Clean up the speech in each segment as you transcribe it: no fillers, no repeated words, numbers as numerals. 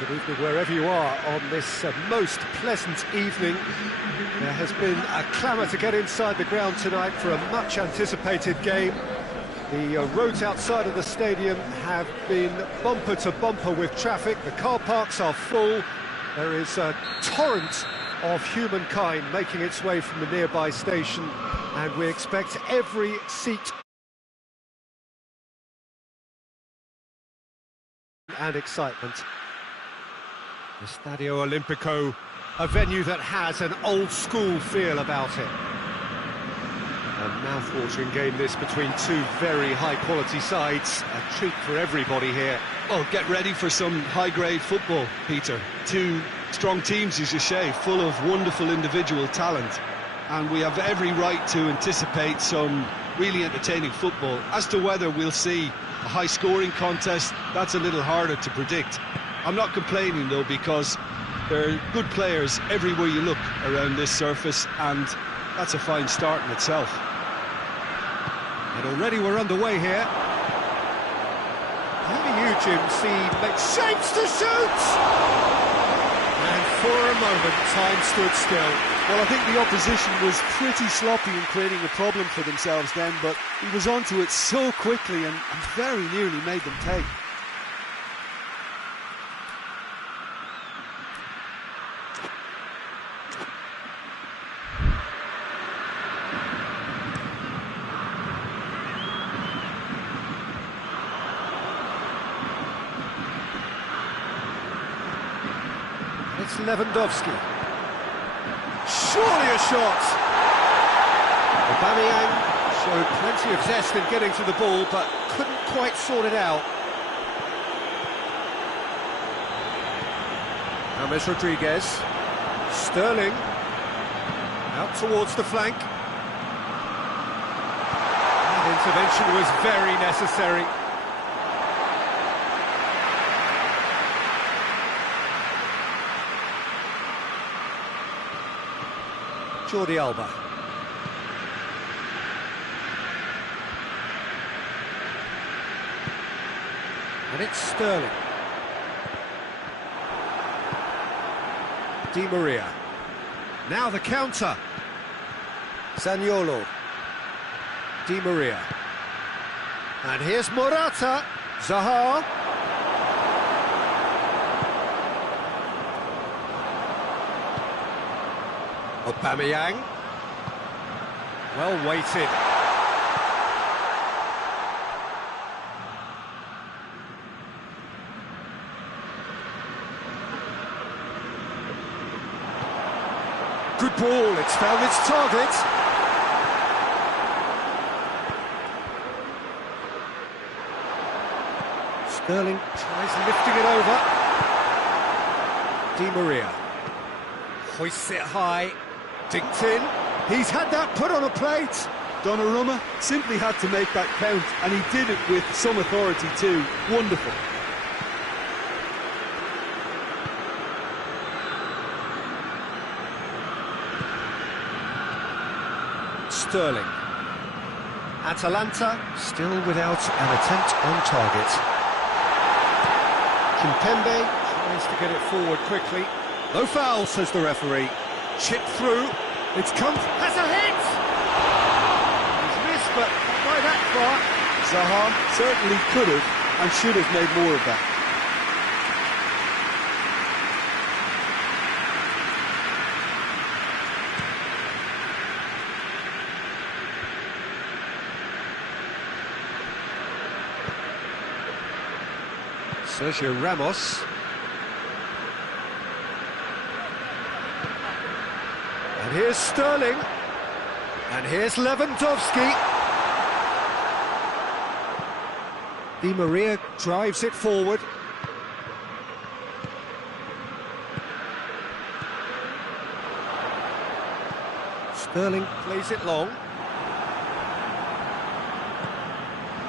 Good evening wherever you are on this most pleasant evening. There has been a clamour to get inside the ground tonight for a much-anticipated game. The roads outside of the stadium have been bumper to bumper with traffic. The car parks are full. There is a torrent of humankind making its way from the nearby station, and we expect every seat and excitement. The Stadio Olimpico, a venue that has an old-school feel about it. A mouth-watering game this between two very high-quality sides. A treat for everybody here. Well, get ready for some high-grade football, Peter. Two strong teams, as you say, full of wonderful individual talent. And we have every right to anticipate some really entertaining football. As to whether we'll see a high-scoring contest, that's a little harder to predict. I'm not complaining, though, because there are good players everywhere you look around this surface, and that's a fine start in itself. And already we're underway here. How do you, Jim, see makes shapes to shoot? And for a moment, time stood still. Well, I think the opposition was pretty sloppy in creating a problem for themselves then, but he was onto it so quickly and very nearly made them take. It's Lewandowski. Surely a shot! Aubameyang showed plenty of zest in getting to the ball, but couldn't quite sort it out. James Rodriguez. Sterling. Out towards the flank. That intervention was very necessary. Jordi Alba. And it's Sterling. Di Maria. Now the counter. Zaniolo. Di Maria. And here's Morata. Zaha. Aubameyang. Well weighted. Good ball, it's found its target. Sterling tries lifting it over. Di Maria hoists it high. Dinked in. He's had that put on a plate. Donnarumma simply had to make that count, and he did it with some authority too. Wonderful. Sterling. Atalanta still without an attempt on target. Kimpembe tries to get it forward quickly. No foul, says the referee. Chip through. It's come. Has a hit! He's missed, but not by that far. Zaha certainly could have and should have made more of that. Sergio Ramos. And here's Sterling. And here's Lewandowski. Di Maria drives it forward. Sterling plays it long.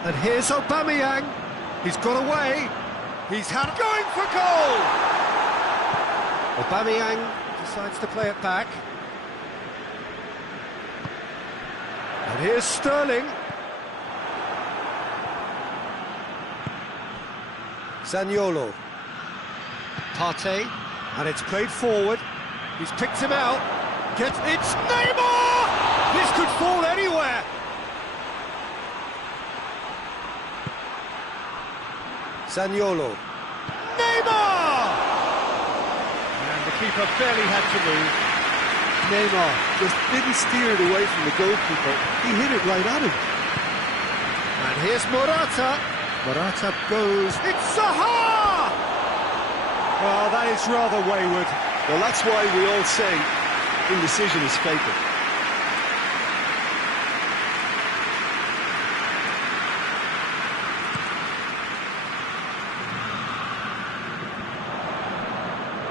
And here's Aubameyang. He's got away. He's had going for goal. Aubameyang decides to play it back. And here's Sterling. Zaniolo. Partey, and it's played forward. He's picked him out. It's Neymar! This could fall anywhere. Zaniolo. Neymar! And the keeper barely had to move. Neymar just didn't steer it away from the goalkeeper. He hit it right at him. And here's Morata. Morata goes. It's Zaha! Oh, that is rather wayward. Well, that's why we all say indecision is fatal.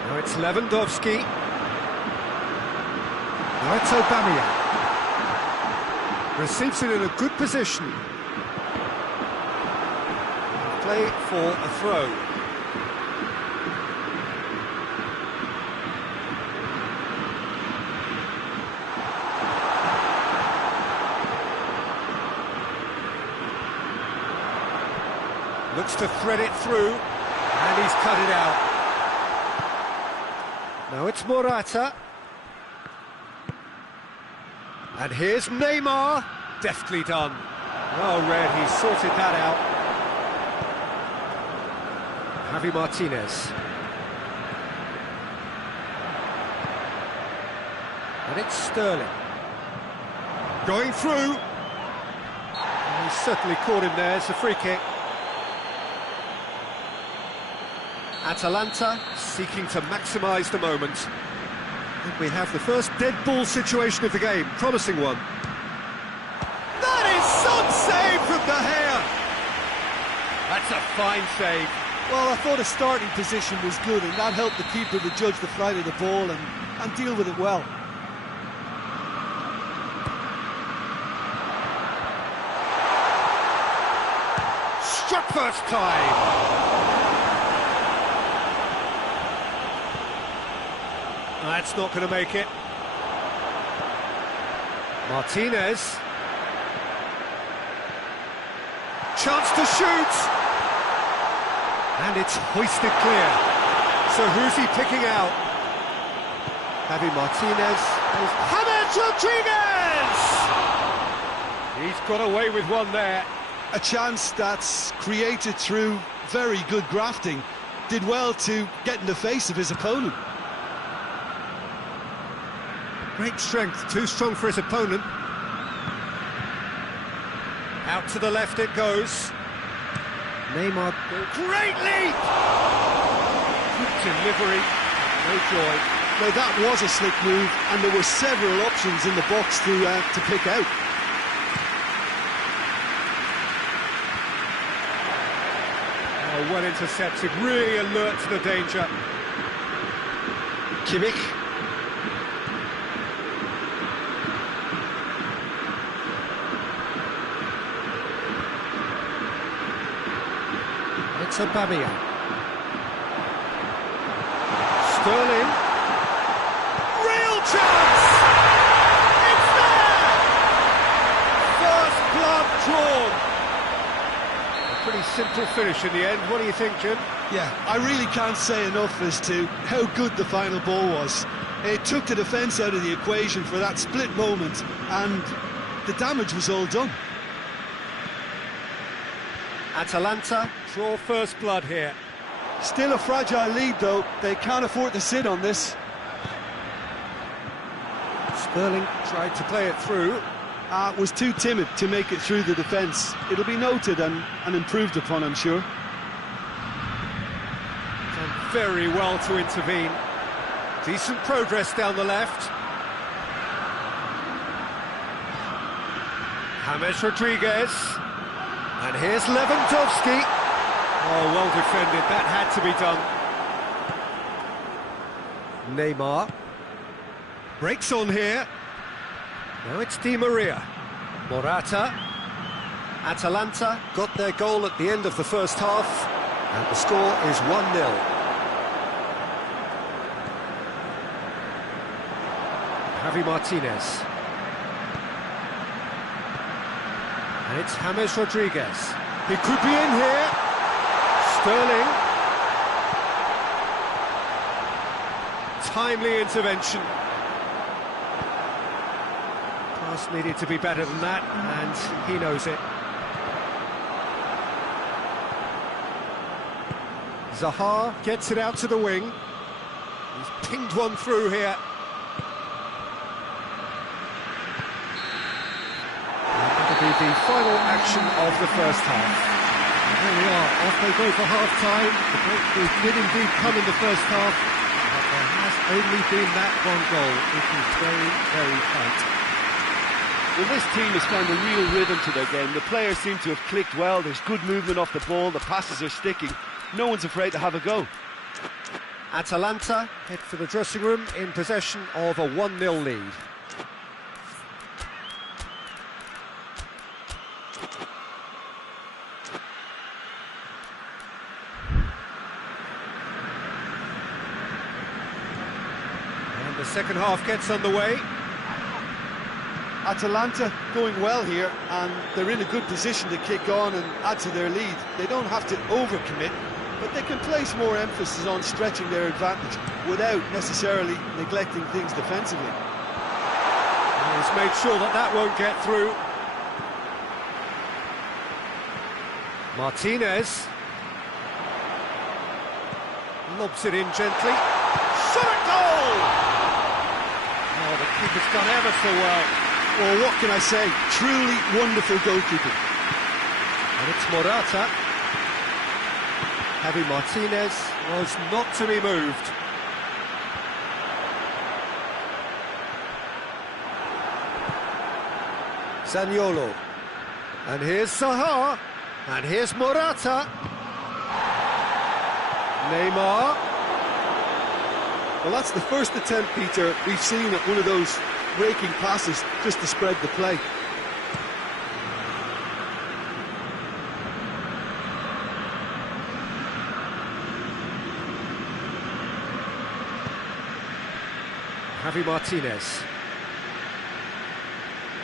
Now it's Lewandowski. Now it's Aubameyang. Receives it in a good position. Play for a throw. Looks to thread it through, and he's cut it out. Now it's Morata. And here's Neymar. Deftly done. Oh, Red, he sorted that out. Javi Martinez. And it's Sterling. Going through. Oh, he certainly caught him there. It's a free kick. Atalanta seeking to maximise the moment. And we have the first dead ball situation of the game. Promising one. That is some save from De Gea. That's a fine save. Well, I thought his starting position was good, and that helped the keeper to judge the flight of the ball and deal with it well. Struck first time. That's not going to make it. Martinez. Chance to shoot. And it's hoisted clear. So who's he picking out? Javi Martinez. James Rodriguez! He's got away with one there. A chance that's created through very good grafting. Did well to get in the face of his opponent. Great strength, too strong for his opponent. Out to the left it goes. Neymar, great leap! Good delivery, no joy. Now that was a slick move, and there were several options in the box to pick out. Oh, well intercepted, really alert to the danger. Kimmich. It's Aubameyang. Sterling. Real chance! It's there! First blood drawn. A pretty simple finish in the end. What do you think, Jim? Yeah, I really can't say enough as to how good the final ball was. It took the defence out of the equation for that split moment, and the damage was all done. Atalanta draw first blood here. Still a fragile lead, though. They can't afford to sit on this. Sterling tried to play it through. Was too timid to make it through the defence. It'll be noted and improved upon, I'm sure. Done very well to intervene. Decent progress down the left. James Rodriguez. And here's Lewandowski. Oh, well defended. That had to be done. Neymar. Breaks on here. Now it's Di Maria. Morata. Atalanta got their goal at the end of the first half. And the score is 1-0. Javi Martinez. And it's James Rodriguez. He could be in here. Sterling. timely intervention. Pass needed to be better than that, and he knows it. Zaha gets it out to the wing. He's pinged one through here. That'll be the final action of the first half. And there we are, off they go for half-time. The breakthrough did indeed come in the first half, but there has only been that one goal. It is very, very tight. Well, this team has found a real rhythm to their game. The players seem to have clicked well. There's good movement off the ball. The passes are sticking. No one's afraid to have a go. Atalanta head for the dressing room in possession of a 1-0 lead. And the second half gets underway. Atalanta going well here, and they're in a good position to kick on and add to their lead. They don't have to overcommit, but they can place more emphasis on stretching their advantage without necessarily neglecting things defensively. He's made sure that that won't get through. Martinez lobs it in gently. Shot at goal! Oh, the keeper's done ever so well. Well, what can I say? Truly wonderful goalkeeping. And it's Morata. Javi Martinez was not to be moved. Zaniolo. And here's Zaha. And here's Morata. Neymar. Well, that's the first attempt, Peter, we've seen at one of those breaking passes just to spread the play. Javi Martinez.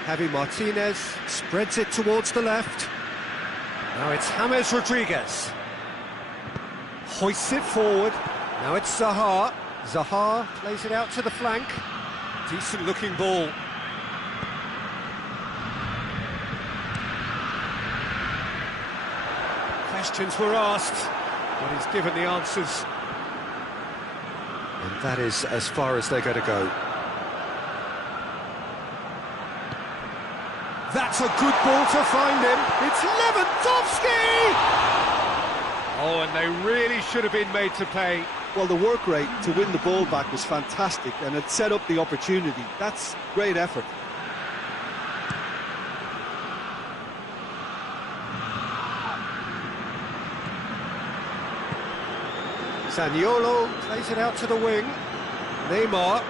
Javi Martinez spreads it towards the left. Now it's James Rodriguez. Hoists it forward. Now it's Zaha. Zaha plays it out to the flank. Decent looking ball. Questions were asked, but he's given the answers. And that is as far as they're going to go. That's a good ball to find him. It's Lewandowski! Oh, and they really should have been made to pay. Well, the work rate to win the ball back was fantastic, and it set up the opportunity. That's great effort. Zaniolo plays it out to the wing. Neymar.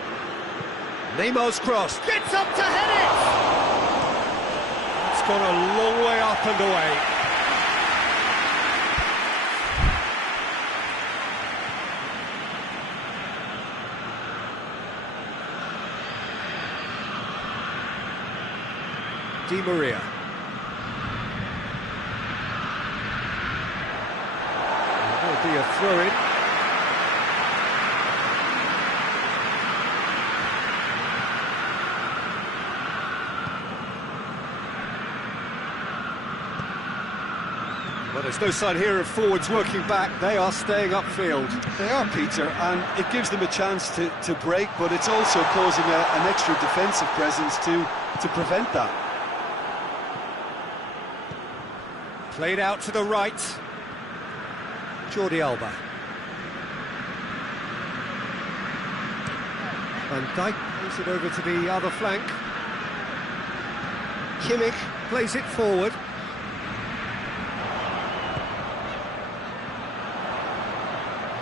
Neymar's cross. Gets up to head it! It's gone a long way up and away. Di Maria. There'll be a throw-in. Well, there's no sign here of forwards working back. They are staying upfield. They are, Peter, and it gives them a chance to break, but it's also causing an extra defensive presence to prevent that. Played out to the right. Jordi Alba. Van Dijk plays it over to the other flank. Kimmich plays it forward.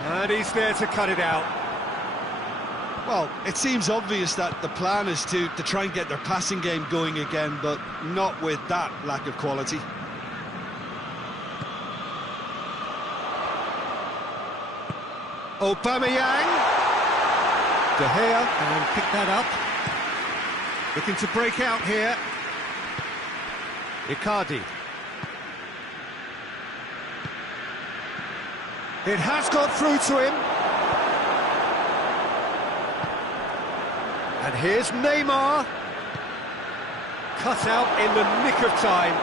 And he's there to cut it out. Well, it seems obvious that the plan is to try and get their passing game going again, but not with that lack of quality. Aubameyang. De Gea and pick that up. Looking to break out here. Icardi. It has got through to him. And here's Neymar. Cut out in the nick of time.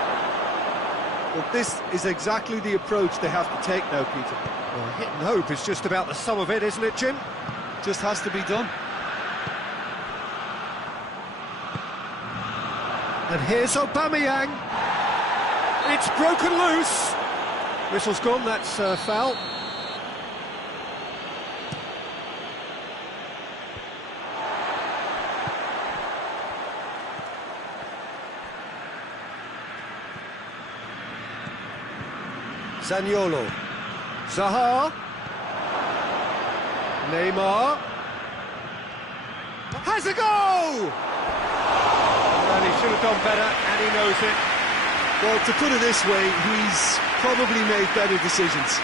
Well, this is exactly the approach they have to take now, Peter. Well, hit and hope is just about the sum of it, isn't it, Jim? Just has to be done. And here's Aubameyang. It's broken loose. Whistle's gone, that's foul. Zaniolo. Zaha. Neymar. Has a goal! And he should have done better, and he knows it. Well, to put it this way, he's probably made better decisions.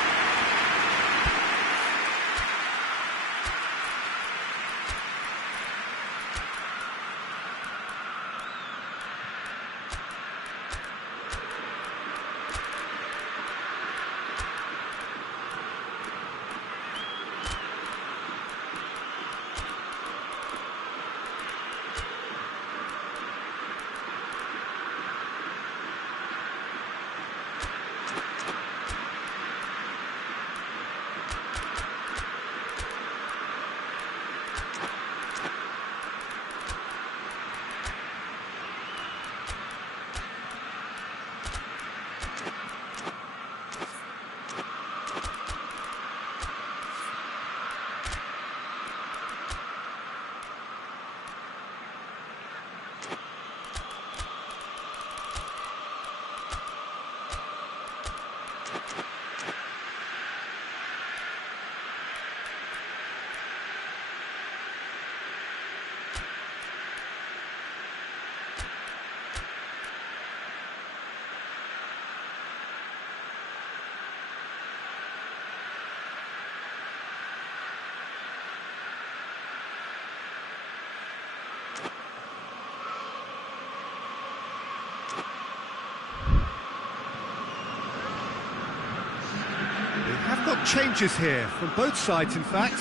Have got changes here from both sides, in fact.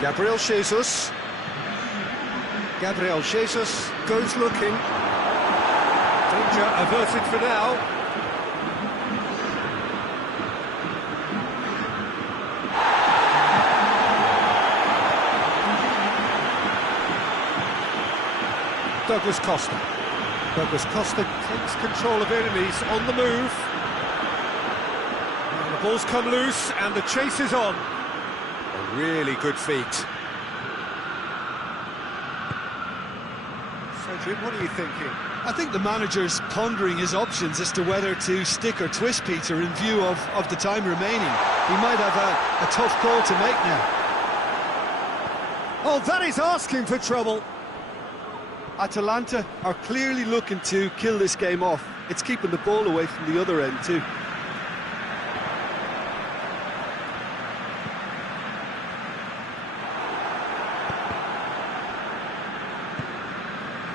Gabriel Jesus. Gabriel Jesus goes looking. Danger averted for now. Douglas Costa. Douglas Costa takes control of it and he's on the move. And the ball's come loose and the chase is on. A really good feat. So, Jim, what are you thinking? I think the manager's pondering his options as to whether to stick or twist, Peter, in view of the time remaining. He might have a tough call to make now. Oh, that is asking for trouble. Atalanta are clearly looking to kill this game off. It's keeping the ball away from the other end too.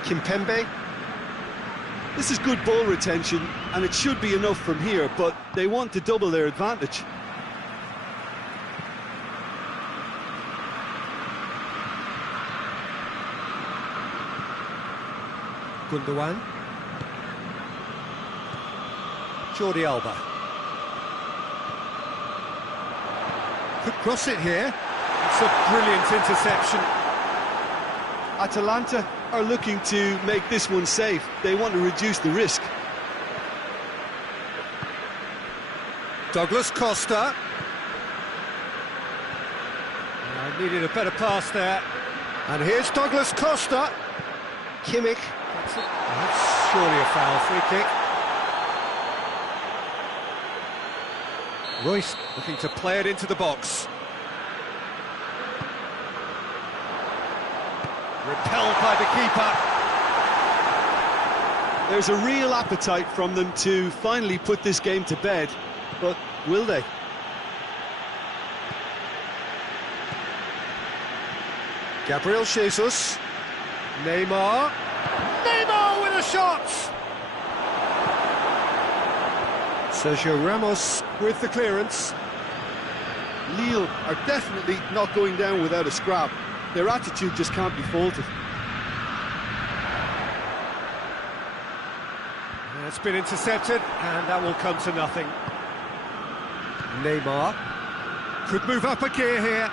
Kimpembe. This is good ball retention and it should be enough from here, but they want to double their advantage. Gundogan. Jordi Alba. Could cross it here. It's a brilliant interception. Atalanta are looking to make this one safe. They want to reduce the risk. Douglas Costa. Needed a better pass there. And here's Douglas Costa. Kimmich. That's surely a foul, free kick. Royce looking to play it into the box. Repelled by the keeper. There's a real appetite from them to finally put this game to bed, but will they? Gabriel Jesus. Neymar. Neymar with a shot! Sergio Ramos with the clearance. Lille are definitely not going down without a scrap. Their attitude just can't be faulted. It's been intercepted, and that will come to nothing. Neymar could move up a gear here.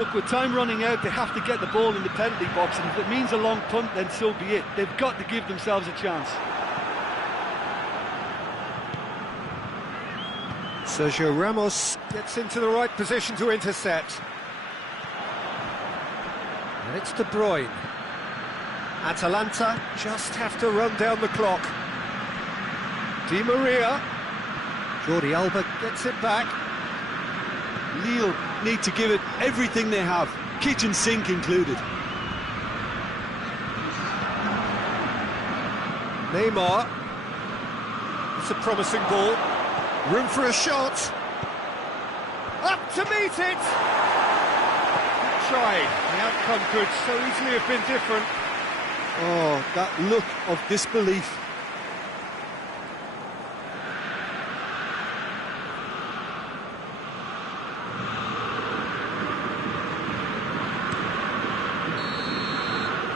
Look, with time running out, they have to get the ball in the penalty box, and if it means a long punt, then so be it. They've got to give themselves a chance. Sergio Ramos gets into the right position to intercept. And it's De Bruyne. Atalanta just have to run down the clock. Di Maria. Jordi Alba gets it back. Lille need to give it everything they have, kitchen sink included. Neymar. It's a promising ball. Room for a shot. Up to meet it. Good try. The outcome could so easily have been different. Oh, that look of disbelief.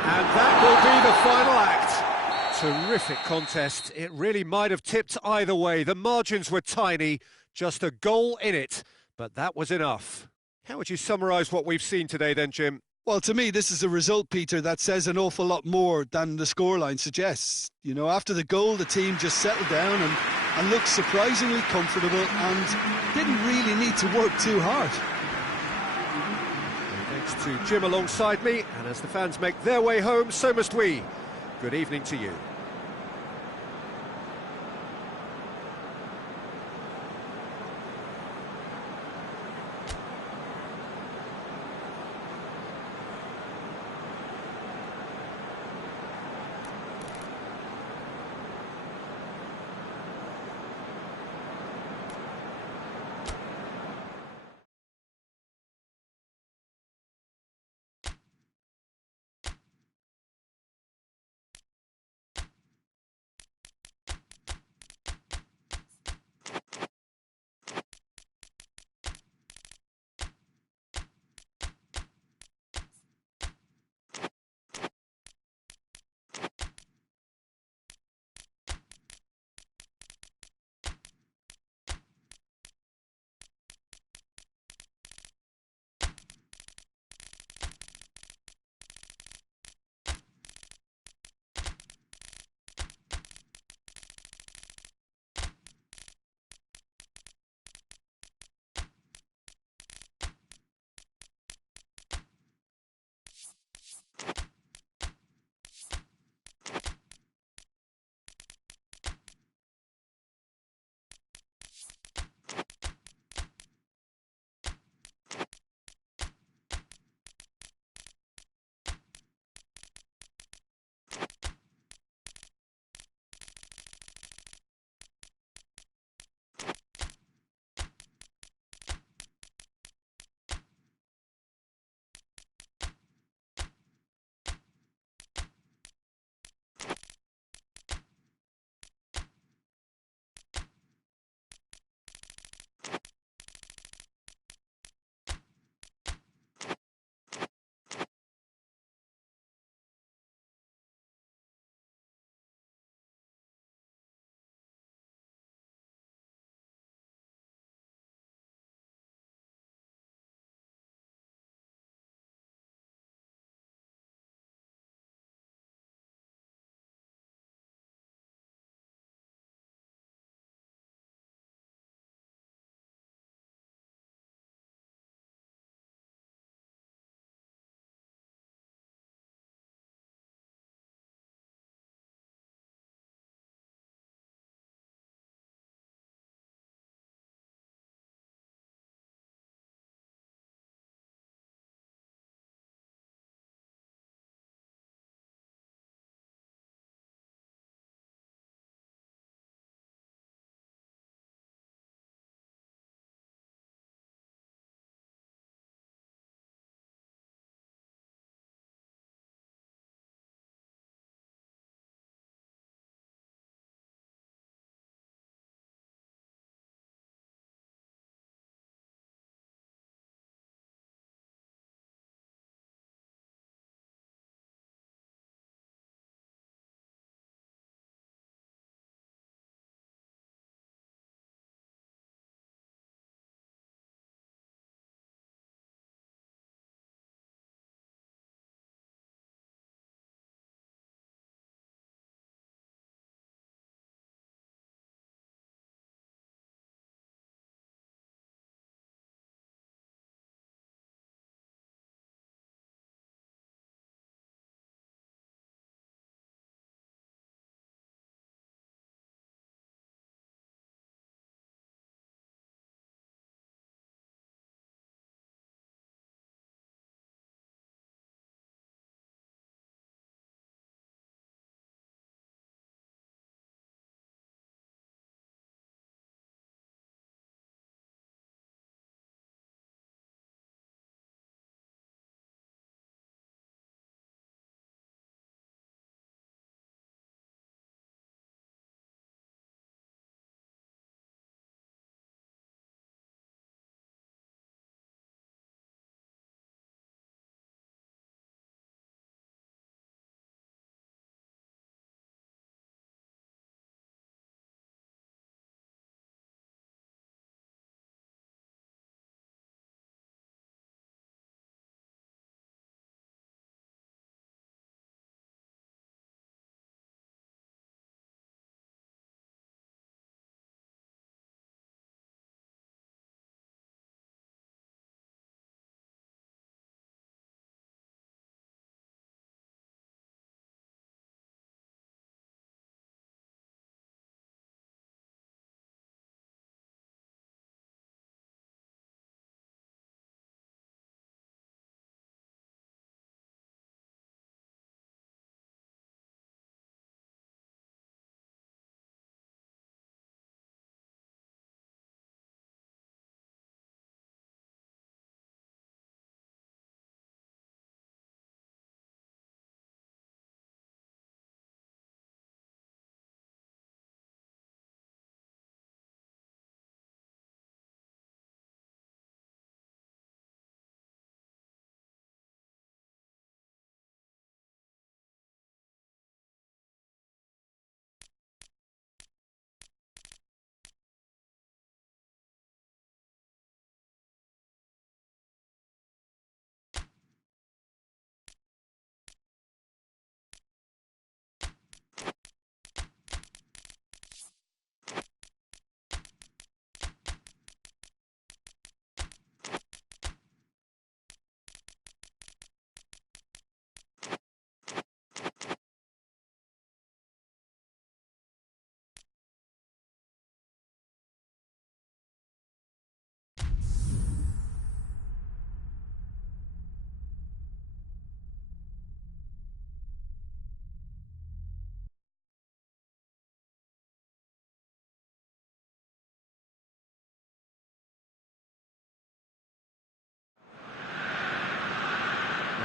And that will be the final act. Terrific contest. It really might have tipped either way. The margins were tiny, just a goal in it, but that was enough. How would you summarise what we've seen today then, Jim? Well, to me, this is a result, Peter, that says an awful lot more than the scoreline suggests. You know, after the goal, the team just settled down and looked surprisingly comfortable and didn't really need to work too hard. Thanks to Jim alongside me, and as the fans make their way home, so must we. Good evening to you.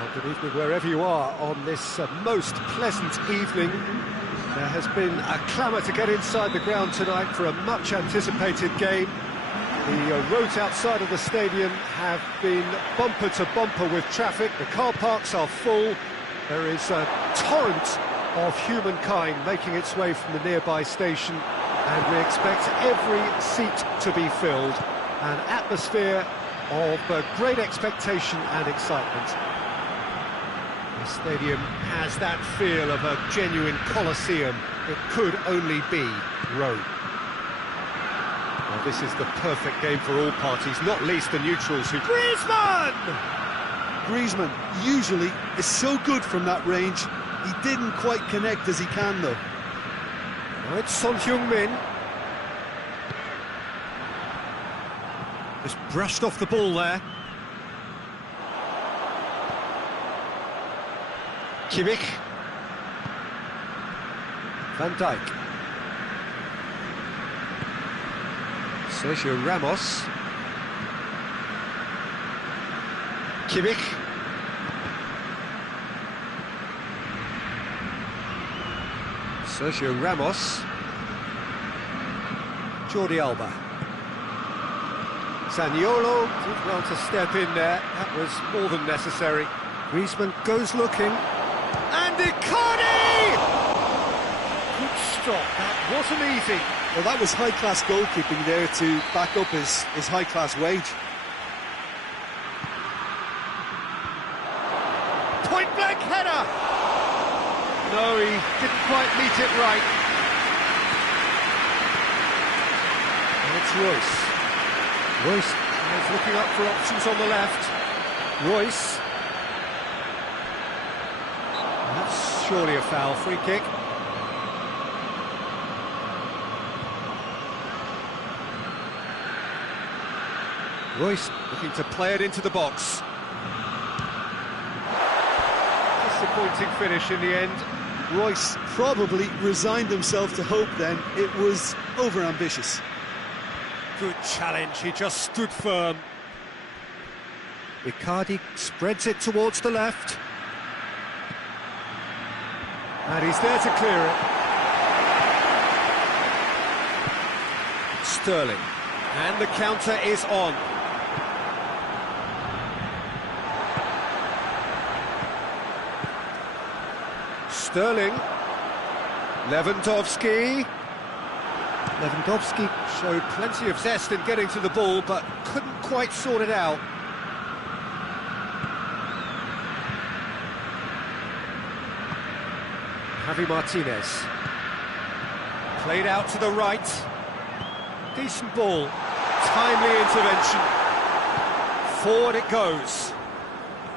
Well, good evening wherever you are on this most pleasant evening. There has been a clamour to get inside the ground tonight for a much-anticipated game. The roads outside of the stadium have been bumper to bumper with traffic. The car parks are full. There is a torrent of humankind making its way from the nearby station, and we expect every seat to be filled. An atmosphere of great expectation and excitement. The stadium has that feel of a genuine Colosseum. It could only be Rome. Well, this is the perfect game for all parties, not least the neutrals who... Griezmann usually is so good from that range. He didn't quite connect as he can, though. Now it's Son Heung-min. Just brushed off the ball there. Kimmich. Van Dijk. Sergio Ramos. Kimmich. Sergio Ramos. Jordi Alba. Zaniolo did well to step in there. That was more than necessary. Griezmann goes looking. And Icardi! Good stop. That wasn't easy. Well, that was high-class goalkeeping there to back up his high-class wage. Point-blank header! No, he didn't quite meet it right. And it's Royce. Royce is looking up for options on the left. Royce. That's surely a foul, free kick. Royce looking to play it into the box. Disappointing finish in the end. Royce probably resigned himself to hope then. It was over-ambitious. Good challenge, he just stood firm. Icardi spreads it towards the left. And he's there to clear it. Sterling. And the counter is on. Sterling. Lewandowski. Lewandowski showed plenty of zest in getting to the ball, but couldn't quite sort it out. Javi Martinez. Played out to the right. Decent ball. Timely intervention. Forward it goes.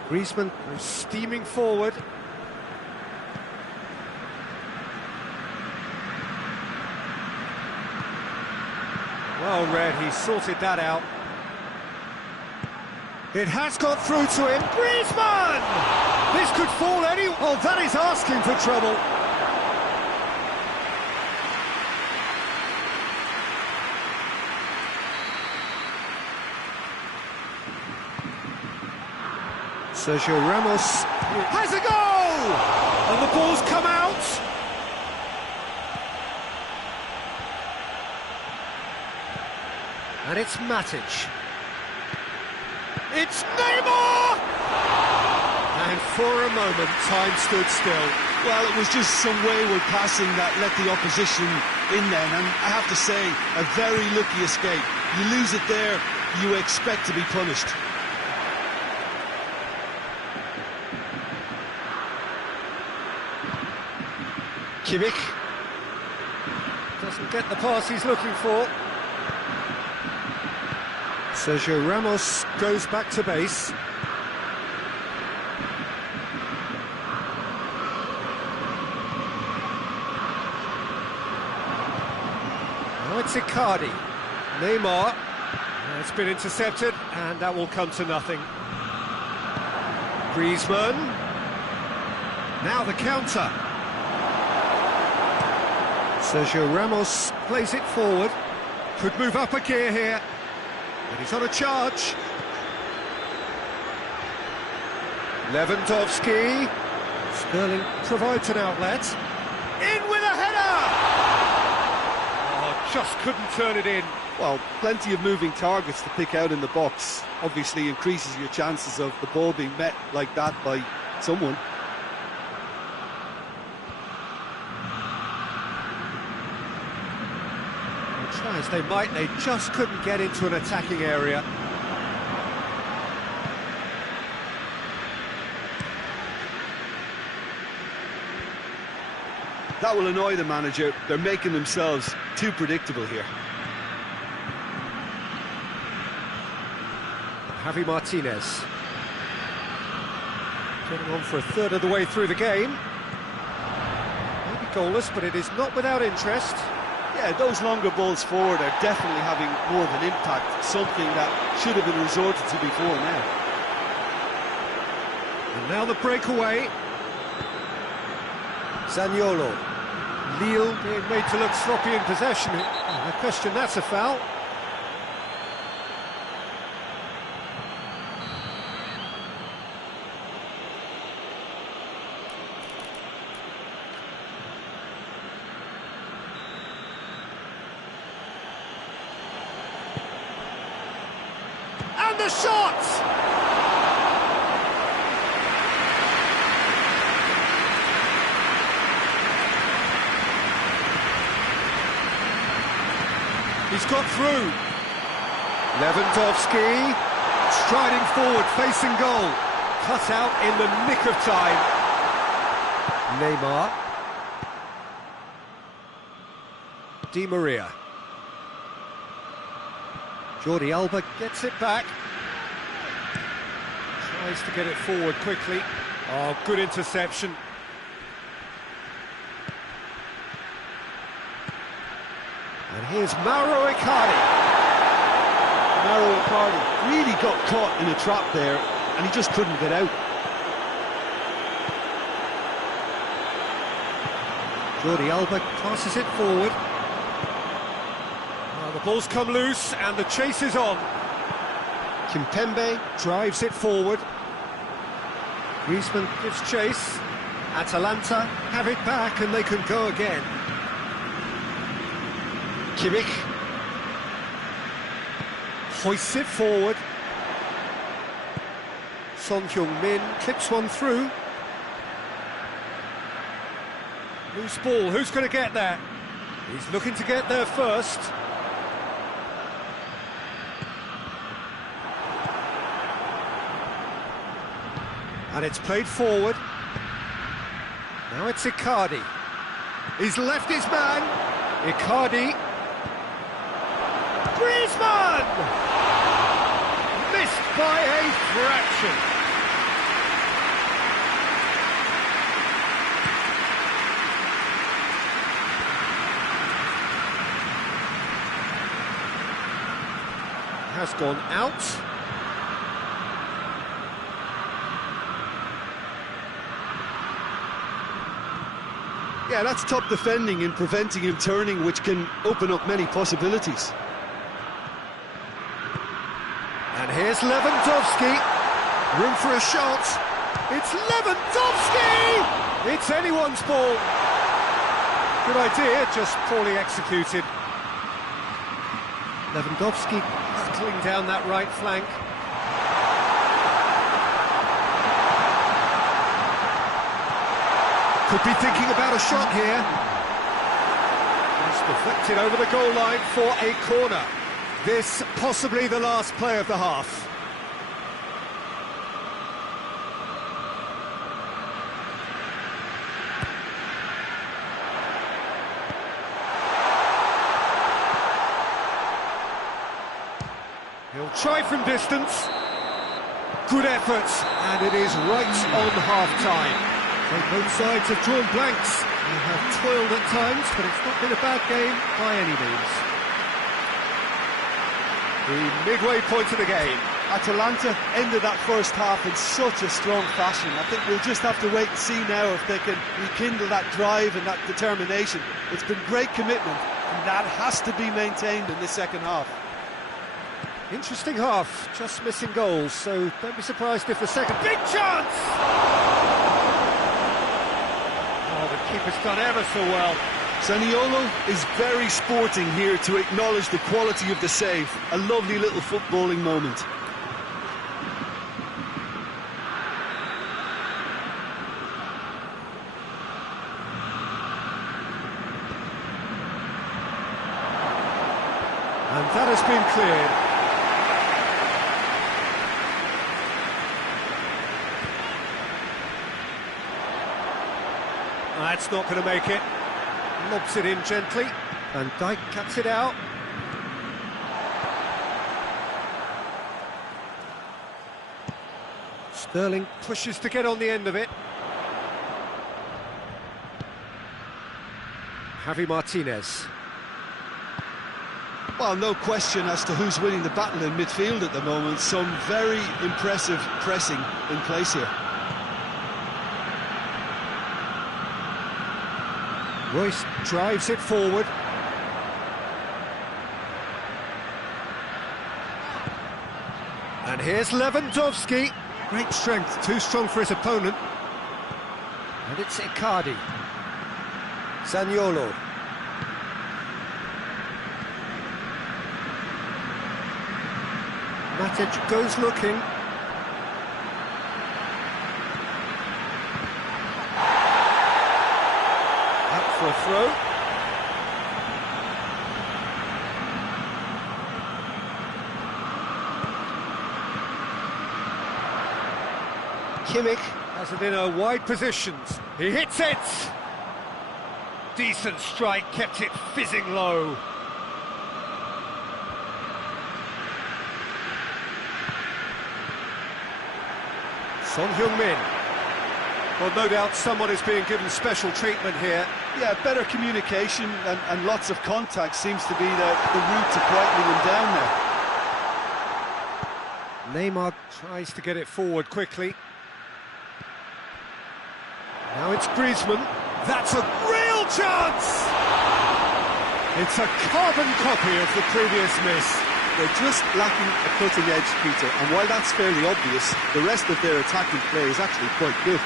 Griezmann goes steaming forward. Well read, he sorted that out. It has got through to him. Griezmann! This could fall any... Oh, that is asking for trouble. Sergio Ramos has a goal! And the ball's come out. And it's Matic. It's Neymar! And for a moment, time stood still. Well, it was just some wayward passing that let the opposition in then, and I have to say, a very lucky escape. You lose it there, you expect to be punished. Kimmich doesn't get the pass he's looking for. Sergio Ramos goes back to base. Now it's Icardi. Neymar. It's been intercepted, and that will come to nothing. Griezmann. Now the counter. Sergio Ramos plays it forward. Could move up a gear here. And he's on a charge. Lewandowski. Sterling provides an outlet. In with a header! Oh, just couldn't turn it in. Well, plenty of moving targets to pick out in the box. Obviously increases your chances of the ball being met like that by someone. Try as they might, they just couldn't get into an attacking area. That will annoy the manager. They're making themselves too predictable here. Javi Martinez. Getting on for a third of the way through the game. Maybe goalless, but it is not without interest. Yeah, those longer balls forward are definitely having more of an impact, something that should have been resorted to before now. And now the breakaway. Zaniolo. Lille being made to look sloppy in possession. I question that's a foul. And the shot! He's got through. Lewandowski, striding forward, facing goal. Cut out in the nick of time. Neymar. Di Maria. Jordi Alba gets it back. Tries to get it forward quickly. Oh, good interception. And here's Mauro Icardi. Mauro Icardi really got caught in a trap there, and he just couldn't get out. Jordi Alba passes it forward. The ball's come loose and the chase is on. Kimpembe drives it forward. Griezmann gives chase. Atalanta have it back and they can go again. Kimmich hoists it forward. Son Heung-min clips one through. Loose ball, who's going to get there? He's looking to get there first. And it's played forward. Now it's Icardi. He's left his man. Icardi. Griezmann! Missed by a fraction. Has gone out. Yeah, that's top defending and preventing him turning, which can open up many possibilities. And here's Lewandowski. Room for a shot. It's Lewandowski! It's anyone's ball. Good idea, just poorly executed. Lewandowski hurtling down that right flank. Could be thinking about a shot here. It's deflected over the goal line for a corner. This possibly the last play of the half. He'll try from distance. Good effort, and it is right on half-time. Both sides have drawn blanks. They have toiled at times, but it's not been a bad game by any means. The midway point of the game. Atalanta ended that first half in such a strong fashion. I think we'll just have to wait and see now if they can rekindle that drive and that determination. It's been great commitment, and that has to be maintained in the second half. Interesting half, just missing goals, so don't be surprised if the second... Big chance! Oh, the keeper's done ever so well. Zaniolo is very sporting here to acknowledge the quality of the save. A lovely little footballing moment. And that has been cleared. That's not going to make it. Lobs it in gently. Van Dijk cuts it out. Sterling pushes to get on the end of it. Javi Martinez. Well, no question as to who's winning the battle in midfield at the moment. Some very impressive pressing in place here. Royce drives it forward. And here's Lewandowski. Great strength, too strong for his opponent. And it's Icardi. Zaniolo. Matic goes looking. Out for a throw. Kimmich has it in a wide positions. He hits it! Decent strike, kept it fizzing low. Son Heung-min. Well, no doubt someone is being given special treatment here. Yeah, better communication and lots of contact seems to be the route to quietening him down there. Neymar tries to get it forward quickly. Now it's Griezmann. That's a real chance! It's a carbon copy of the previous miss. They're just lacking a cutting edge, Peter, and while that's fairly obvious, the rest of their attacking play is actually quite good.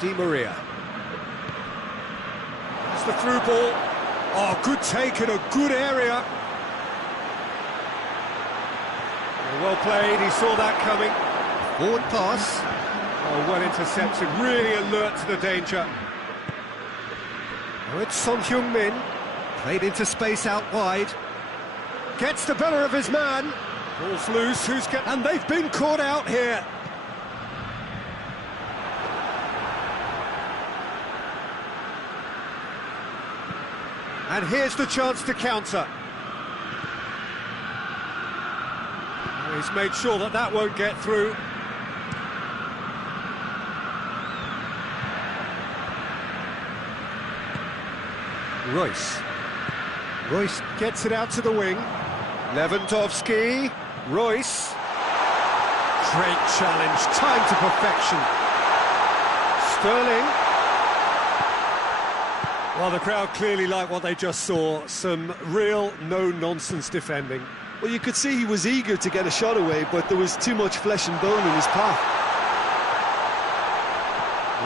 Di Maria. That's the through ball. Oh, good take in a good area. Well played, he saw that coming. Forward pass. Oh, well intercepted, really alert to the danger. Now it's Son Heung-min. Played into space out wide. Gets the better of his man. Ball's loose, and they've been caught out here. And here's the chance to counter. He's made sure that that won't get through. Royce gets it out to the wing. Lewandowski. Royce. Great challenge, time to perfection. Sterling. Well, the crowd clearly like what they just saw. Some real no-nonsense defending. Well, you could see he was eager to get a shot away, but there was too much flesh and bone in his path.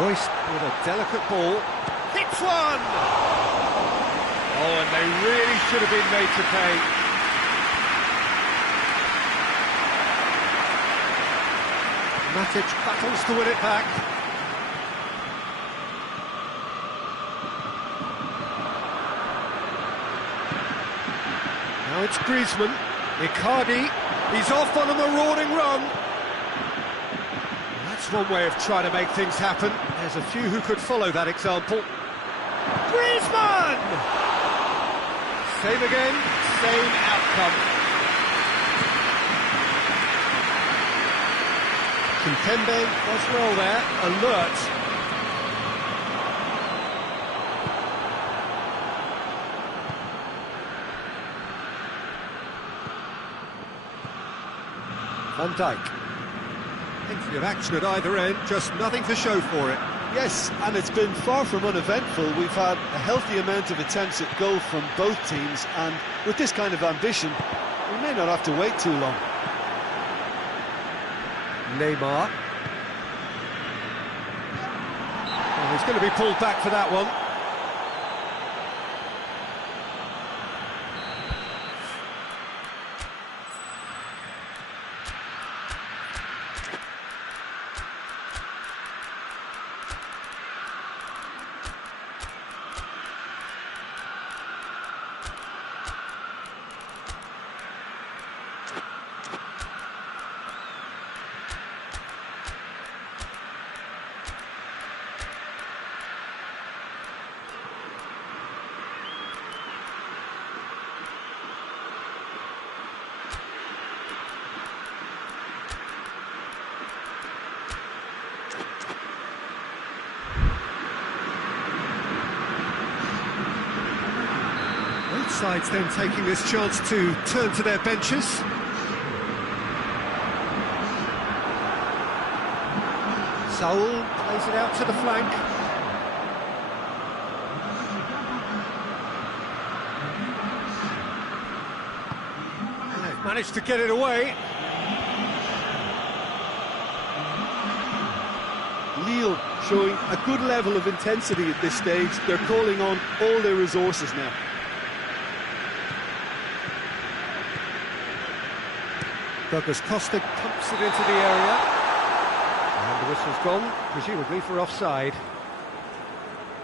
Royce with a delicate ball. Hits one! Oh, and they really should have been made to pay. Matic battles to win it back. Now it's Griezmann. Icardi, he's off on a marauding run. That's one way of trying to make things happen. There's a few who could follow that example. Griezmann! Same again, same outcome. Kimpembe does well there, alert. Van Dijk. Plenty of action at either end, just nothing to show for it. Yes, and it's been far from uneventful. We've had a healthy amount of attempts at goal from both teams, and with this kind of ambition, we may not have to wait too long. Neymar. Oh, he's going to be pulled back for that one. Both sides then taking this chance to turn to their benches. Saul plays it out to the flank. And they've managed to get it away. Lille showing a good level of intensity at this stage. They're calling on all their resources now. Douglas Costa pumps it into the area. And the whistle's gone, presumably for offside.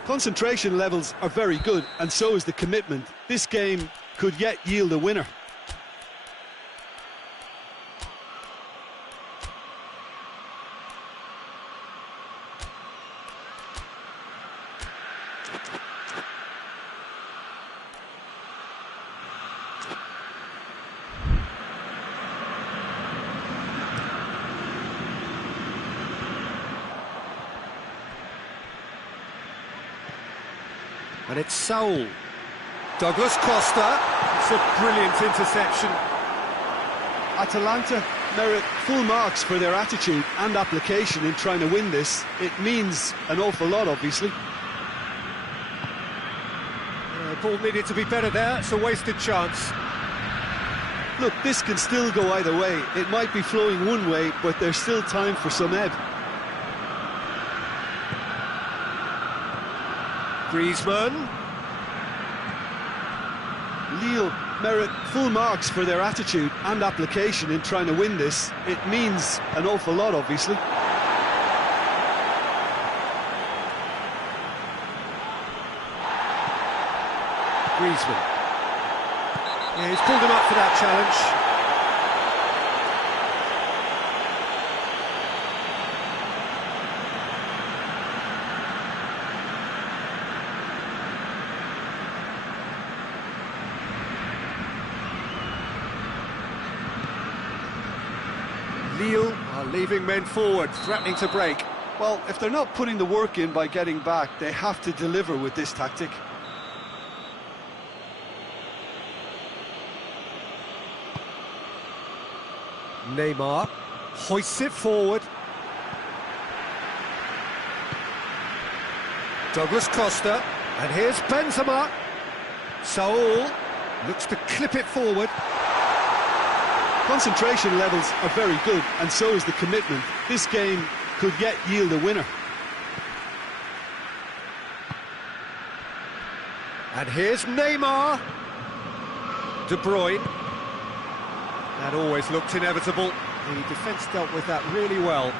Concentration levels are very good, and so is the commitment. This game could yet yield a winner. And it's Saul. Douglas Costa. It's a brilliant interception. Atalanta merit full marks for their attitude and application in trying to win this. It means an awful lot, obviously. The ball needed to be better there. It's a wasted chance. Look, this can still go either way. It might be flowing one way, but there's still time for some ebb. Griezmann. Lille merit full marks for their attitude and application in trying to win this. It means an awful lot, obviously. Griezmann. Yeah, he's pulled him up for that challenge. Lille are leaving men forward, threatening to break. Well, if they're not putting the work in by getting back, they have to deliver with this tactic. Neymar hoists it forward. Douglas Costa, and here's Benzema. Saul looks to clip it forward. Concentration levels are very good, and so is the commitment. This game could yet yield a winner. And here's Neymar. De Bruyne. That always looked inevitable. The defence dealt with that really well.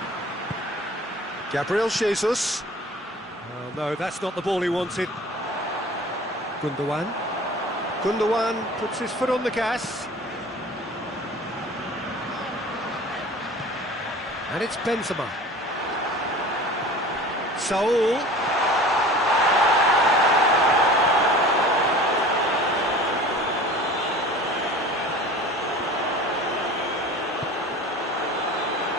Gabriel Jesus. Oh no, that's not the ball he wanted. Gundogan. Gundogan puts his foot on the gas. And it's Benzema. Saul.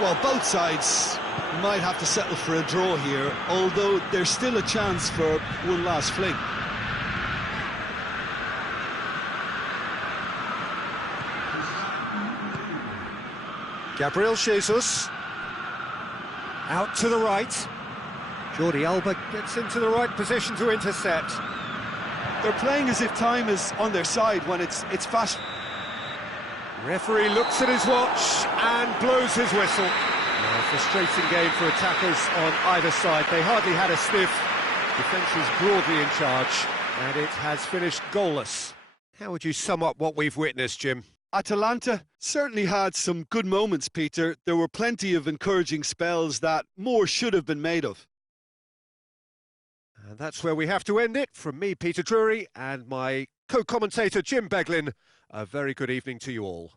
Well, both sides might have to settle for a draw here, although there's still a chance for one last fling. Gabriel Jesus. Out to the right. Jordi Alba gets into the right position to intercept. They're playing as if time is on their side when it's fast. Referee looks at his watch and blows his whistle. A frustrating game for attackers on either side. They hardly had a sniff. Defence is broadly in charge, and it has finished goalless. How would you sum up what we've witnessed, Jim? Atalanta certainly had some good moments, Peter. There were plenty of encouraging spells that more should have been made of. And that's where we have to end it. From me, Peter Drury, and my co-commentator, Jim Beglin, a very good evening to you all.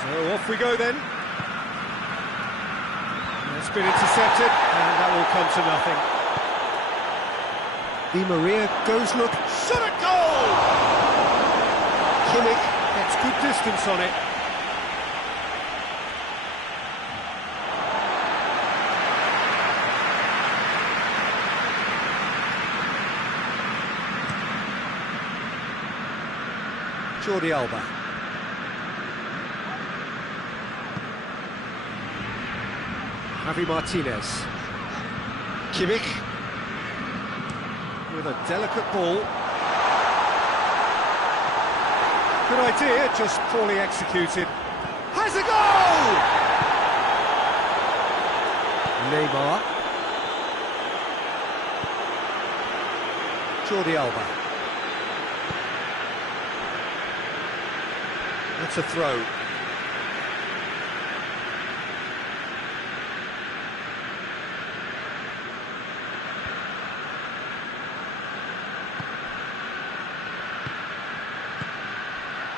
So off we go then. It's been intercepted, and that will come to nothing. Di Maria goes look, shot at goal! Kimmich gets good distance on it. Jordi Alba. Javi Martinez. Kimmich with a delicate ball. Good idea, just poorly executed. Has a goal! Neymar. Jordi Alba. That's a throw.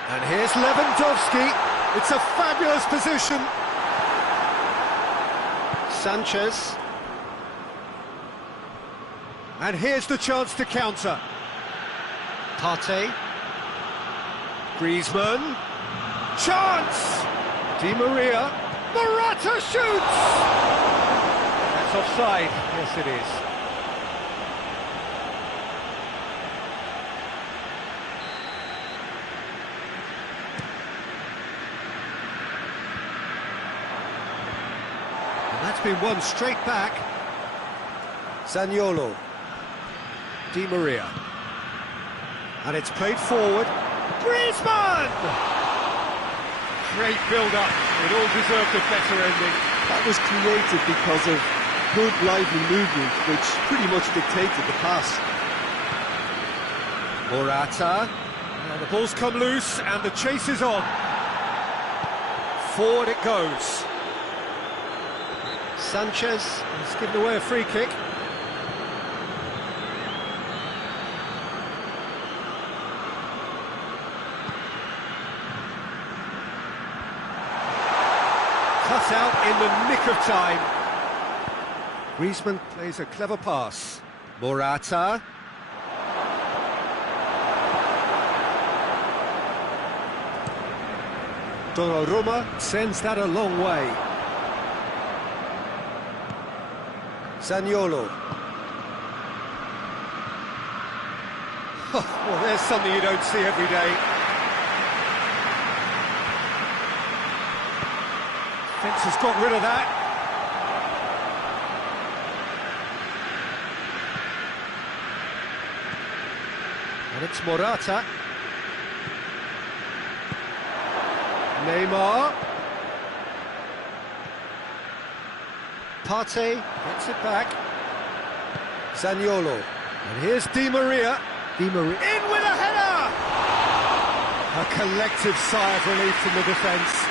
And here's Lewandowski. It's a fabulous position. Sanchez. And here's the chance to counter. Partey. Griezmann. Chance! Di Maria. Morata shoots! That's offside. Yes, it is. And that's been won straight back. Zaniolo. Di Maria. And it's played forward. Griezmann! Great build-up. It all deserved a better ending. That was created because of good lively movement, which pretty much dictated the pass. Morata. And the ball's come loose and the chase is on. Forward it goes. Sanchez has given away a free kick. Cut out in the nick of time. Griezmann plays a clever pass. Morata. Donnarumma sends that a long way. Zaniolo. Well, there's something you don't see every day. Fence has got rid of that. And it's Morata. Neymar. Partey gets it back. Zaniolo. And here's Di Maria. Di Maria in with a header! A collective sigh of relief from the defence.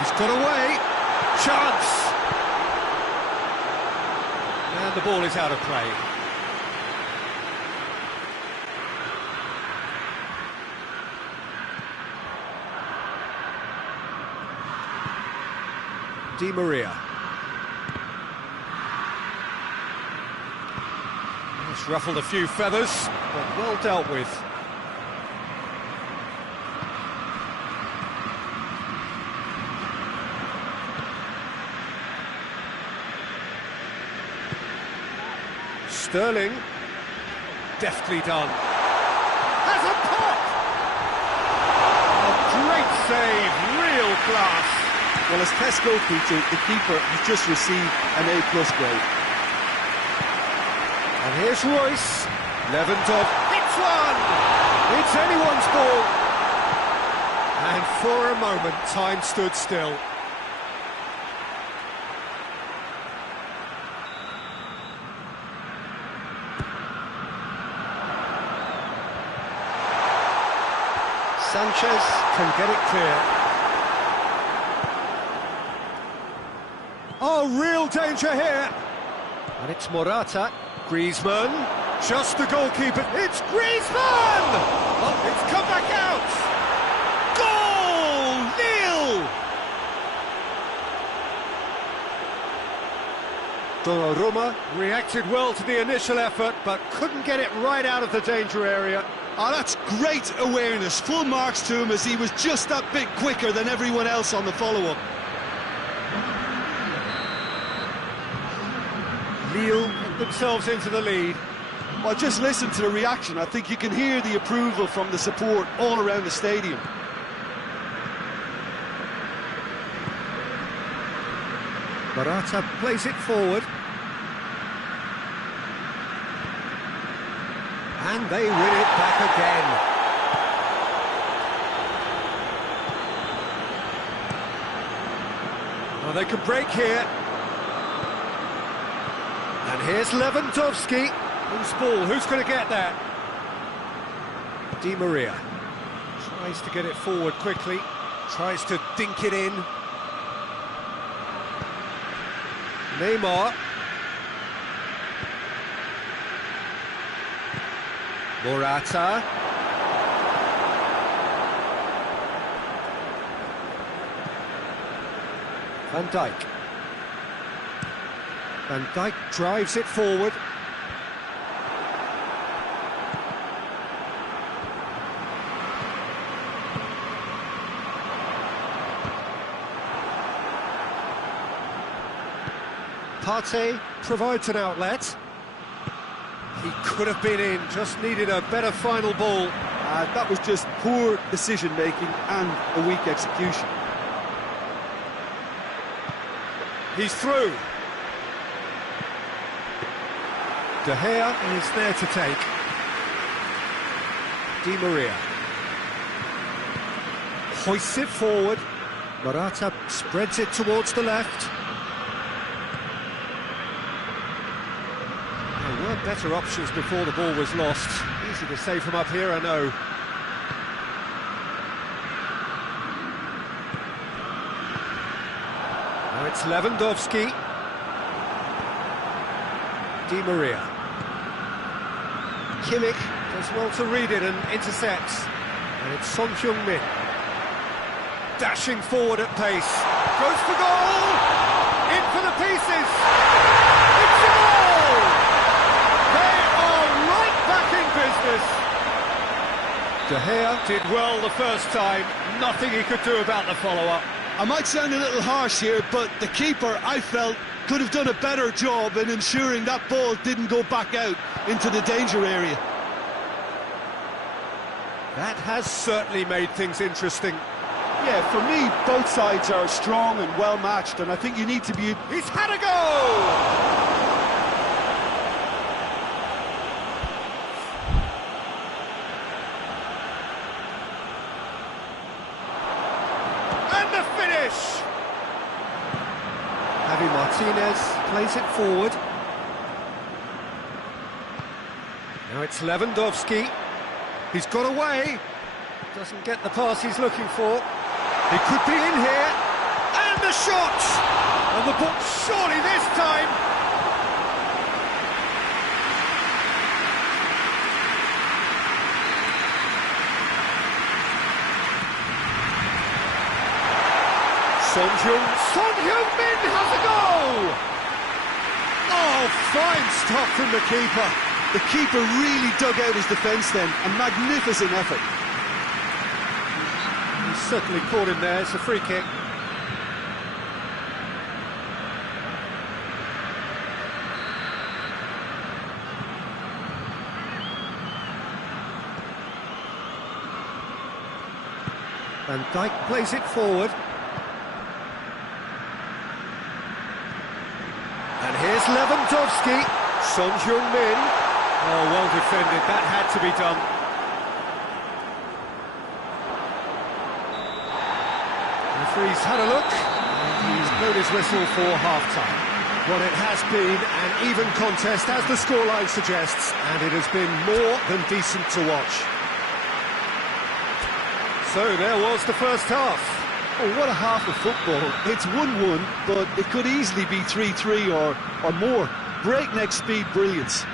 He's got away. Chance! And the ball is out of play. Di Maria. It's ruffled a few feathers, but well dealt with. Sterling, deftly done. Has a pop! A great save, real class. Well, as test goalkeeper, the keeper has just received an A+ grade. And here's Royce. Levantov hits one! It's anyone's ball. And for a moment, time stood still. Sanchez can get it clear. Oh, real danger here. And it's Morata. Griezmann. Just the goalkeeper. It's Griezmann! Oh, it's come back out. Goal! Nil! Donnarumma reacted well to the initial effort, but couldn't get it right out of the danger area. Oh, that's great awareness. Full marks to him as he was just that bit quicker than everyone else on the follow-up. Lille put themselves into the lead. Well, just listen to the reaction. I think you can hear the approval from the support all around the stadium. Morata plays it forward. And they win it back again. Well, they could break here. And here's Lewandowski. Whose ball? Who's going to get that? Di Maria tries to get it forward quickly. Tries to dink it in. Neymar. Morata. Van Dijk. Van Dijk drives it forward. Partey provides an outlet. He could have been in, just needed a better final ball. That was just poor decision-making and a weak execution. He's through. De Gea is there to take. Di Maria hoists it forward. Morata spreads it towards the left. There were better options before the ball was lost. Easy to say from up here, I know. Now it's Lewandowski. Di Maria. Kimmich does well to read it and intercepts. And it's Son Heung-min. Dashing forward at pace. Goes for goal! In for the pieces! It's a goal! They are right back in business! De Gea did well the first time. Nothing he could do about the follow-up. I might sound a little harsh here, but the keeper, I felt, could have done a better job in ensuring that ball didn't go back out into the danger area. That has certainly made things interesting. Yeah, for me, both sides are strong and well-matched, and I think you need to be... He's had a go! And the finish! Javi Martinez plays it forward. Now it's Lewandowski. He's got away. Doesn't get the pass he's looking for. He could be in here. And the shot! On the ball, surely this time! Son Heung-min has a go! Oh, fine stop from the keeper. The keeper really dug out his defence then. A magnificent effort. He's certainly caught him there. It's a free kick. Van Dijk plays it forward. And here's Lewandowski. Son Heung-min. Oh, well defended. That had to be done. The referee's had a look, and he's blown his whistle for half-time. Well, it has been an even contest, as the scoreline suggests, and it has been more than decent to watch. So there was the first half. Oh, what a half of football. It's 1-1, but it could easily be 3-3 or more. Breakneck speed brilliance.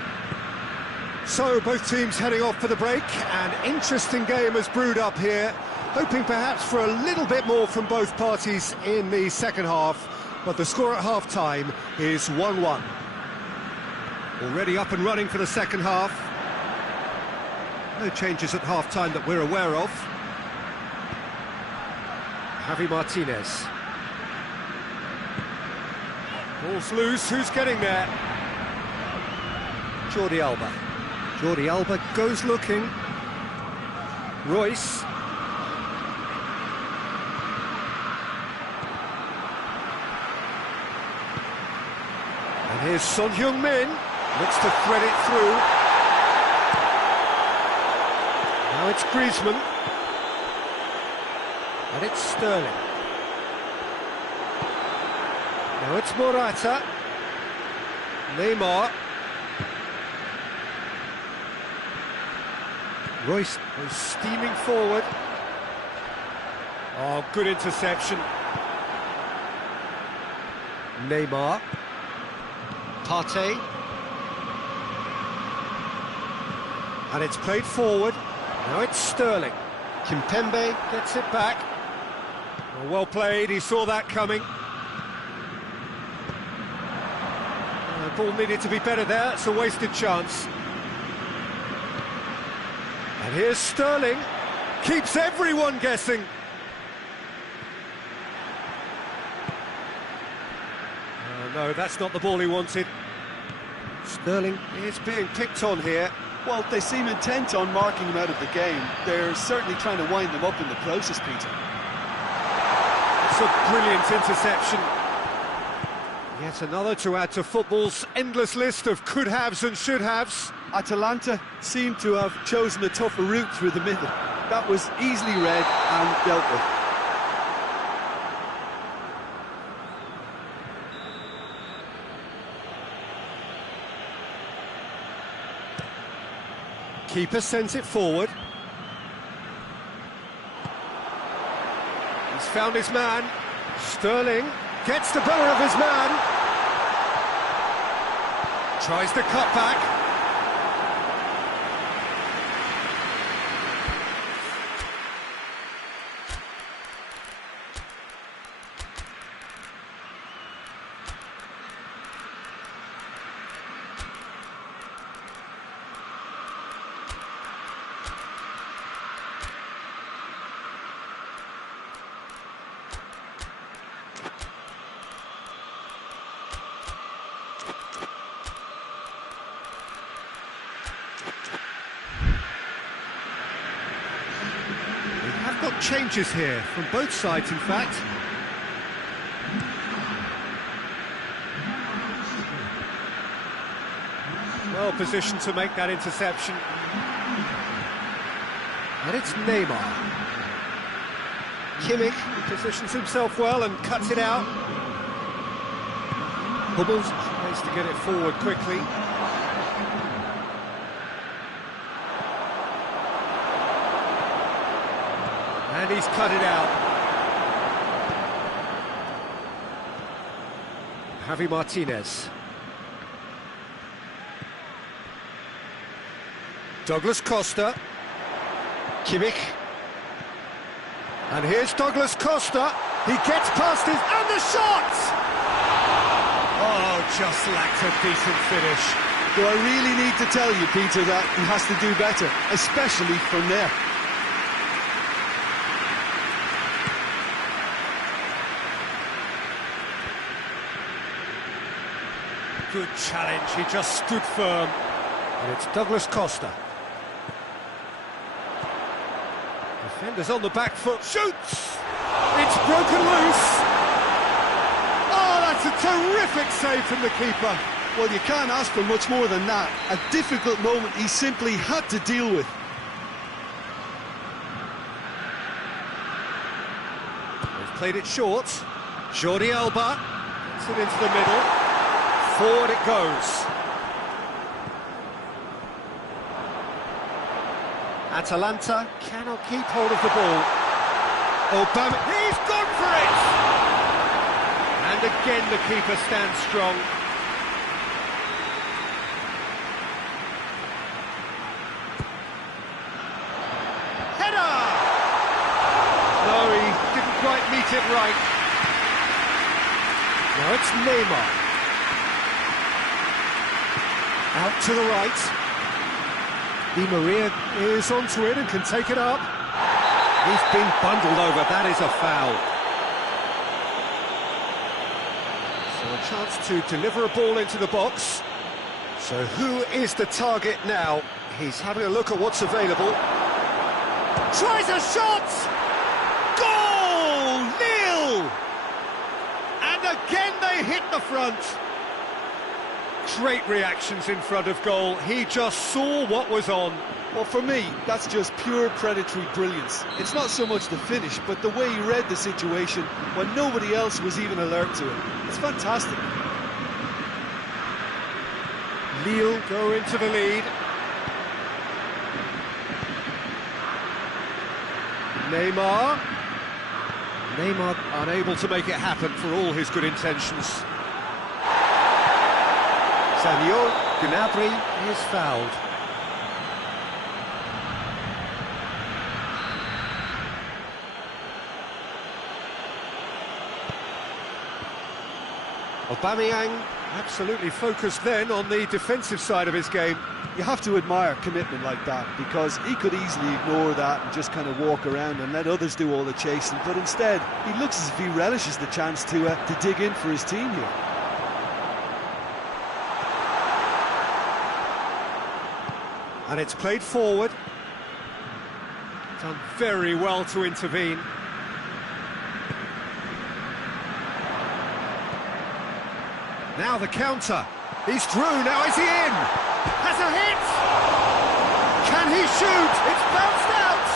So both teams heading off for the break. An interesting game has brewed up here, hoping perhaps for a little bit more from both parties in the second half, but the score at half-time is 1-1. Already up and running for the second half. No changes at half-time that we're aware of. Javi Martinez. Ball's loose, who's getting there? Jordi Alba. Jordi Alba goes looking. Royce. And here's Son Heung-min. Looks to thread it through. Now it's Griezmann. And it's Sterling. Now it's Morata. Neymar. Royce goes steaming forward. Oh, good interception. Neymar. Partey. And it's played forward. Now it's Sterling. Kimpembe gets it back. Oh, well played, he saw that coming. The ball needed to be better there, it's a wasted chance. And here's Sterling, keeps everyone guessing. Oh no, that's not the ball he wanted. Sterling is being picked on here. Well, they seem intent on marking him out of the game. They're certainly trying to wind them up in the process, Peter. It's a brilliant interception. Yet another to add to football's endless list of could-haves and should-haves. Atalanta seem to have chosen a tougher route through the middle. That was easily read and dealt with. Keeper sends it forward. He's found his man. Sterling gets the better of his man. Tries the cut back. Changes here from both sides, in fact. Well positioned to make that interception. And it's Neymar. Kimmich positions himself well and cuts it out. Hummels tries to get it forward quickly. And he's cut it out. Javi Martinez. Douglas Costa. Kimmich. And here's Douglas Costa. He gets past his... and the shot! Oh, just lacked a decent finish. Do I really need to tell you, Peter, that he has to do better, especially from there? Good challenge, he just stood firm. And it's Douglas Costa. Defender's on the back foot, shoots! It's broken loose! Oh, that's a terrific save from the keeper. Well, you can't ask for much more than that. A difficult moment he simply had to deal with. They've played it short. Jordi Alba gets it into the middle. Forward it goes. Atalanta cannot keep hold of the ball. Obama, he's gone for it! And again the keeper stands strong. Header! No, he didn't quite meet it right. Now it's Neymar. Out to the right. Di Maria is onto it and can take it up. He's been bundled over, that is a foul. So a chance to deliver a ball into the box. So who is the target now? He's having a look at what's available. Tries a shot! Goal! Nil! And again they hit the front. Great reactions in front of goal. He just saw what was on. Well, for me, that's just pure predatory brilliance. It's not so much the finish, but the way he read the situation when nobody else was even alert to it. It's fantastic. Lille go into the lead. Neymar unable to make it happen for all his good intentions. Samuel Gnabry is fouled. Aubameyang absolutely focused then on the defensive side of his game. You have to admire commitment like that, because he could easily ignore that and just kind of walk around and let others do all the chasing, but instead he looks as if he relishes the chance to dig in for his team here. And it's played forward. Done very well to intervene. Now the counter. He's through, now is he in? Has a hit! Can he shoot? It's bounced out!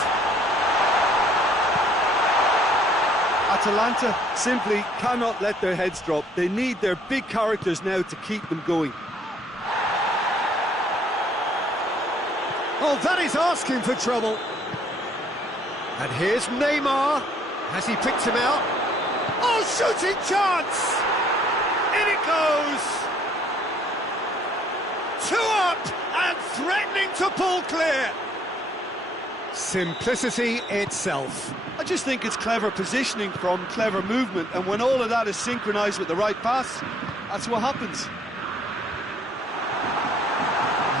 Atalanta simply cannot let their heads drop. They need their big characters now to keep them going. Oh, that is asking for trouble. And here's Neymar. Has he picked him out? Oh, shooting chance! In it goes! 2 up and threatening to pull clear. Simplicity itself. I just think it's clever positioning from clever movement, and when all of that is synchronised with the right pass, that's what happens.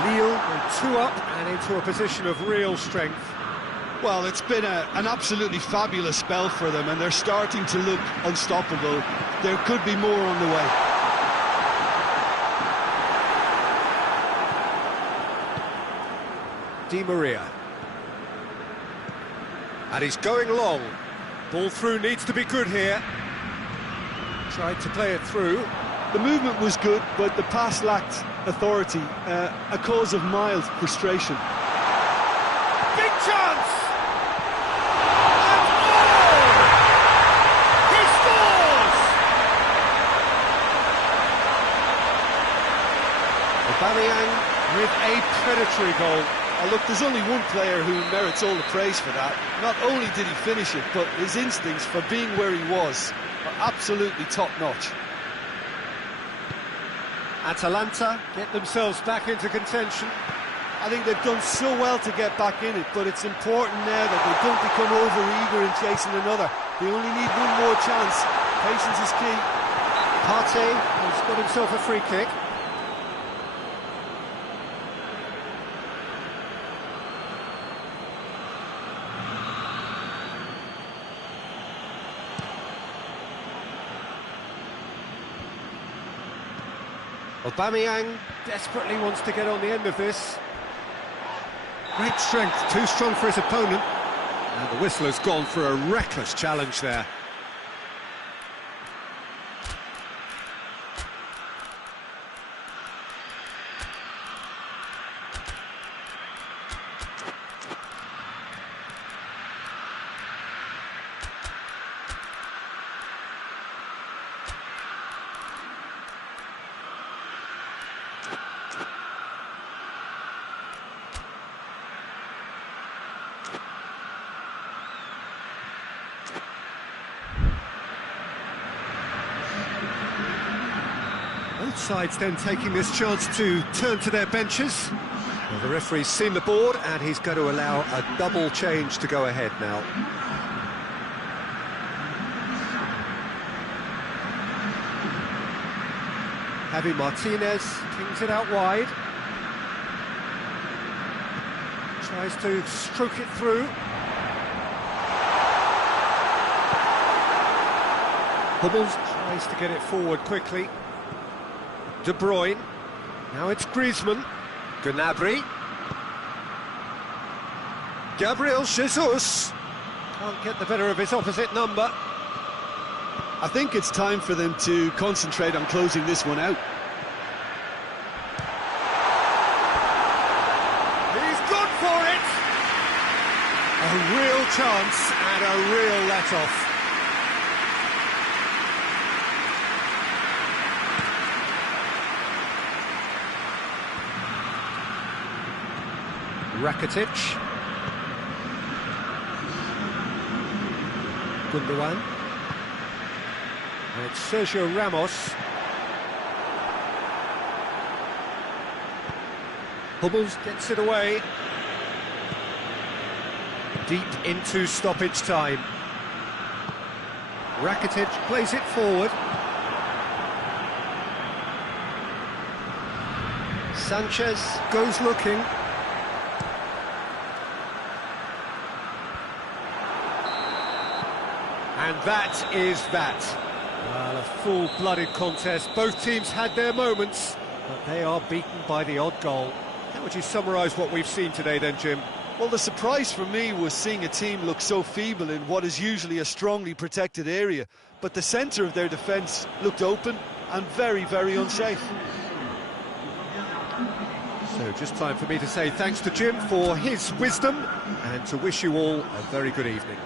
Lille are 2 up and into a position of real strength. Well, it's been an absolutely fabulous spell for them, and they're starting to look unstoppable. There could be more on the way. Di Maria. And he's going long. Ball through needs to be good here. Tried to play it through. The movement was good, but the pass lacked authority, a cause of mild frustration. Big chance! And oh! He scores! Aubameyang with a predatory goal. Oh, look, there's only one player who merits all the praise for that. Not only did he finish it, but his instincts for being where he was are absolutely top-notch. Atalanta get themselves back into contention. I think they've done so well to get back in it, but it's important now that they don't become over-eager in chasing another. They only need one more chance. Patience is key. Partey has got himself a free kick. Aubameyang desperately wants to get on the end of this. Great strength, too strong for his opponent. And the whistle has gone for a reckless challenge there. Both sides then taking this chance to turn to their benches. Well, the referee's seen the board and he's going to allow a double change to go ahead now. Javi Martinez kings it out wide. Tries to stroke it through. Hummels tries to get it forward quickly. De Bruyne. Now it's Griezmann. Gnabry. Gabriel Jesus. Can't get the better of his opposite number. I think it's time for them to concentrate on closing this one out. He's gone for it! A real chance and a real let-off. Rakitic. Gundogan. And it's Sergio Ramos. Hummels gets it away. Deep into stoppage time. Rakitic plays it forward. Sanchez goes looking. And that is that. Well, a full-blooded contest. Both teams had their moments, but they are beaten by the odd goal. How would you summarise what we've seen today then, Jim? Well, the surprise for me was seeing a team look so feeble in what is usually a strongly protected area, but the centre of their defence looked open and very, very unsafe. So just time for me to say thanks to Jim for his wisdom and to wish you all a very good evening.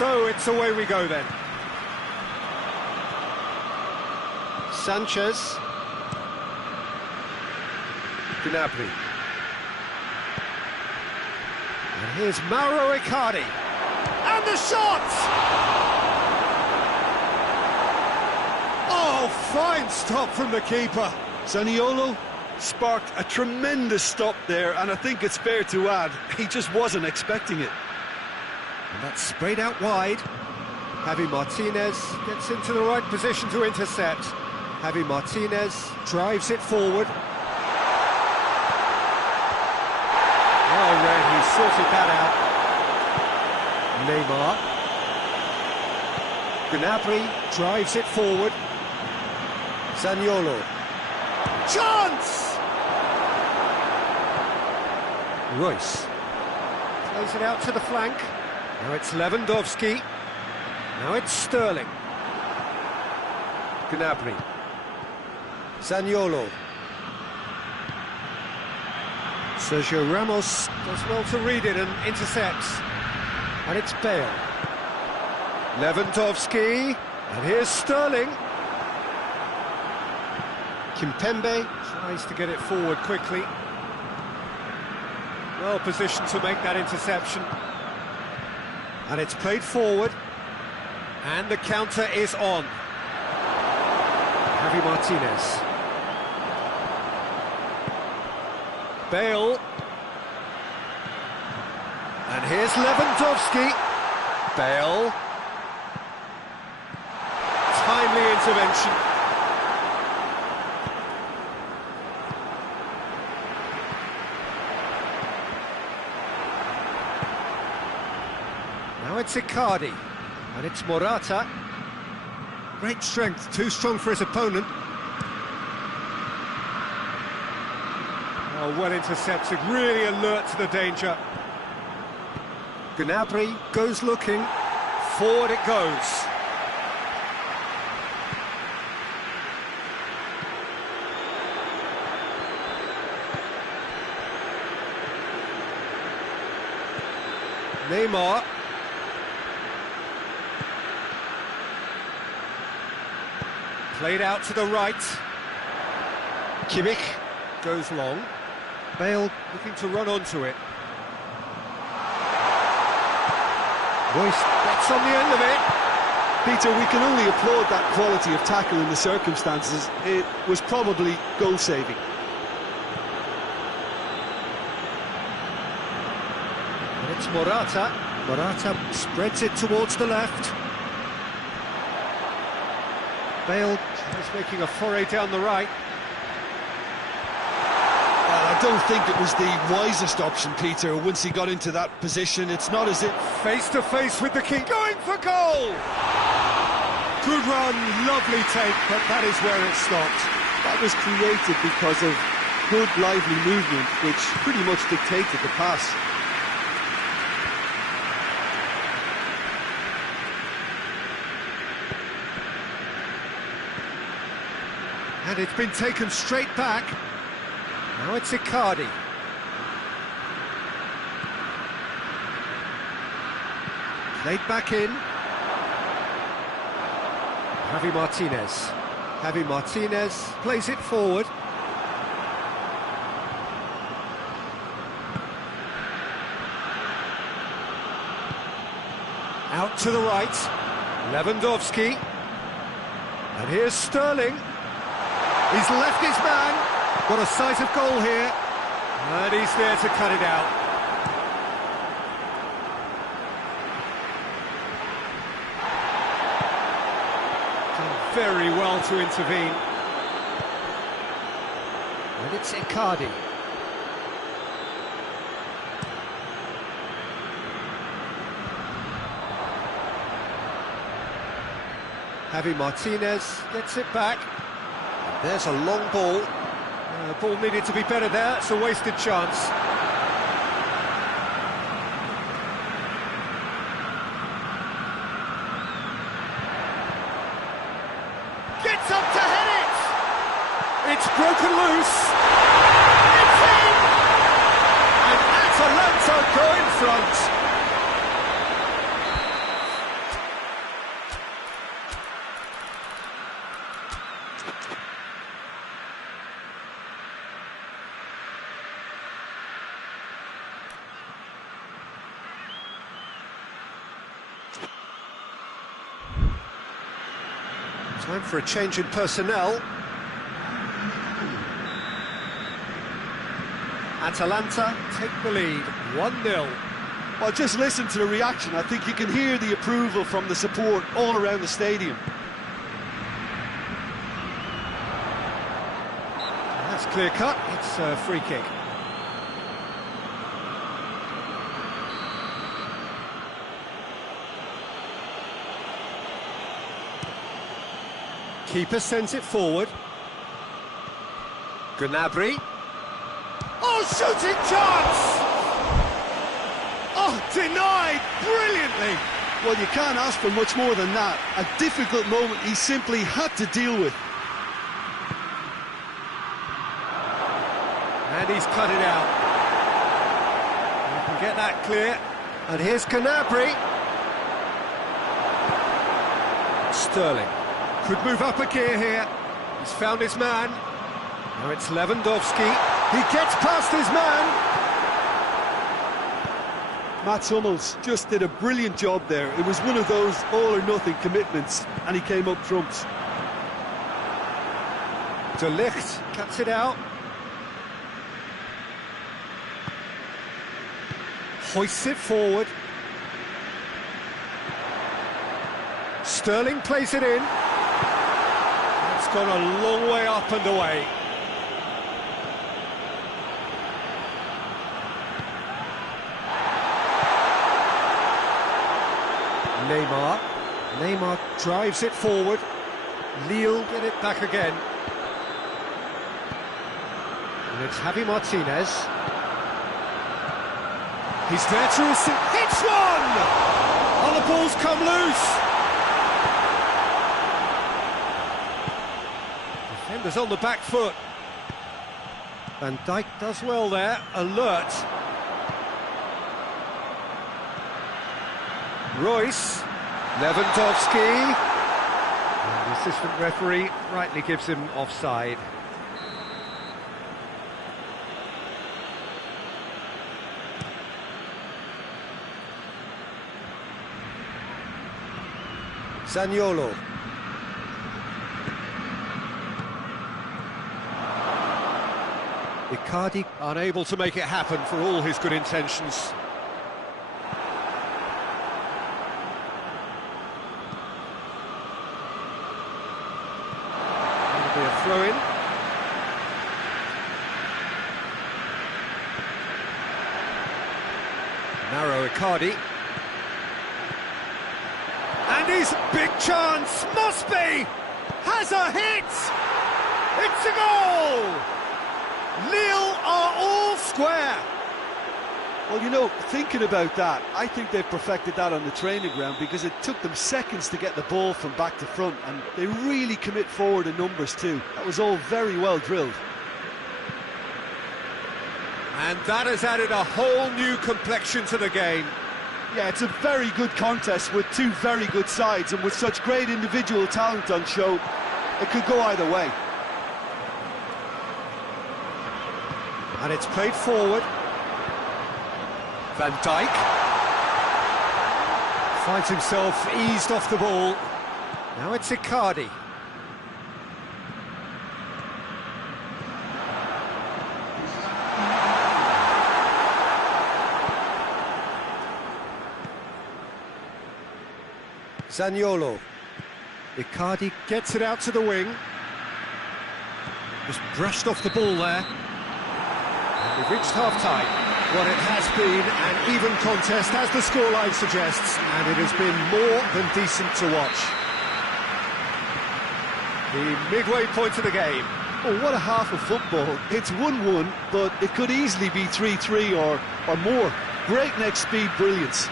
So it's away we go then. Sanchez. Gnabry. And here's Mauro Icardi. And the shot! Oh, fine stop from the keeper. Zaniolo sparked a tremendous stop there, and I think it's fair to add, he just wasn't expecting it. And that's sprayed out wide. Javi Martinez gets into the right position to intercept. Javi Martinez drives it forward. Well read, he sorted that out. Neymar. Gnabry drives it forward. Zaniolo. Chance! Royce. Plays it out to the flank. Now it's Lewandowski. Now it's Sterling. Gnabry. Zaniolo. Sergio Ramos does well to read it and intercepts. And it's Bale. Lewandowski. And here's Sterling. Kimpembe tries to get it forward quickly. Well positioned to make that interception. And it's played forward. And the counter is on. Javi Martinez. Bale. And here's Lewandowski. Bale. Timely intervention. Now it's Icardi. And it's Morata. Great strength, too strong for his opponent. Oh, well intercepted, really alert to the danger. Gnabry goes looking. Forward it goes. Neymar. Played out to the right. Kimmich goes long. Bale looking to run onto it. Royce gets on the end of it. Peter, we can only applaud that quality of tackle in the circumstances. It was probably goal-saving. And it's Morata. Morata spreads it towards the left. Bale is making a foray down the right. Well, I don't think it was the wisest option, Peter, once he got into that position. It's not as if... Face-to-face with the king, going for goal! Good run, lovely take, but that is where it stopped. That was created because of good, lively movement, which pretty much dictated the pass. And it's been taken straight back. Now it's Icardi. Played back in. Javi Martinez. Javi Martinez plays it forward. Out to the right. Lewandowski. And here's Sterling. He's left his man. Got a sight of goal here. And he's there to cut it out. Done very well to intervene. And it's Icardi. Javi Martinez gets it back. There's a long ball. Ball needed to be better there. It's a wasted chance. Gets up to head it! It's broken loose. It's in! And Atalanta go in front. Time for a change in personnel. Atalanta take the lead, 1-0. Well, just listen to the reaction. I think you can hear the approval from the support all around the stadium. That's clear cut, it's a free kick. Keeper sends it forward. Gnabry. Oh, shooting chance! Oh, denied brilliantly. Well, you can't ask for much more than that. A difficult moment he simply had to deal with. And he's cut it out. You can get that clear. And here's Gnabry. Sterling could move up a gear here. He's found his man. Now it's Lewandowski. He gets past his man. Mats Hummels just did a brilliant job there. It was one of those all-or-nothing commitments, and he came up trumps. De Ligt cuts it out. Hoists it forward. Sterling plays it in. It's gone a long way up and away. Neymar drives it forward. Lille get it back again. And it's Javi Martinez. He's there to receive. Hits one! Oh, the ball's come loose. Defender's on the back foot. Van Dijk does well there. Alert. Royce. Lewandowski. And the assistant referee rightly gives him offside. Zaniolo. Icardi unable to make it happen for all his good intentions. That'll be a throw-in. Narrow Icardi. And his big chance, must be, has a hit! It's a goal! Lille are all square. Well, you know, thinking about that, I think they've perfected that on the training ground because it took them seconds to get the ball from back to front, and they really commit forward in numbers too. That was all very well drilled. And that has added a whole new complexion to the game. Yeah, it's a very good contest with two very good sides, and with such great individual talent on show, it could go either way. And it's played forward. Van Dijk finds himself eased off the ball. Now it's Icardi. Zaniolo. Icardi gets it out to the wing. Just brushed off the ball there. And we've reached half-time. What it has been an even contest, as the scoreline suggests, and it has been more than decent to watch. The midway point of the game. Oh, what a half of football. It's 1-1, but it could easily be 3-3 or more. Breakneck speed brilliance.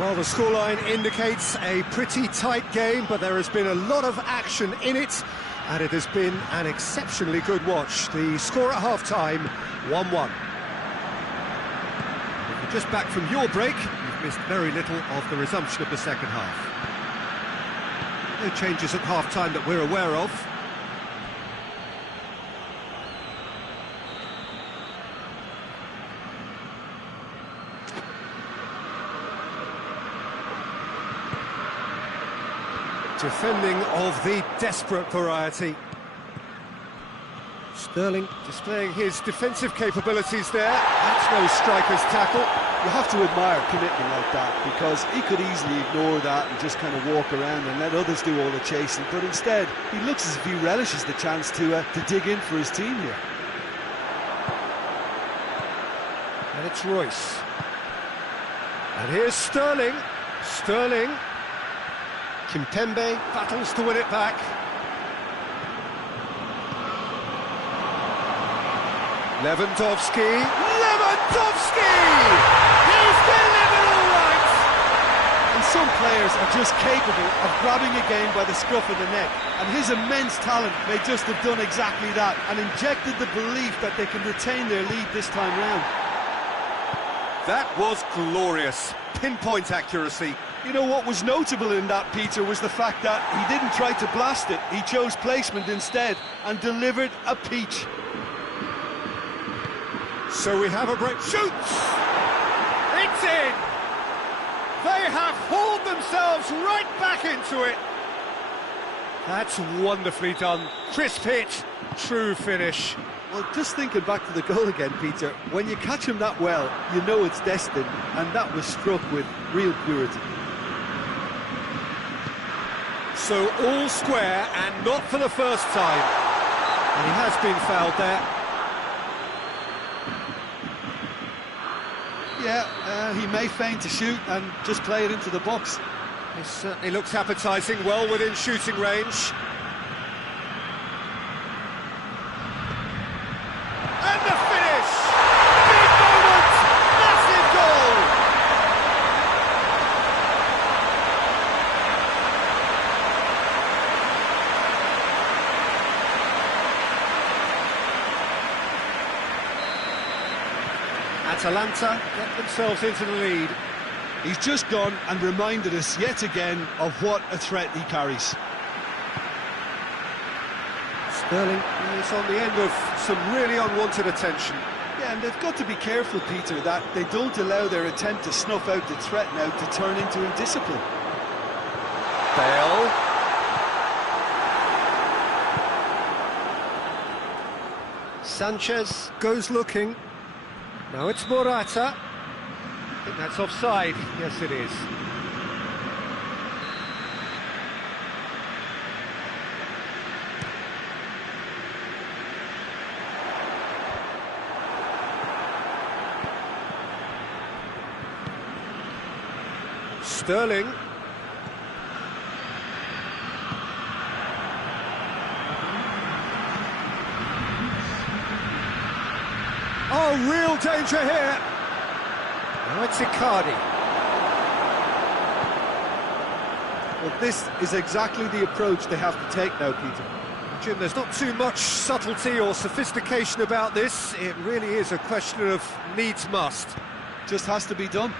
Well, the scoreline indicates a pretty tight game, but there has been a lot of action in it, and it has been an exceptionally good watch. The score at half-time, 1-1. If you're just back from your break, you've missed very little of the resumption of the second half. No changes at half-time that we're aware of. Defending of the desperate variety. Sterling displaying his defensive capabilities there. That's no striker's tackle. You have to admire commitment like that, because he could easily ignore that and just kind of walk around and let others do all the chasing, but instead he looks as if he relishes the chance to dig in for his team here. And it's Royce. And here's Sterling. Sterling. Kimpembe battles to win it back. Lewandowski. Lewandowski! He's delivered all right! And some players are just capable of grabbing a game by the scruff of the neck, and his immense talent may just have done exactly that and injected the belief that they can retain their lead this time round. That was glorious. Pinpoint accuracy. You know what was notable in that, Peter, was the fact that he didn't try to blast it. He chose placement instead and delivered a peach. So we have a break. Shoots! It's in! They have hauled themselves right back into it. That's wonderfully done. Crisp hit, true finish. Well, just thinking back to the goal again, Peter, when you catch him that well, you know it's destined, and that was struck with real purity. So all square, and not for the first time. And he has been fouled there. Yeah, he may feign to shoot and just play it into the box. It certainly looks appetising, well within shooting range. And the finish! Big moment! Massive goal! Atalanta get themselves into the lead. He's just gone and reminded us yet again of what a threat he carries. Sterling is on the end of some really unwanted attention. Yeah, and they've got to be careful, Peter, that they don't allow their attempt to snuff out the threat now to turn into indiscipline. Bale. Sanchez goes looking. Now it's Morata. I think that's offside. Yes, it is. Sterling. Oh, real danger here. Now it's Icardi. Well, this is exactly the approach they have to take now, Peter. Jim, there's not too much subtlety or sophistication about this. It really is a question of needs must. Just has to be done.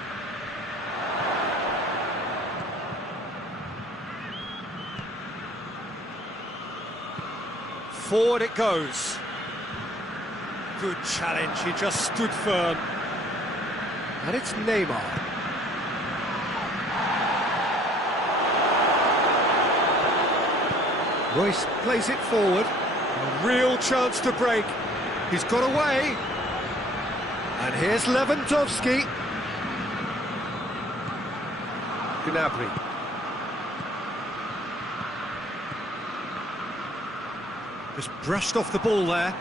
Forward it goes. Good challenge, he just stood firm. And it's Neymar. Royce plays it forward. A real chance to break. He's got away. And here's Lewandowski. Gnabry. Just brushed off the ball there.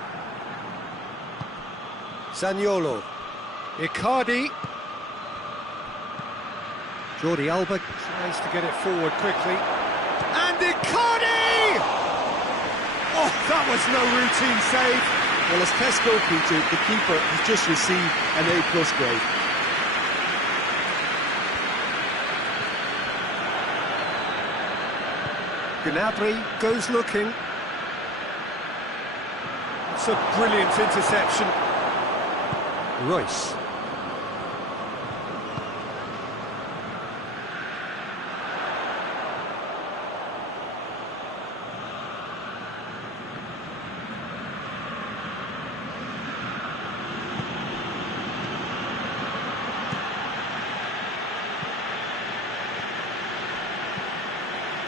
Zaniolo. Icardi. Jordi Alba tries to get it forward quickly. And Icardi! Oh, that was no routine save. Well, as tests go, Peter, the keeper has just received an A+ grade. Gnabry goes looking. It's a brilliant interception. Royce.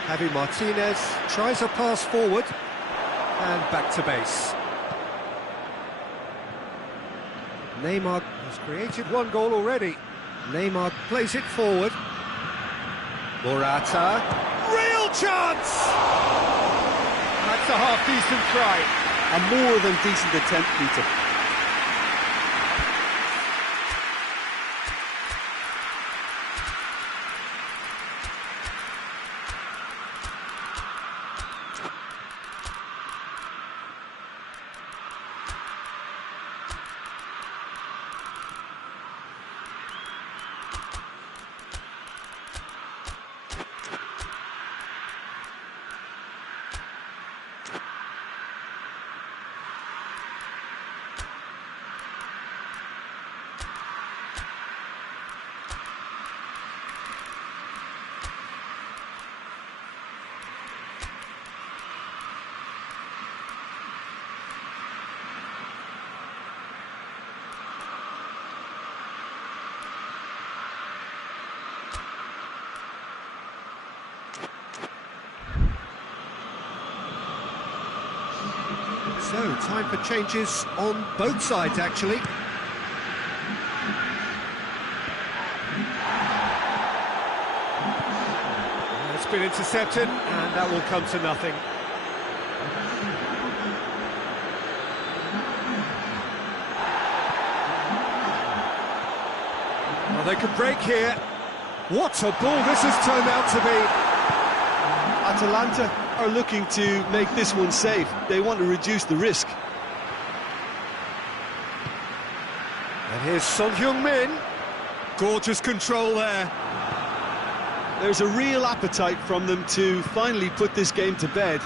Javi Martinez tries a pass forward, and back to base. Neymar has created one goal already. Neymar plays it forward. Morata. Real chance! That's a half-decent try. A more than decent attempt, Peter. So, time for changes on both sides, actually. It's been intercepted, and that will come to nothing. Well, they could break here. What a ball this has turned out to be. Atalanta are looking to make this one safe. They want to reduce the risk. And here's Son Heung-min. Gorgeous control there. There's a real appetite from them to finally put this game to bed,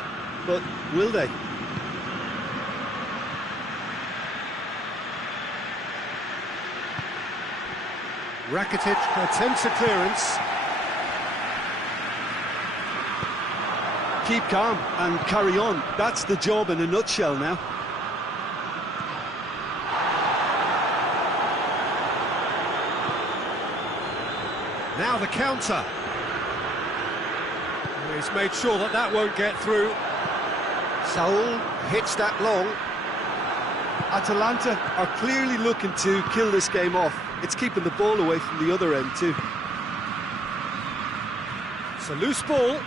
but will they? Rakitic attempts a clearance. Keep calm and carry on. That's the job in a nutshell now. Now the counter. He's made sure that that won't get through. Saul hits that long. Atalanta are clearly looking to kill this game off. It's keeping the ball away from the other end too. It's a loose ball.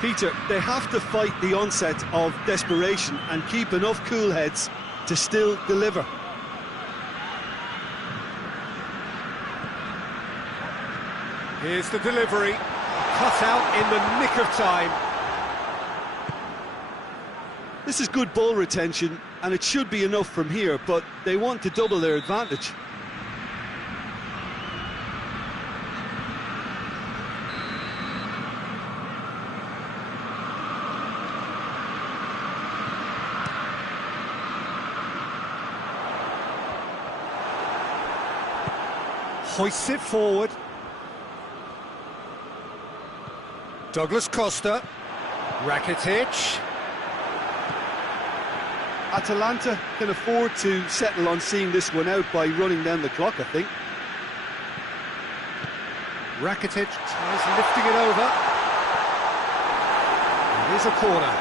Peter, they have to fight the onset of desperation and keep enough cool heads to still deliver. Here's the delivery. Cut out in the nick of time. This is good ball retention, and it should be enough from here, but they want to double their advantage. Hoists it forward. Douglas Costa. Rakitic. Atalanta can afford to settle on seeing this one out by running down the clock, I think. Rakitic tries lifting it over. Here's a corner.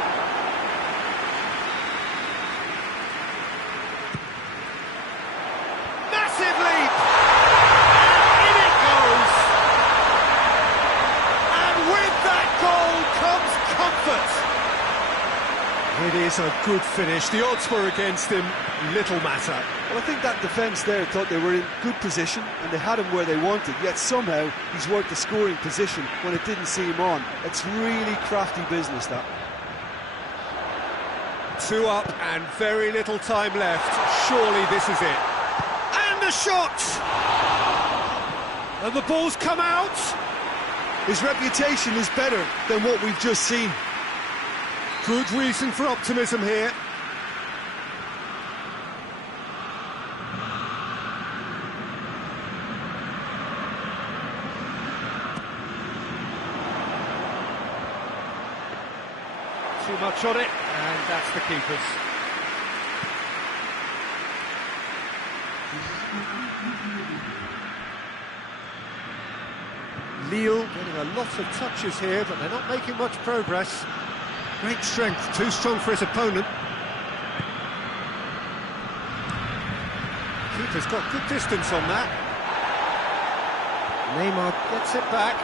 Massive leap! And in it goes! And with that goal comes comfort. It is a good finish. The odds were against him. Little matter. Well, I think that defence there thought they were in good position and they had him where they wanted, yet somehow he's worked the scoring position when it didn't see him on. It's really crafty business, that. 2 up and very little time left. Surely this is it. And a shot! And the ball's come out. His reputation is better than what we've just seen. Good reason for optimism here. Too much on it, and that's the keeper's. Lille getting a lot of touches here, but they're not making much progress. Great strength, too strong for his opponent. Keeper's got good distance on that. Neymar gets it back.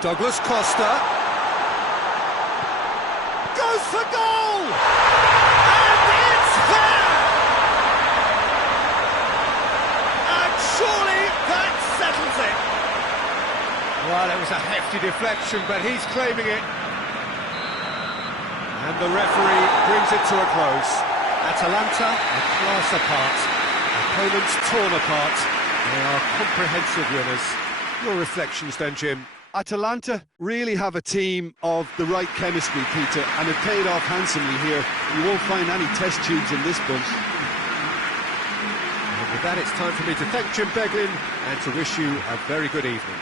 Douglas Costa goes for goal, and it's there. And surely that settles it. Well, it was a hefty deflection, but he's claiming it. And the referee brings it to a close. Atalanta are class apart. Opponents torn apart. They are comprehensive winners. Your reflections then, Jim? Atalanta really have a team of the right chemistry, Peter, and it paid off handsomely here. You won't find any test tubes in this bunch. And with that, it's time for me to thank Jim Beglin and to wish you a very good evening.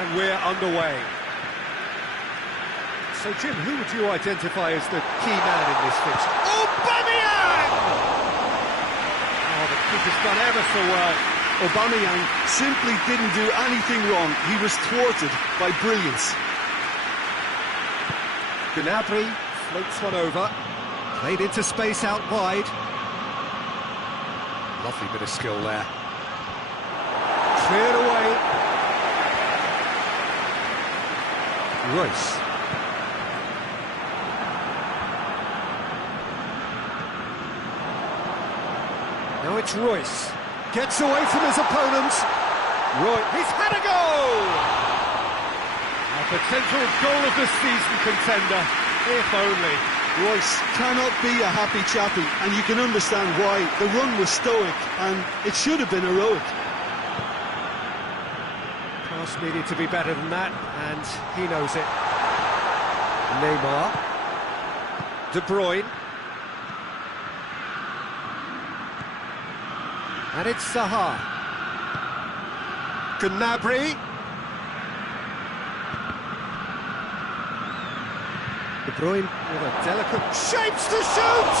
And we're underway. So, Jim, who would you identify as the key man in this fixture? Aubameyang! Oh, the keeper's done ever so well. Aubameyang simply didn't do anything wrong. He was thwarted by brilliance. Gnabry floats one over. Played into space out wide. Lovely bit of skill there. Cleared away. Royce. Now it's Royce. Gets away from his opponent. He's had a goal! A potential goal of the season contender, if only. Royce cannot be a happy chappy, and you can understand why. The run was stoic, and it should have been heroic. Pass needed to be better than that, and he knows it. Neymar. De Bruyne. And it's Zaha. Gnabry. De Bruyne with a delicate shapes to shoot!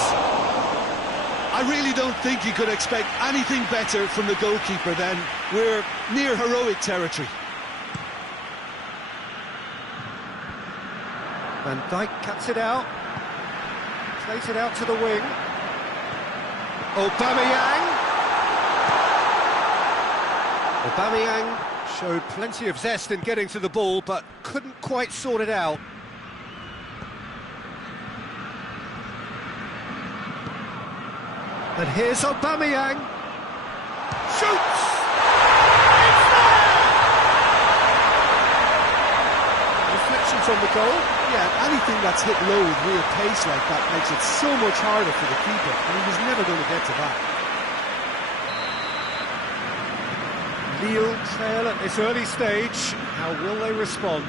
I really don't think you could expect anything better from the goalkeeper then. We're near heroic territory. Van Dijk cuts it out. Plays it out to the wing. Aubameyang. Aubameyang showed plenty of zest in getting to the ball, but couldn't quite sort it out. And here's Aubameyang. Shoots! It's there! Reflections on the goal. Yeah, anything that's hit low with real pace like that makes it so much harder for the keeper, and he was never going to get to that. Lille trail at this early stage. How will they respond?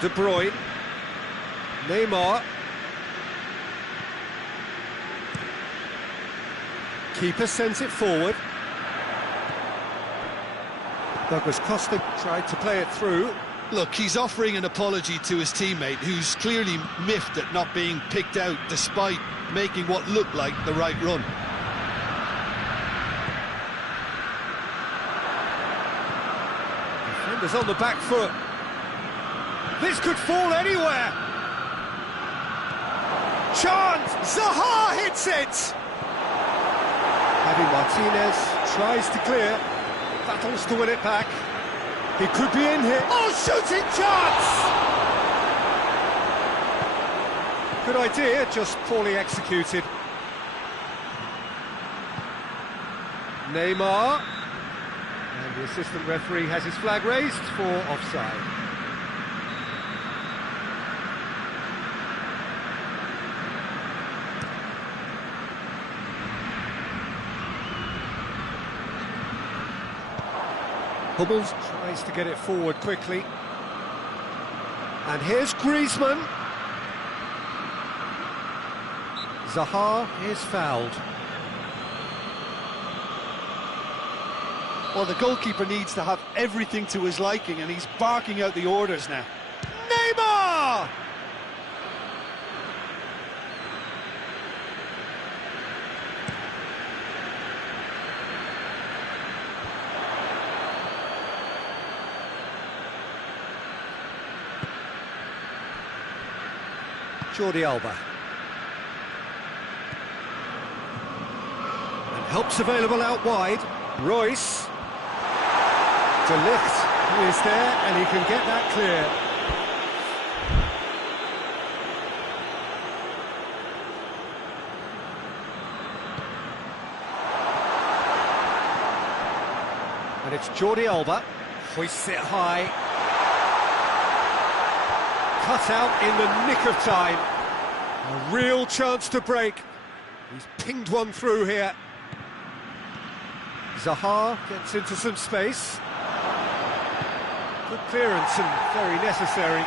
De Bruyne. Neymar. Keeper sends it forward. Douglas Costa tried to play it through. Look, he's offering an apology to his teammate, who's clearly miffed at not being picked out despite making what looked like the right run. Defenders on the back foot. This could fall anywhere. Chance! Zaha hits it! Javi Martinez tries to clear, battles to win it back. He could be in here. Oh, shooting chance! Good idea, just poorly executed. Neymar. And the assistant referee has his flag raised for offside. Hummels tries to get it forward quickly. And here's Griezmann. Zaha is fouled. Well, the goalkeeper needs to have everything to his liking, and he's barking out the orders now. Neymar! Jordi Alba. And help's available out wide. Royce. De Ligt is there, and he can get that clear. And it's Jordi Alba. Hoists it high. Cut out in the nick of time. A real chance to break. He's pinged one through here. Zaha gets into some space. Good clearance and very necessary.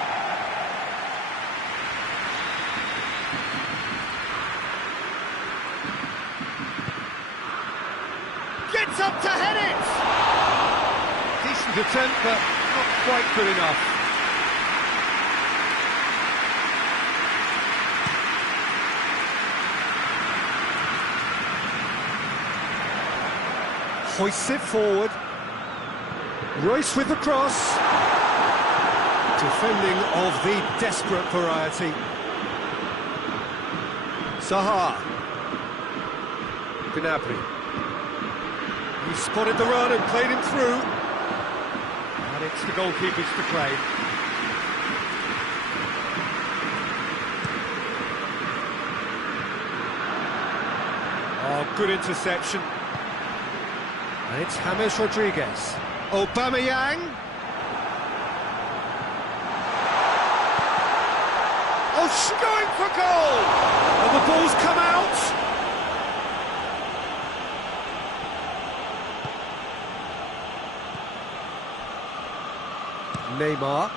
Gets up to head it! Decent attempt, but not quite good enough. Hoists it forward. Royce with the cross. Defending of the desperate variety. Zaha. Gnabry. He spotted the run and played him through. And it's the goalkeepers to claim. Oh, good interception. And it's James Rodriguez. Aubameyang. Ramos going for goal! And the ball's come out! Neymar.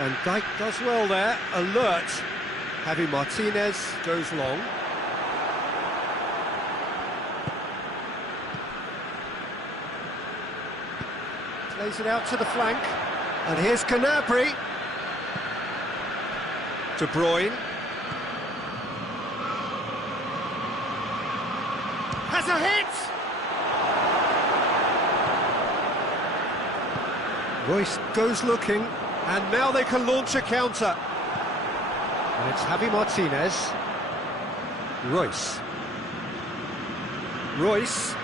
And Dijk does well there, alert. Javi Martinez goes long. Plays it out to the flank. And here's Gnabry. De Bruyne. Has a hit! Royce goes looking, and now they can launch a counter. And it's Javi Martinez. Royce. Royce.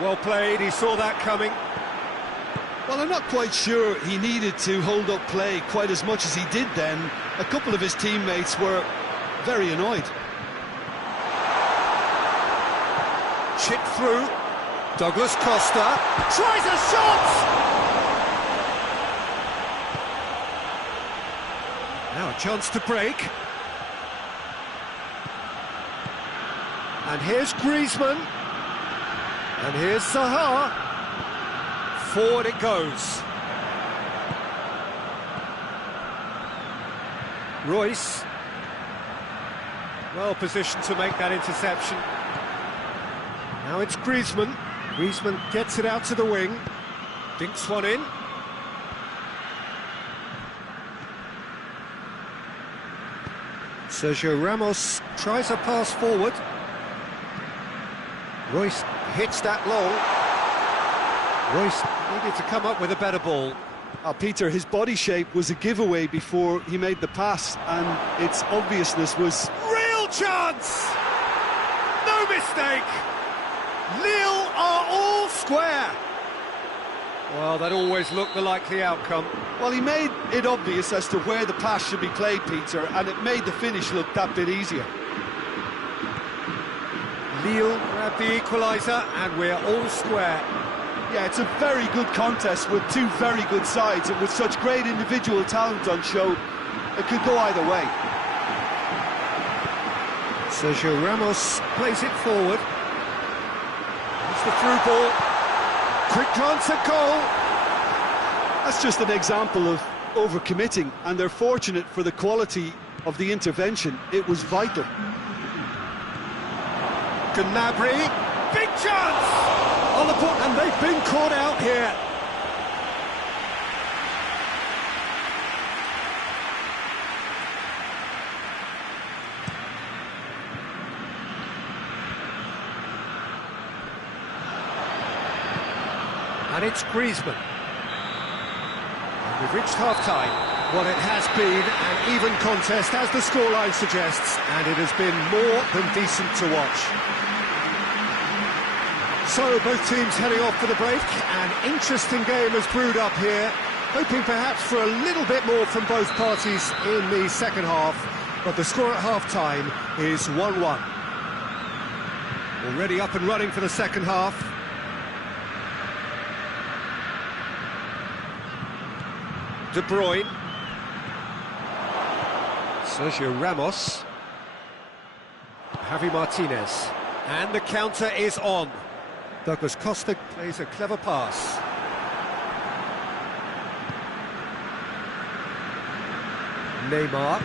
Well played, he saw that coming. Well, I'm not quite sure he needed to hold up play quite as much as he did then. A couple of his teammates were very annoyed. Chip through. Douglas Costa tries a shot! Now a chance to break. And here's Griezmann. And here's Zaha. Forward it goes. Royce. Well positioned to make that interception. Now it's Griezmann. Griezmann gets it out to the wing. Dinks one in. Sergio Ramos tries a pass forward. Royce hits that long. Royce needed to come up with a better ball. Peter, his body shape was a giveaway before he made the pass, and its obviousness was... Real chance! No mistake! Lille are all square. Well, that always looked the likely outcome. Well, he made it obvious as to where the pass should be played, Peter, and it made the finish look that bit easier. Lille grabbed the equaliser, and we're all square. Yeah, it's a very good contest with two very good sides, and with such great individual talent on show, it could go either way. Sergio Ramos plays it forward. It's the through ball. Quick glance at goal. That's just an example of overcommitting, and they're fortunate for the quality of the intervention. It was vital. Gnabry, big chance on the ball, and they've been caught out here. And it's Griezmann. And we've reached half-time. What it has been an even contest, as the scoreline suggests, and it has been more than decent to watch. So, both teams heading off for the break. An interesting game has brewed up here, hoping perhaps for a little bit more from both parties in the second half, but the score at half-time is 1-1. Already up and running for the second half. De Bruyne. Sergio Ramos. Javi Martinez. And the counter is on. Douglas Costa plays a clever pass. Neymar.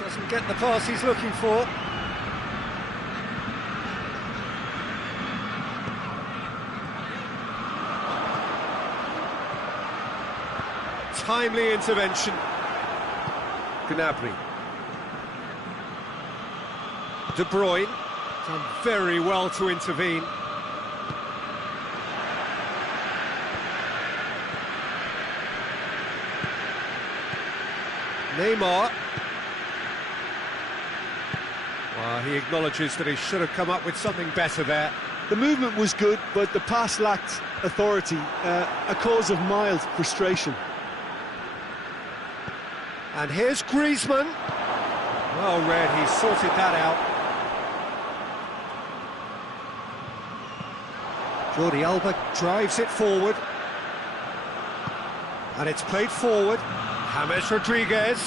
Doesn't get the pass he's looking for. Timely intervention. Gnabry. De Bruyne. Done very well to intervene. Neymar. Well, he acknowledges that he should have come up with something better there. The movement was good, but the pass lacked authority, a cause of mild frustration. And here's Griezmann. Well read, he sorted that out. Jordi Alba drives it forward. And it's played forward. James Rodriguez.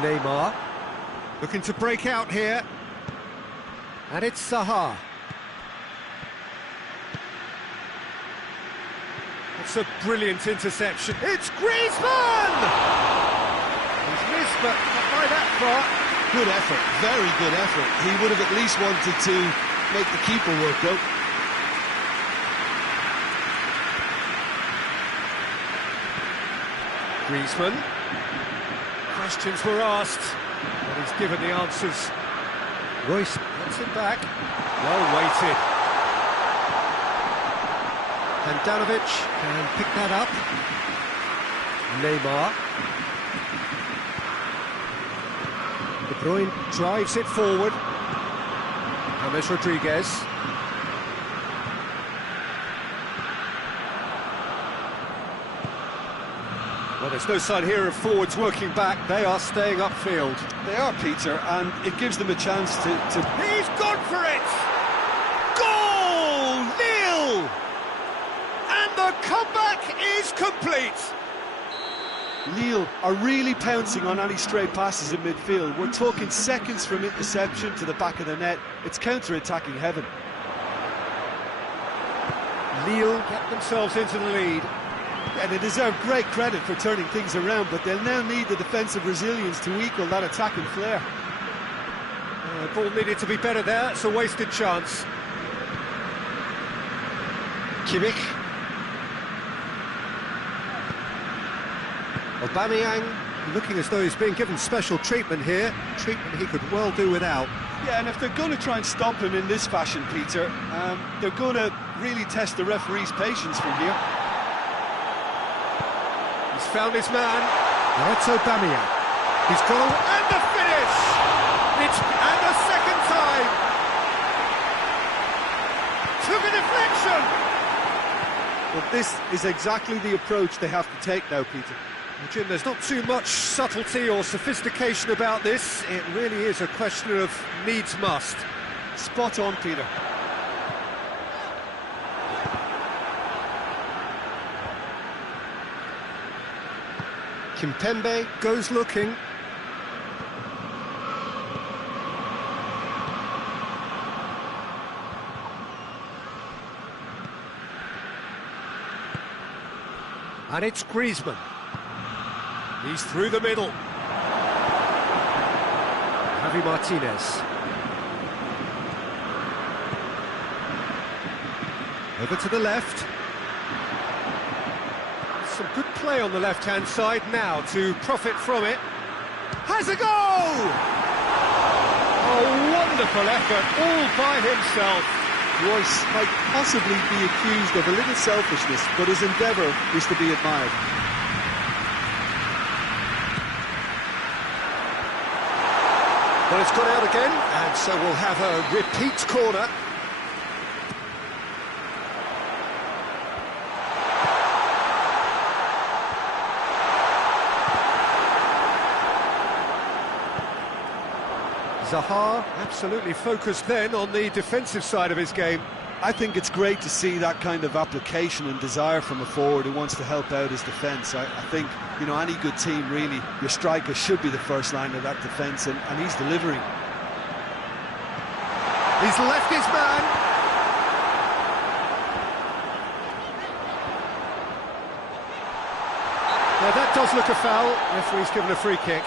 Neymar. Looking to break out here. And it's Zaha. It's a brilliant interception. It's Griezmann! He's missed, but not by that far. Good effort, very good effort. He would have at least wanted to make the keeper work, though. Griezmann. Questions were asked, but he's given the answers. Royce gets it back. Well weighted. Handanovic can pick that up. Neymar. De Bruyne drives it forward. James Rodriguez. Well, there's no sign here of forwards working back. They are staying upfield. They are, Peter, and it gives them a chance to... He's gone for it! Goal! Nil! And the comeback is complete! Lille are really pouncing on any stray passes in midfield. We're talking seconds from interception to the back of the net. It's counter-attacking heaven. Lille get themselves into the lead. And they deserve great credit for turning things around, but they'll now need the defensive resilience to equal that attacking flair. Ball needed to be better there. It's a wasted chance. Kimmich. Aubameyang looking as though he's being given special treatment here. Treatment he could well do without. Yeah, and if they're going to try and stop him in this fashion, Peter, they're going to really test the referee's patience from here. He's found his man. Now it's Aubameyang. He's got and the finish! And the second time! Took a deflection! Well, this is exactly the approach they have to take now, Peter. Well, Jim, there's not too much subtlety or sophistication about this. It really is a question of needs must. Spot on, Peter. Kimpembe goes looking. And it's Griezmann. He's through the middle. Javi Martinez. Over to the left. Some good play on the left-hand side now to profit from it. Has a goal! A wonderful effort, all by himself. Royce might possibly be accused of a little selfishness, but his endeavour is to be admired. Well, it's gone out again, and so we'll have a repeat corner. Zaha absolutely focused then on the defensive side of his game. I think it's great to see that kind of application and desire from a forward who wants to help out his defence. I think, you know, any good team, really, your striker should be the first line of that defence, and he's delivering. He's left his man. Now that does look a foul. Referee's given a free kick.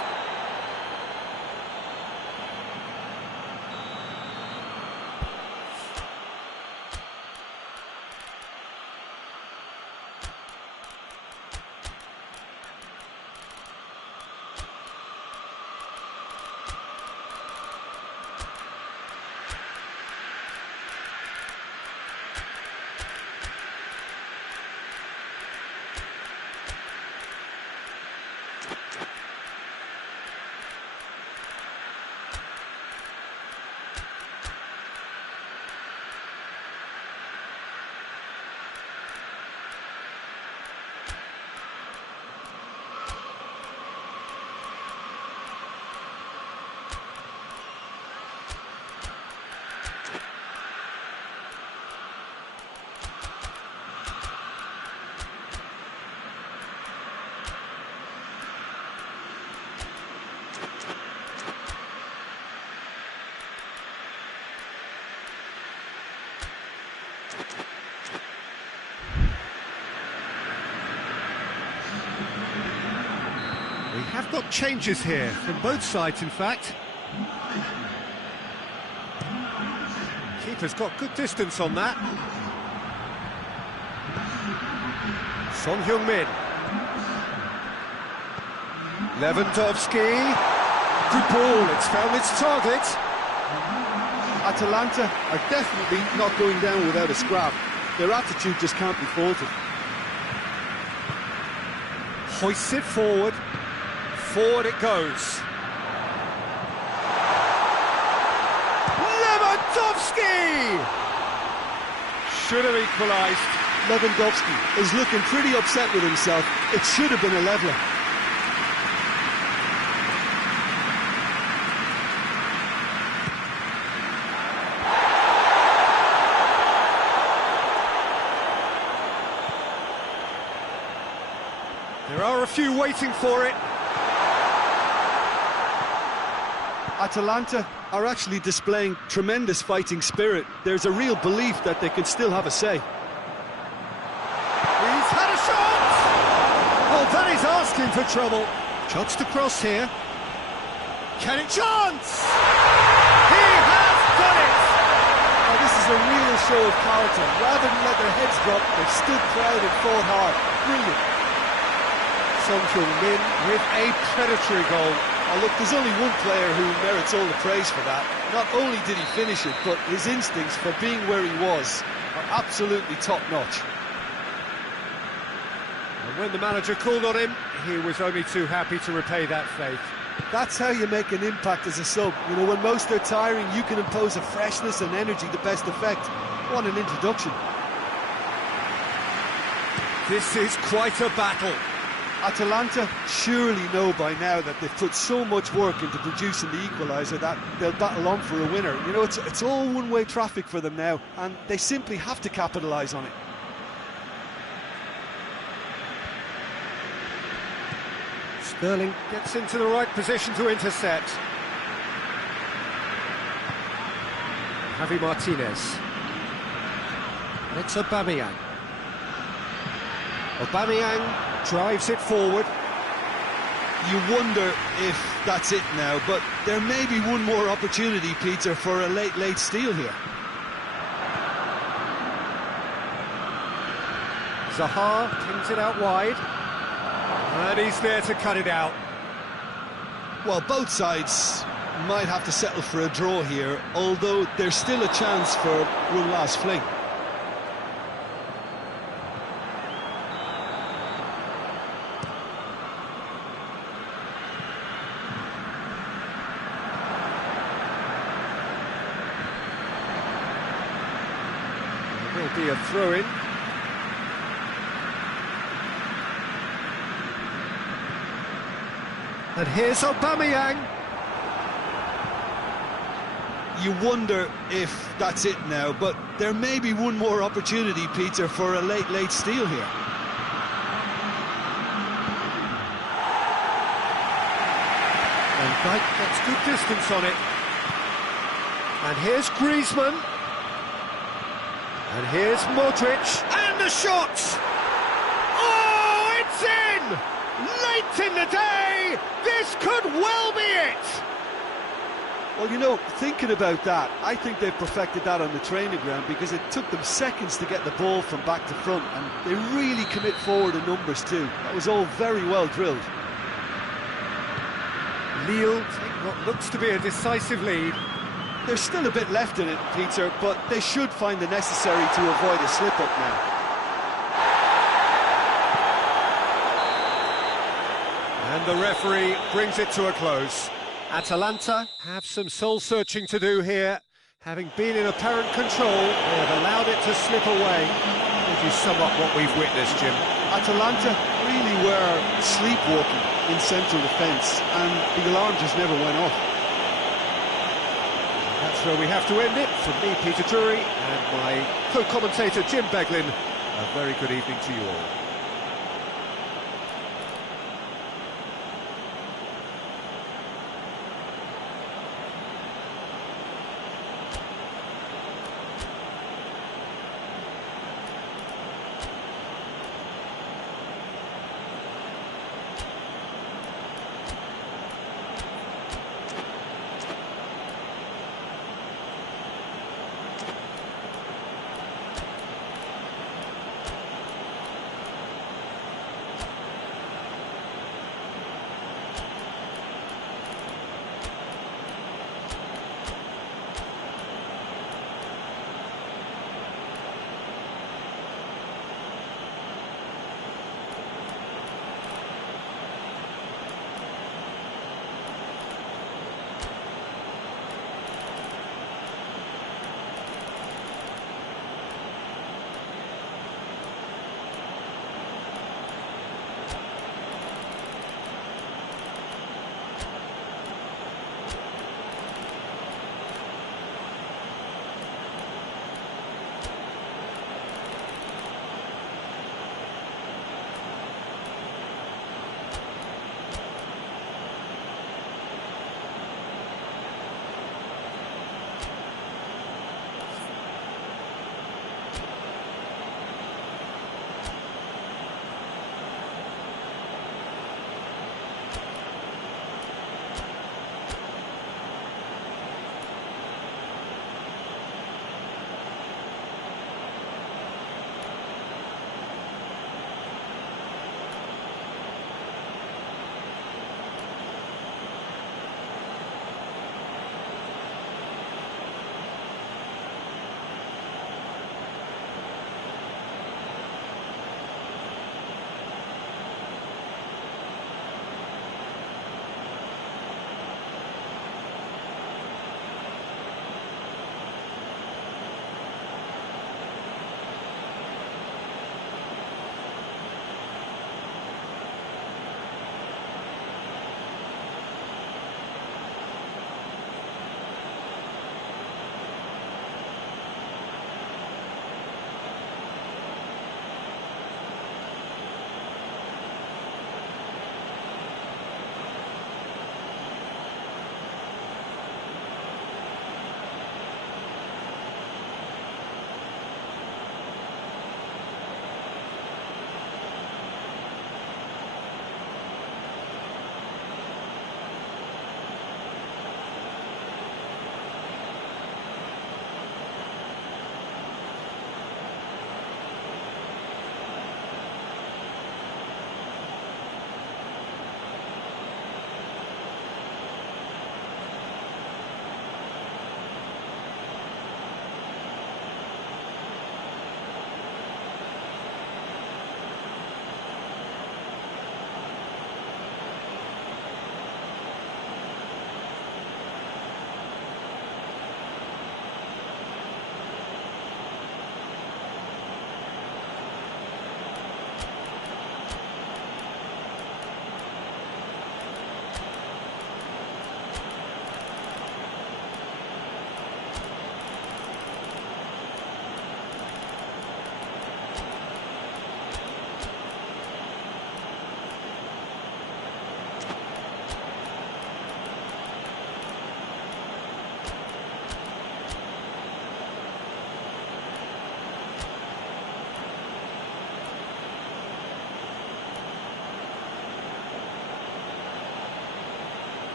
have got changes here, from both sides in fact. Keeper's got good distance on that. Son Heung-min. Lewandowski. Good ball, it's found its target. Atalanta are definitely not going down without a scrap. Their attitude just can't be faulted. Hoists it forward. Forward it goes. Lewandowski! Should have equalised. Lewandowski is looking pretty upset with himself. It should have been a leveller. There are a few waiting for it. Atalanta are actually displaying tremendous fighting spirit. There's a real belief that they can still have a say. He's had a shot! Oh, that is asking for trouble. Jogs to cross here. Can it chance? He has done it! Oh, this is a real show of character. Rather than let their heads drop, they've stood proud and fought hard. Brilliant. Son Heung-min with a predatory goal. Oh, look, there's only one player who merits all the praise for that. Not only did he finish it, but his instincts for being where he was are absolutely top-notch. And when the manager called on him, he was only too happy to repay that faith. That's how you make an impact as a sub. You know, when most are tiring, you can impose a freshness and energy to best effect. What an introduction. This is quite a battle. Atalanta surely know by now that they've put so much work into producing the equaliser that they'll battle on for a winner. You know, it's all one-way traffic for them now, and they simply have to capitalise on it. Sterling gets into the right position to intercept. Javi Martinez. It's Aubameyang. Aubameyang drives it forward. You wonder if that's it now, but there may be one more opportunity, Peter, for a late steal here. Zaha pings it out wide. And he's there to cut it out. Well, both sides might have to settle for a draw here, although there's still a chance for one last fling. Will be a throw-in. And here's Aubameyang. You wonder if that's it now, but there may be one more opportunity, Peter, for a late steal here. Van Dijk gets good distance on it. And here's Griezmann. And here's Modric. And the shot! Oh, it's in! Late in the day! This could well be it! Well, you know, thinking about that, I think they've perfected that on the training ground because it took them seconds to get the ball from back to front, and they really commit forward in numbers too. That was all very well drilled. Lille take what looks to be a decisive lead. There's still a bit left in it, Peter, but they should find the necessary to avoid a slip-up now. And the referee brings it to a close. Atalanta have some soul-searching to do here. Having been in apparent control, they have allowed it to slip away. How would you sum up what we've witnessed, Jim? Atalanta really were sleepwalking in central defence, and the alarm just never went off. That's where we have to end it. From me, Peter Drury, and my co-commentator, Jim Beglin, a very good evening to you all.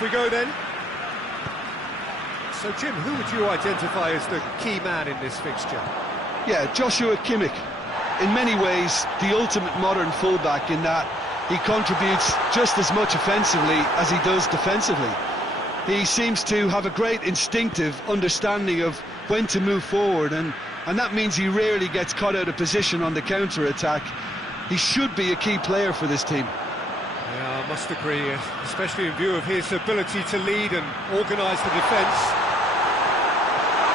Off we go then. So, Jim, who would you identify as the key man in this fixture? Yeah, Joshua Kimmich. In many ways, the ultimate modern fullback in that he contributes just as much offensively as he does defensively. He seems to have a great instinctive understanding of when to move forward, and that means he rarely gets caught out of position on the counter-attack. He should be a key player for this team. Yeah, I must agree, especially in view of his ability to lead and organise the defence.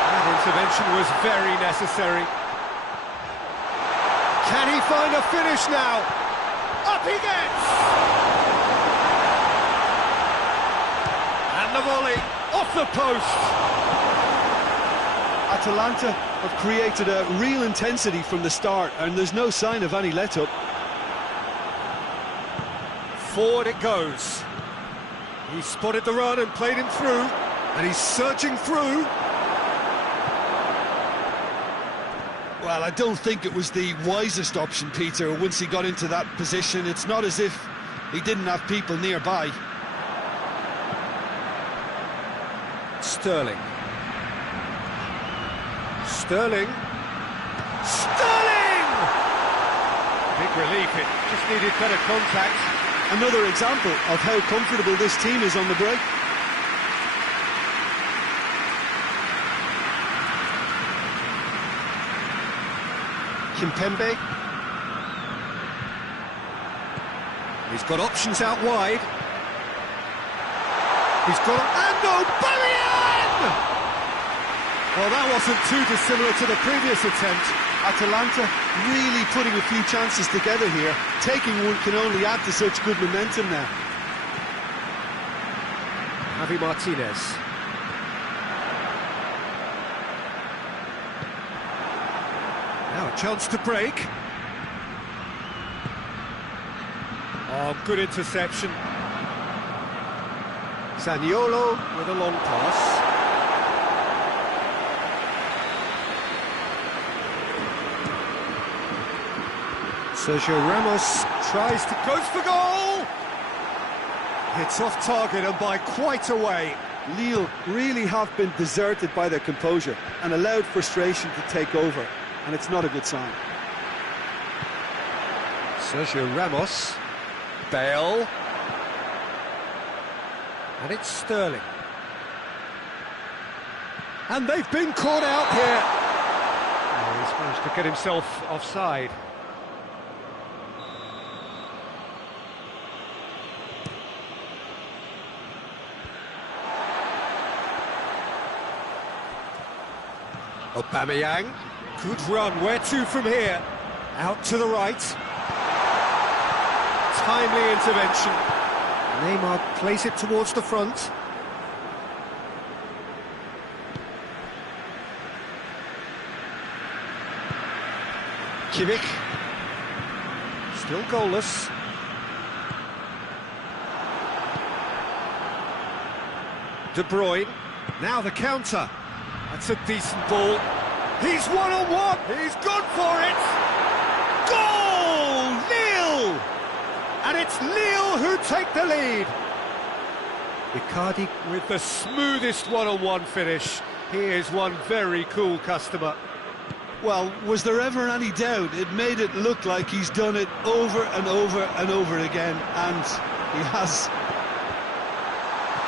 That intervention was very necessary. Can he find a finish now? Up he gets! And the volley, off the post! Atalanta have created a real intensity from the start, and there's no sign of any let-up. Forward it goes. He spotted the run and played him through, and he's surging through. Well, I don't think it was the wisest option, Peter, once he got into that position. It's not as if he didn't have people nearby. Sterling. Sterling! Big relief, it just needed better contact. Another example of how comfortable this team is on the break. Kimpembe. He's got options out wide. He's got... And Aubameyang! Well, that wasn't too dissimilar to the previous attempt. Atalanta really putting a few chances together here. Taking one can only add to such good momentum now. Javi Martinez. Now a chance to break. Oh, good interception. Zaniolo with a long pass. Sergio Ramos tries to... goes for goal! Hits off target and by quite a way. Lille really have been deserted by their composure and allowed frustration to take over, and it's not a good sign. Sergio Ramos. Bale. And it's Sterling. And they've been caught out here. Oh, he's managed to get himself offside. Aubameyang, good run, where to from here? Out to the right. Timely intervention. Neymar plays it towards the front. Kimmich. Still goalless. De Bruyne. Now the counter. That's a decent ball. He's one-on-one. He's gone for it. Goal! Lille! And it's Lille who take the lead. Icardi with the smoothest one-on-one finish. He is one very cool customer. Well, was there ever any doubt? It made it look like he's done it over and over and over again, and he has.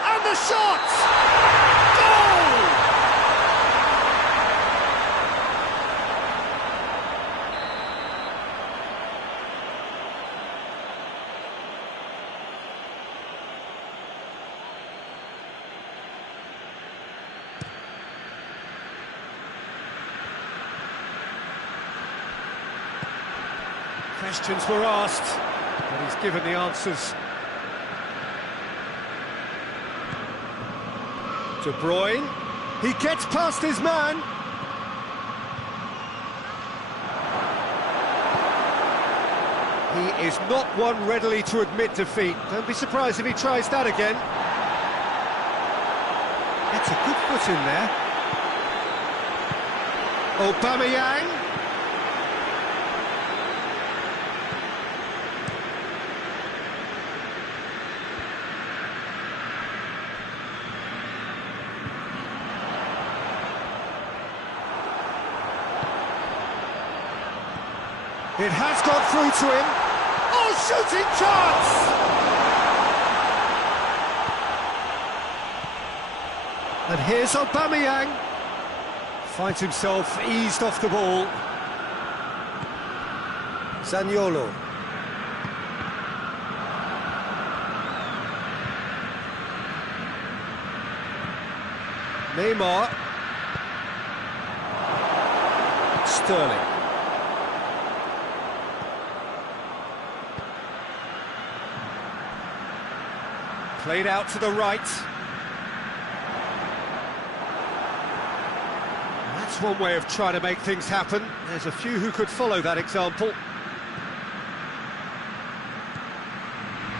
And the shot! Goal! Questions were asked, but he's given the answers. De Bruyne, he gets past his man. He is not one readily to admit defeat. Don't be surprised if he tries that again. Gets a good foot in there. Aubameyang. It has got through to him. Oh, shooting chance! And here's Aubameyang. Finds himself eased off the ball. Zaniolo. Neymar. Sterling. Played out to the right. That's one way of trying to make things happen. There's a few who could follow that example.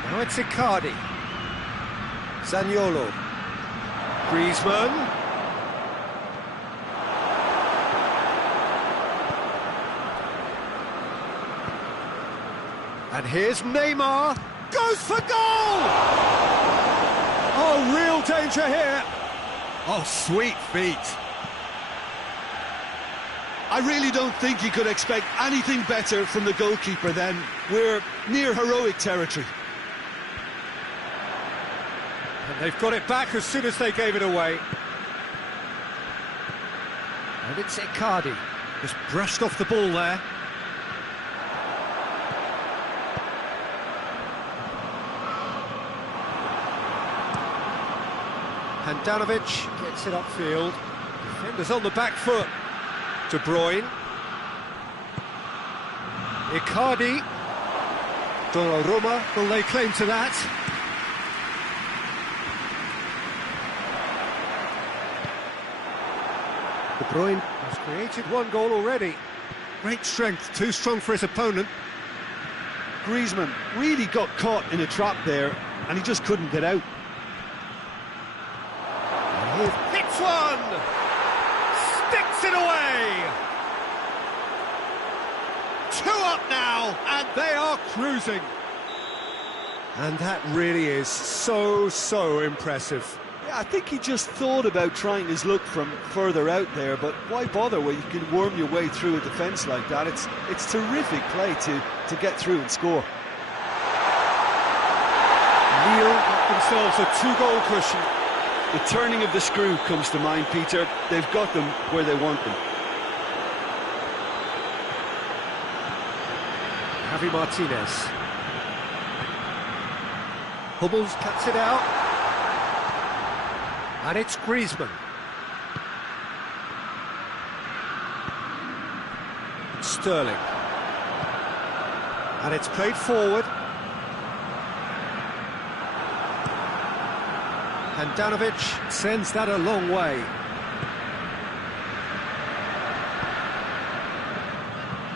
Now it's Icardi. Zaniolo. Griezmann. And here's Neymar. Goes for goal! Oh, real danger here. Oh, sweet feet. I really don't think you could expect anything better from the goalkeeper then. We're near heroic territory. And they've got it back as soon as they gave it away. And it's Icardi. Just brushed off the ball there. Handanovic gets it upfield. Defenders on the back foot. De Bruyne. Icardi. Donnarumma will lay claim to that. De Bruyne has created one goal already. Great strength, too strong for his opponent. Griezmann really got caught in a trap there, and he just couldn't get out. Hits one! Sticks it away! 2 up now, and they are cruising. And that really is so impressive. Yeah, I think he just thought about trying his luck from further out there, but why bother when you can worm your way through a defence like that? It's terrific play to get through and score. Lille got themselves a 2-goal cushion. The turning of the screw comes to mind, Peter. They've got them where they want them. Javi Martinez. Hummels cuts it out. And it's Griezmann. Sterling. And it's played forward. Handanovic sends that a long way.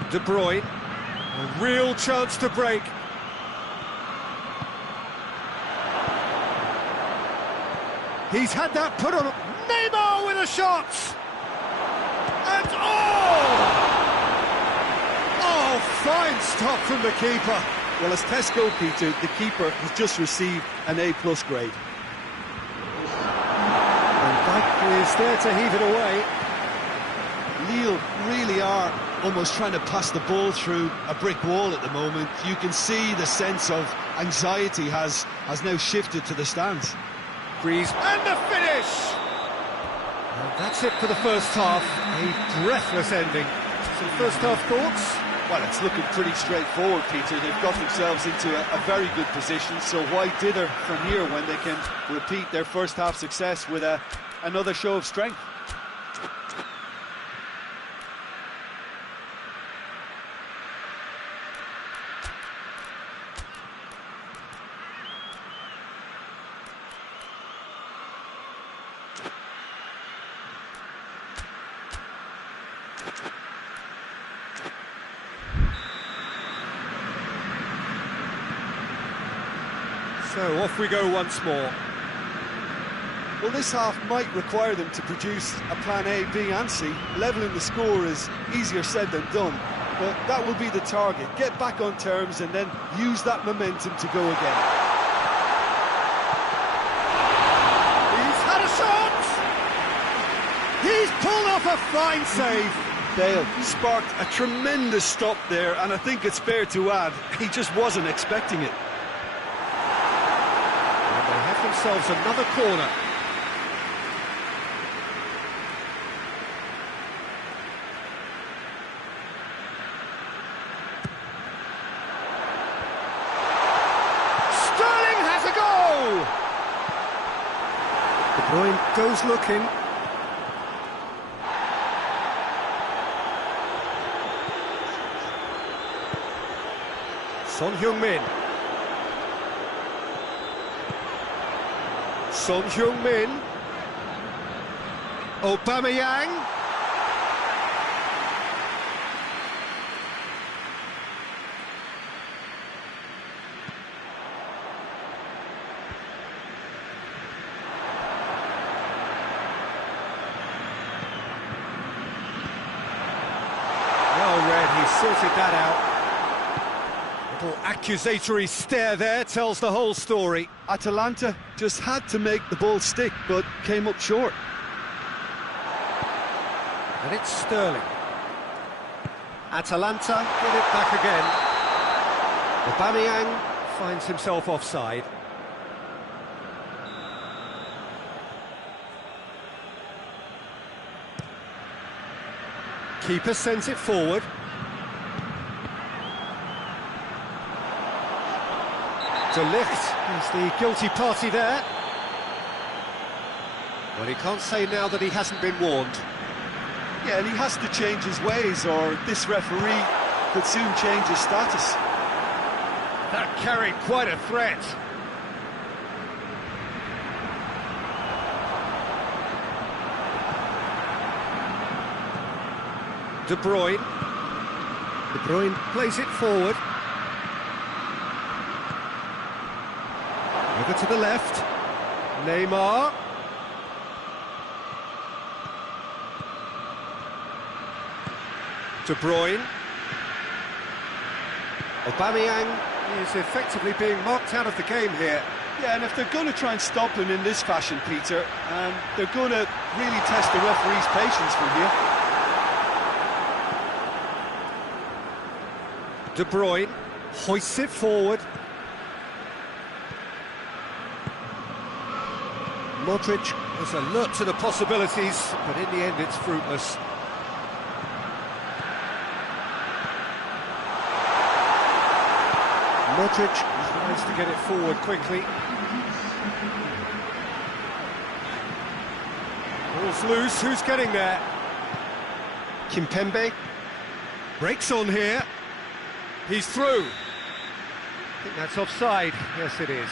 De Bruyne, a real chance to break. He's had that put on. Neymar with a shot! And oh, fine stop from the keeper. Well, as Tesco, Peter, the keeper has just received an A+ grade. Is there to heave it away. Lille really are almost trying to pass the ball through a brick wall at the moment. You can see the sense of anxiety has now shifted to the stands. Griezmann and the finish! And that's it for the first half. A breathless ending. Some first half thoughts? Well, it's looking pretty straightforward, Peter. They've got themselves into a very good position, so why dither from here when they can repeat their first half success with another show of strength? So off we go once more. Well, this half might require them to produce a plan A, B and C. Levelling the score is easier said than done, but that will be the target. Get back on terms and then use that momentum to go again. He's had a shot! He's pulled off a fine save. Bale. Sparked a tremendous stop there, and I think it's fair to add, he just wasn't expecting it. And they have themselves another corner. Sterling has a goal! De Bruyne goes looking. Son Heung-min. Son Heung-min. Aubameyang. Well read, he sorted that out. Accusatory stare there tells the whole story. Atalanta just had to make the ball stick, but came up short. And it's Sterling. Atalanta get it back again. Aubameyang finds himself offside. Keeper sends it forward. De Ligt is the guilty party there. Well, he can't say now that he hasn't been warned. Yeah, and he has to change his ways, or this referee could soon change his status. That carried quite a threat. De Bruyne. De Bruyne plays it forward. Over to the left. Neymar. De Bruyne. Aubameyang is effectively being marked out of the game here. Yeah, and if they're going to try and stop him in this fashion, Peter, they're going to really test the referee's patience from here. De Bruyne hoists it forward. Modric is alert to the possibilities, but in the end it's fruitless. Modric tries to get it forward quickly. Ball's loose, who's getting there? Kimpembe breaks on here. He's through. I think that's offside. Yes, it is.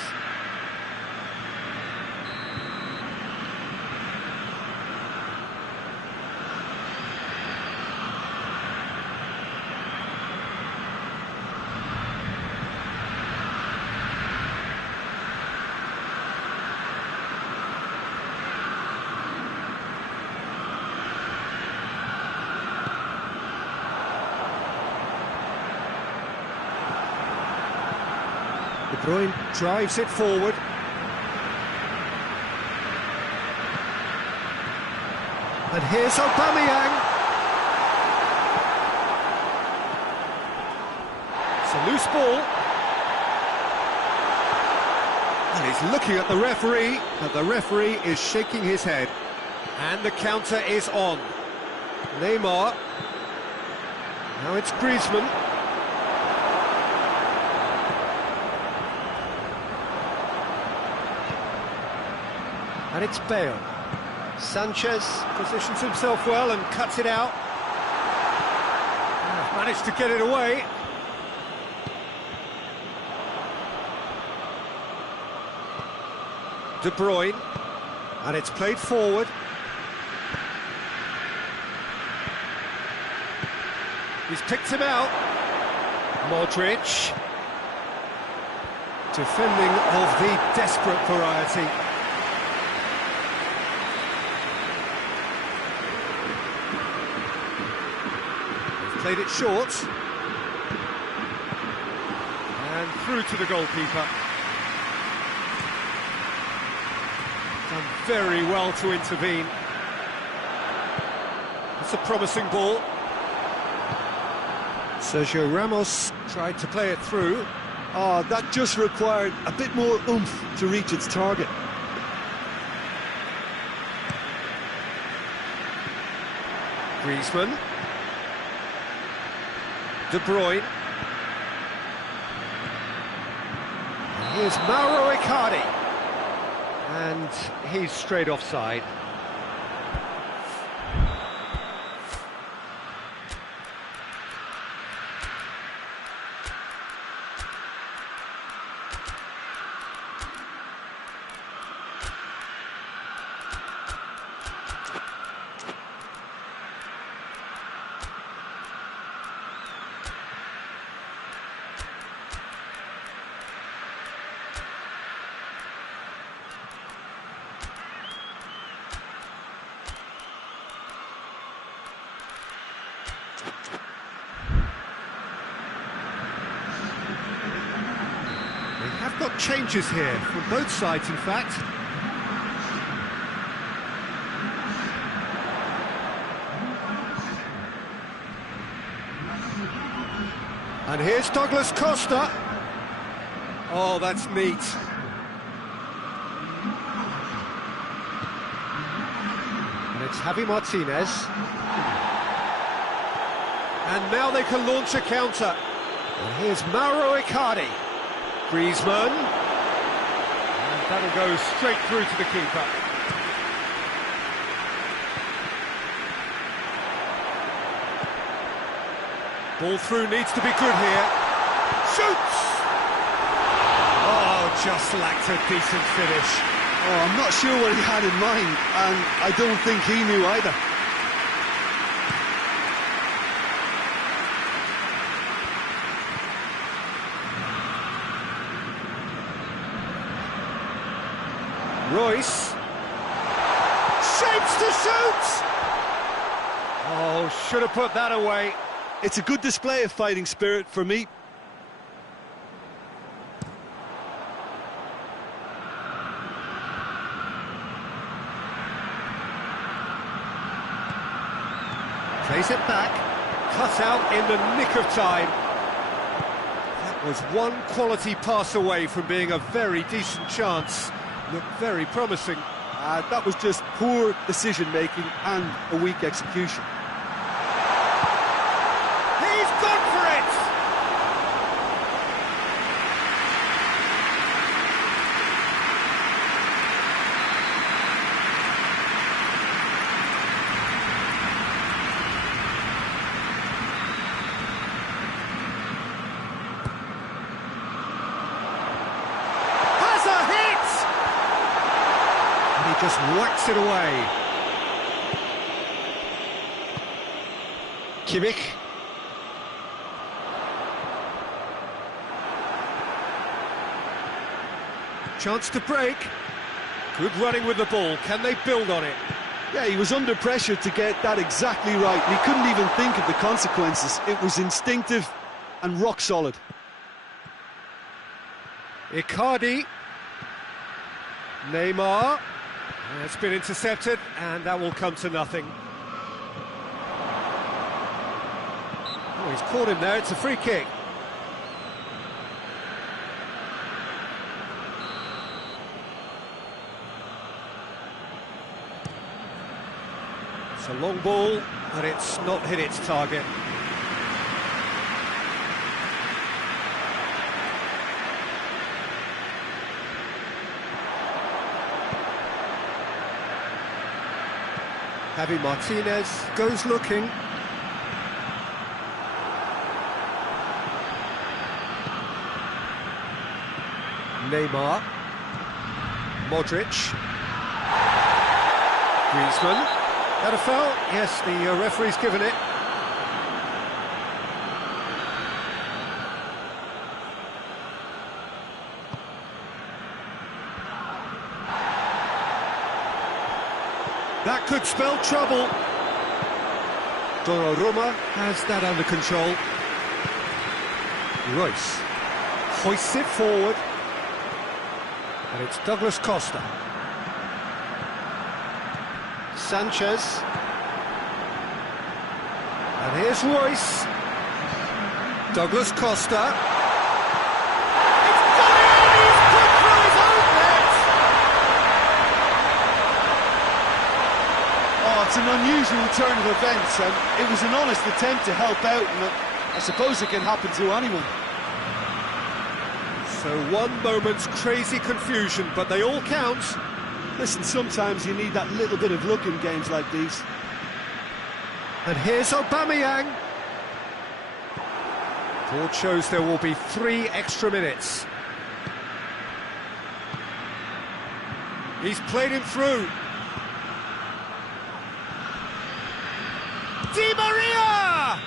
De Bruyne drives it forward. And here's Aubameyang. It's a loose ball. And he's looking at the referee, but the referee is shaking his head. And the counter is on. Neymar. Now it's Griezmann. And it's Bale. Sanchez positions himself well and cuts it out. Managed to get it away. De Bruyne. And it's played forward. He's picked him out. Modric. Defending of the desperate variety. Played it short. And through to the goalkeeper. Done very well to intervene. It's a promising ball. Sergio Ramos tried to play it through. Oh, that just required a bit more oomph to reach its target. Griezmann. De Bruyne. And here's Mauro Icardi. And he's straight offside. They have got changes here, from both sides in fact. And here's Douglas Costa. Oh, that's neat. And it's Javi Martinez. And now they can launch a counter. And here's Mauro Icardi. Griezmann. And that'll go straight through to the keeper. Ball through needs to be good here. Shoots! Oh, just lacked a decent finish. Oh, I'm not sure what he had in mind, and I don't think he knew either. Royce. Shapes to shoot! Oh, should have put that away. It's a good display of fighting spirit for me. Plays it back, cut out in the nick of time. That was one quality pass away from being a very decent chance. Looked very promising. That was just poor decision-making and a weak execution. He's gone for it! Has a hit! And he just whacks it away. Kimmich. Chance to break. Good running with the ball. Can they build on it? Yeah, he was under pressure to get that exactly right. He couldn't even think of the consequences. It was instinctive and rock solid. Icardi. Neymar. It's been intercepted, and that will come to nothing. Oh, he's caught him there. It's a free kick. It's a long ball, and it's not hit its target. Javi Martinez goes looking. Neymar. Modric. Griezmann. That a foul? Yes, the referee's given it. That could spell trouble. Donnarumma has that under control. Royce hoists it forward. And it's Douglas Costa. Sanchez. And here's Royce. Douglas Costa. Oh, it's an unusual turn of events, and it was an honest attempt to help out, and I suppose it can happen to anyone. So one moment's crazy confusion, but they all count. Listen, sometimes you need that little bit of luck in games like these. And here's Aubameyang. Board shows there will be 3 extra minutes. He's played him through. Di Maria!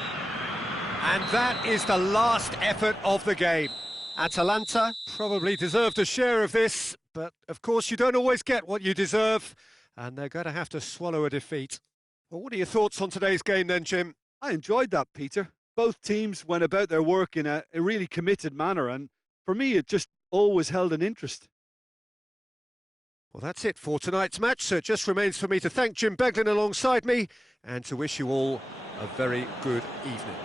And that is the last effort of the game. Atalanta probably deserved a share of this, but of course you don't always get what you deserve, and they're going to have to swallow a defeat. Well, what are your thoughts on today's game then, Jim? I enjoyed that, Peter. Both teams went about their work in a really committed manner, and for me it just always held an interest. Well, that's it for tonight's match, so it just remains for me to thank Jim Beglin alongside me and to wish you all a very good evening.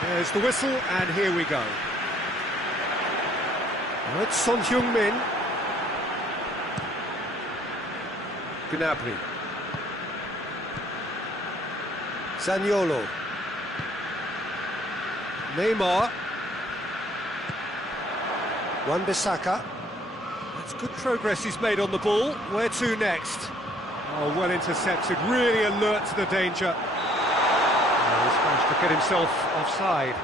There's the whistle, and here we go. Now it's Son Heung-min. Gnabry. Zaniolo. Neymar. Wan-Bissaka. That's good progress he's made on the ball. Where to next? Oh, well intercepted, really alert to the danger. He's managed to get himself offside.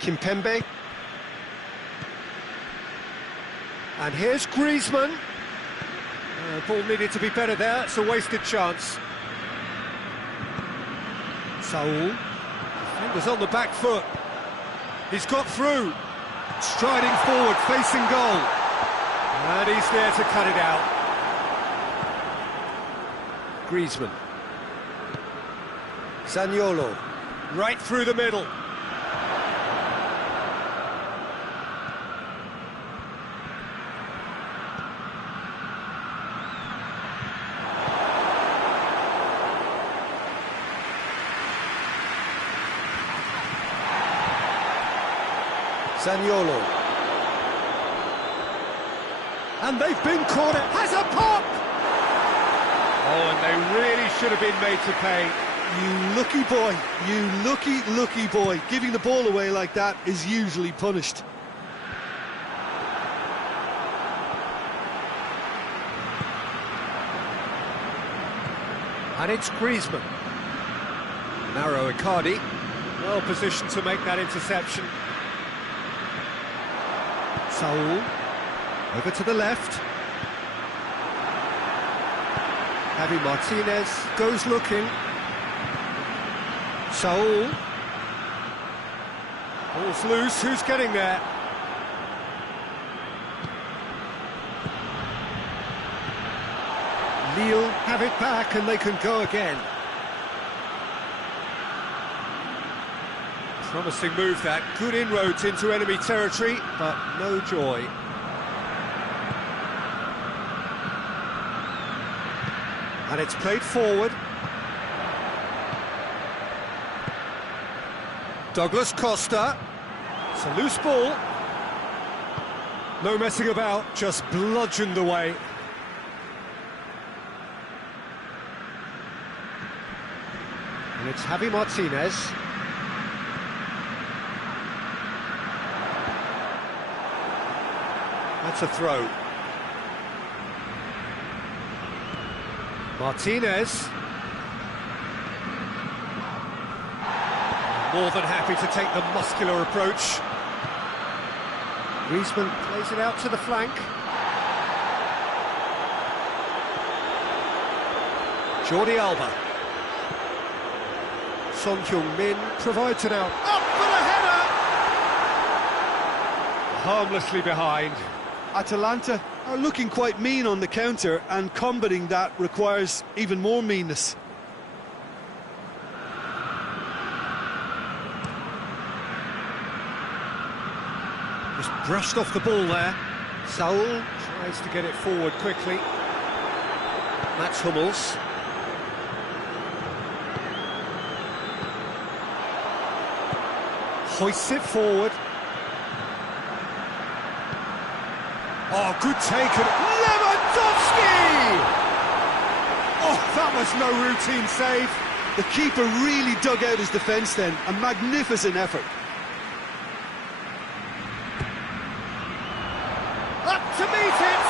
Kimpembe. And here's Griezmann. Ball needed to be better there, it's a wasted chance. Saul. Defenders on the back foot. He's got through. Striding forward, facing goal. And he's there to cut it out. Griezmann. Zaniolo. Right through the middle. Zaniolo. And they've been caught. It has a pop! Oh, and they really should have been made to pay. You lucky boy, you lucky boy. Giving the ball away like that is usually punished. And it's Griezmann. Narrow Icardi. Well positioned to make that interception. Saul. Over to the left. Javi Martinez goes looking. Saul. Ball's loose, who's getting there? Lille have it back and they can go again. Promising move that, good inroads into enemy territory, but no joy. And it's played forward. Douglas Costa. It's a loose ball. No messing about, just bludgeoned away. And it's Javi Martinez. That's a throw. Martinez. More than happy to take the muscular approach. Griezmann plays it out to the flank. Jordi Alba. Son Heung-min provides it out. Up for the header! Harmlessly behind. Atalanta are looking quite mean on the counter, and combating that requires even more meanness. Just brushed off the ball there. Saul tries to get it forward quickly. Mats Hummels. Hoists it forward. Oh, good take. Lewandowski! Oh, that was no routine save. The keeper really dug out his defence then. A magnificent effort. Up to meet it!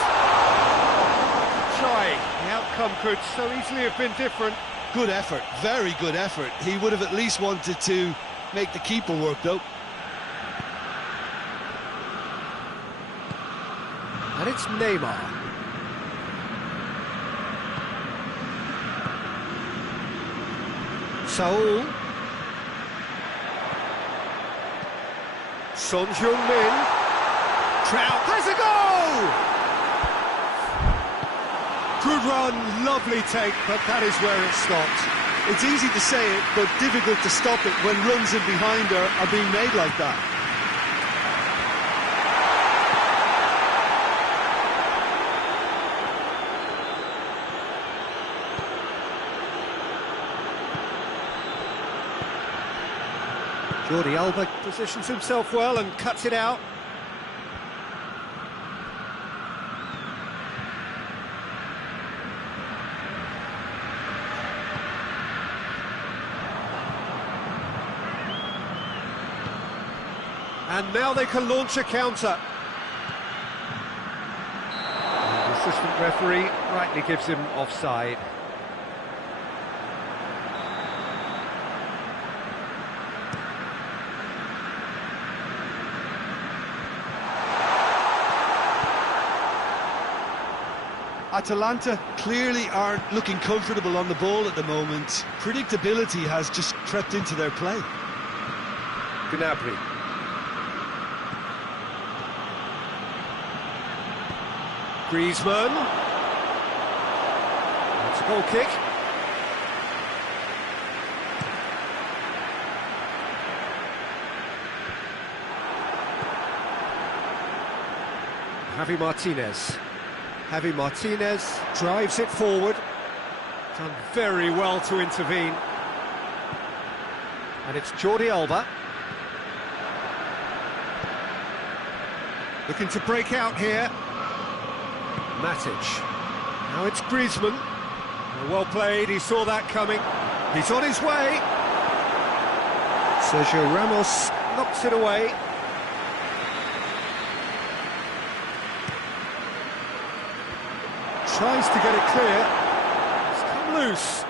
Try. The outcome could so easily have been different. Good effort, very good effort. He would have at least wanted to make the keeper work, though. And it's Neymar. Saul. Son Heung-min. Trout has a goal! Good run, lovely take, but that is where it stopped. It's easy to say it, but difficult to stop it when runs in behind her are being made like that. Jordi Alba positions himself well and cuts it out. And now they can launch a counter. And the assistant referee rightly gives him offside. Atalanta clearly aren't looking comfortable on the ball at the moment. Predictability has just crept into their play. Gnabry. Griezmann. That's a goal kick. Javi Martinez. Javi Martinez drives it forward. Done very well to intervene. And it's Jordi Alba. Looking to break out here. Matic. Now it's Griezmann. Well played, he saw that coming. He's on his way. Sergio Ramos knocks it away. Tries to get it clear. It's come loose.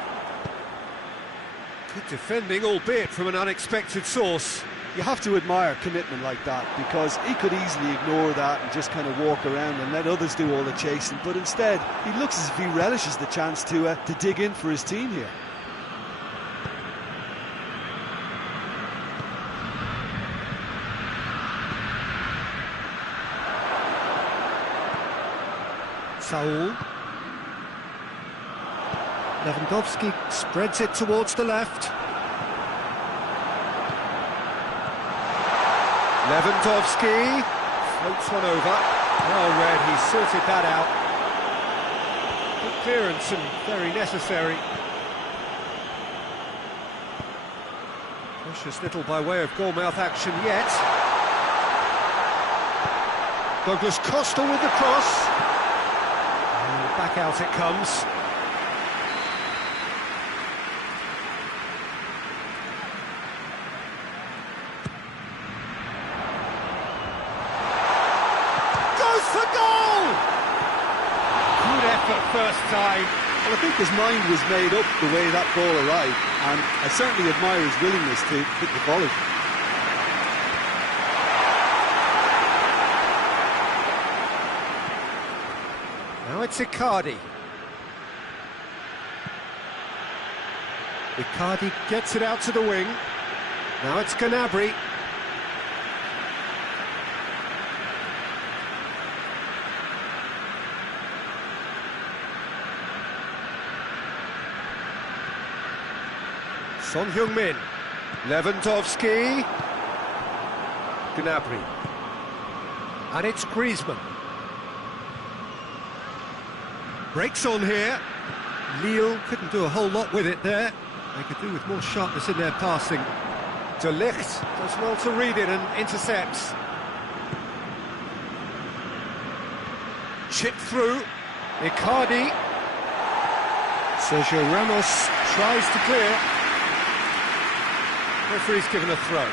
Good defending, albeit from an unexpected source. You have to admire commitment like that, because he could easily ignore that and just kind of walk around and let others do all the chasing, but instead he looks as if he relishes the chance to dig in for his team here. Saul. Lewandowski spreads it towards the left. Lewandowski floats one over. Well read, he sorted that out. Good clearance and very necessary. Precious little by way of goal-mouth action yet. Douglas Costa with the cross. And back out it comes. For goal! Good effort first time. Well, I think his mind was made up the way that ball arrived, and I certainly admire his willingness to hit the volley. Now it's Icardi. Icardi gets it out to the wing. Now it's Gnabry. Son Heung-min, Lewandowski, Gnabry, and it's Griezmann. Breaks on here. Lille couldn't do a whole lot with it there. They could do with more sharpness in their passing. De Ligt does well to read it and intercepts. Chip through. Icardi. Sergio Ramos tries to clear. Referee's given a throw.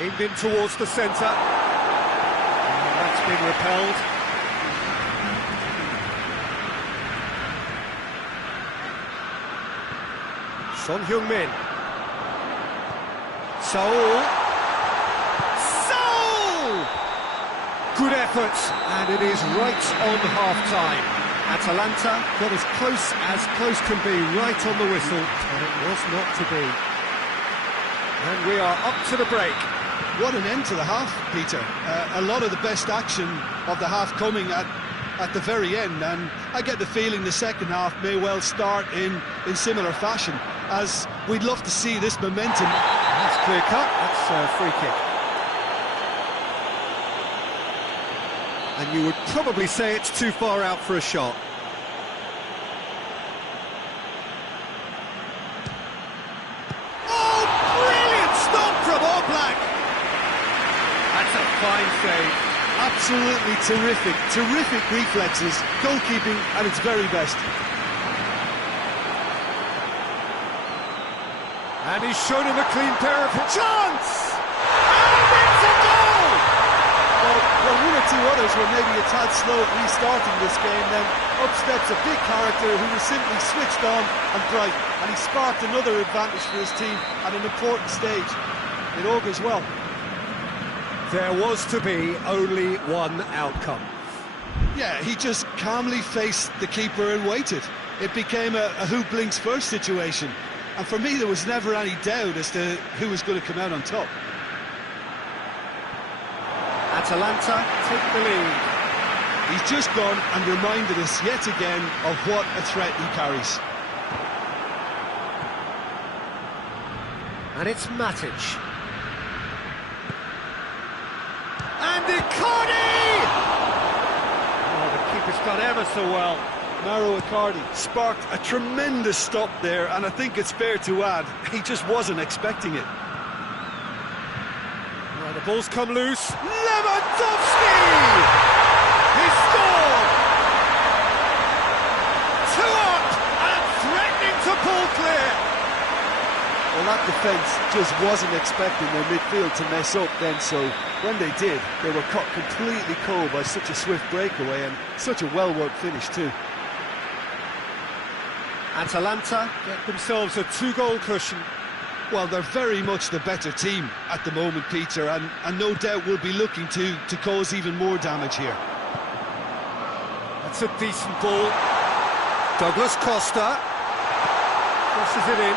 Aimed in towards the centre. And that's been repelled. Son Heung-min. Saul. Good effort, and it is right on half-time. Atalanta got as close can be, right on the whistle, and it was not to be. And we are up to the break. What an end to the half, Peter. A lot of the best action of the half coming at the very end, and I get the feeling the second half may well start in similar fashion, as we'd love to see this momentum. That's clear cut, that's a free kick. And you would probably say it's too far out for a shot. Oh, brilliant stop from Oblak! That's a fine save. Absolutely terrific reflexes, goalkeeping at its very best. And he's shown him a clean pair of chance! And it's a goal! Well, one or two others were maybe a tad slow at restarting this game, then up steps a big character who was simply switched on and bright, and he sparked another advantage for his team at an important stage. It augurs well. There was to be only one outcome. Yeah, he just calmly faced the keeper and waited. It became a who blinks first situation, and for me there was never any doubt as to who was going to come out on top. Atalanta take the lead. He's just gone and reminded us yet again of what a threat he carries. And it's Matic. And Icardi! Oh, the keeper's done ever so well. Mauro Icardi sparked a tremendous stop there, and I think it's fair to add, he just wasn't expecting it. Well, the ball's come loose. Lewandowski! He scored! 2 up and threatening to pull clear. Well, that defence just wasn't expecting their midfield to mess up then, so when they did, they were caught completely cold by such a swift breakaway and such a well-worked finish too. Atalanta get themselves a 2-goal cushion. Well, they're very much the better team at the moment, Peter, and no doubt will be looking to cause even more damage here. That's a decent ball. Douglas Costa crosses it in.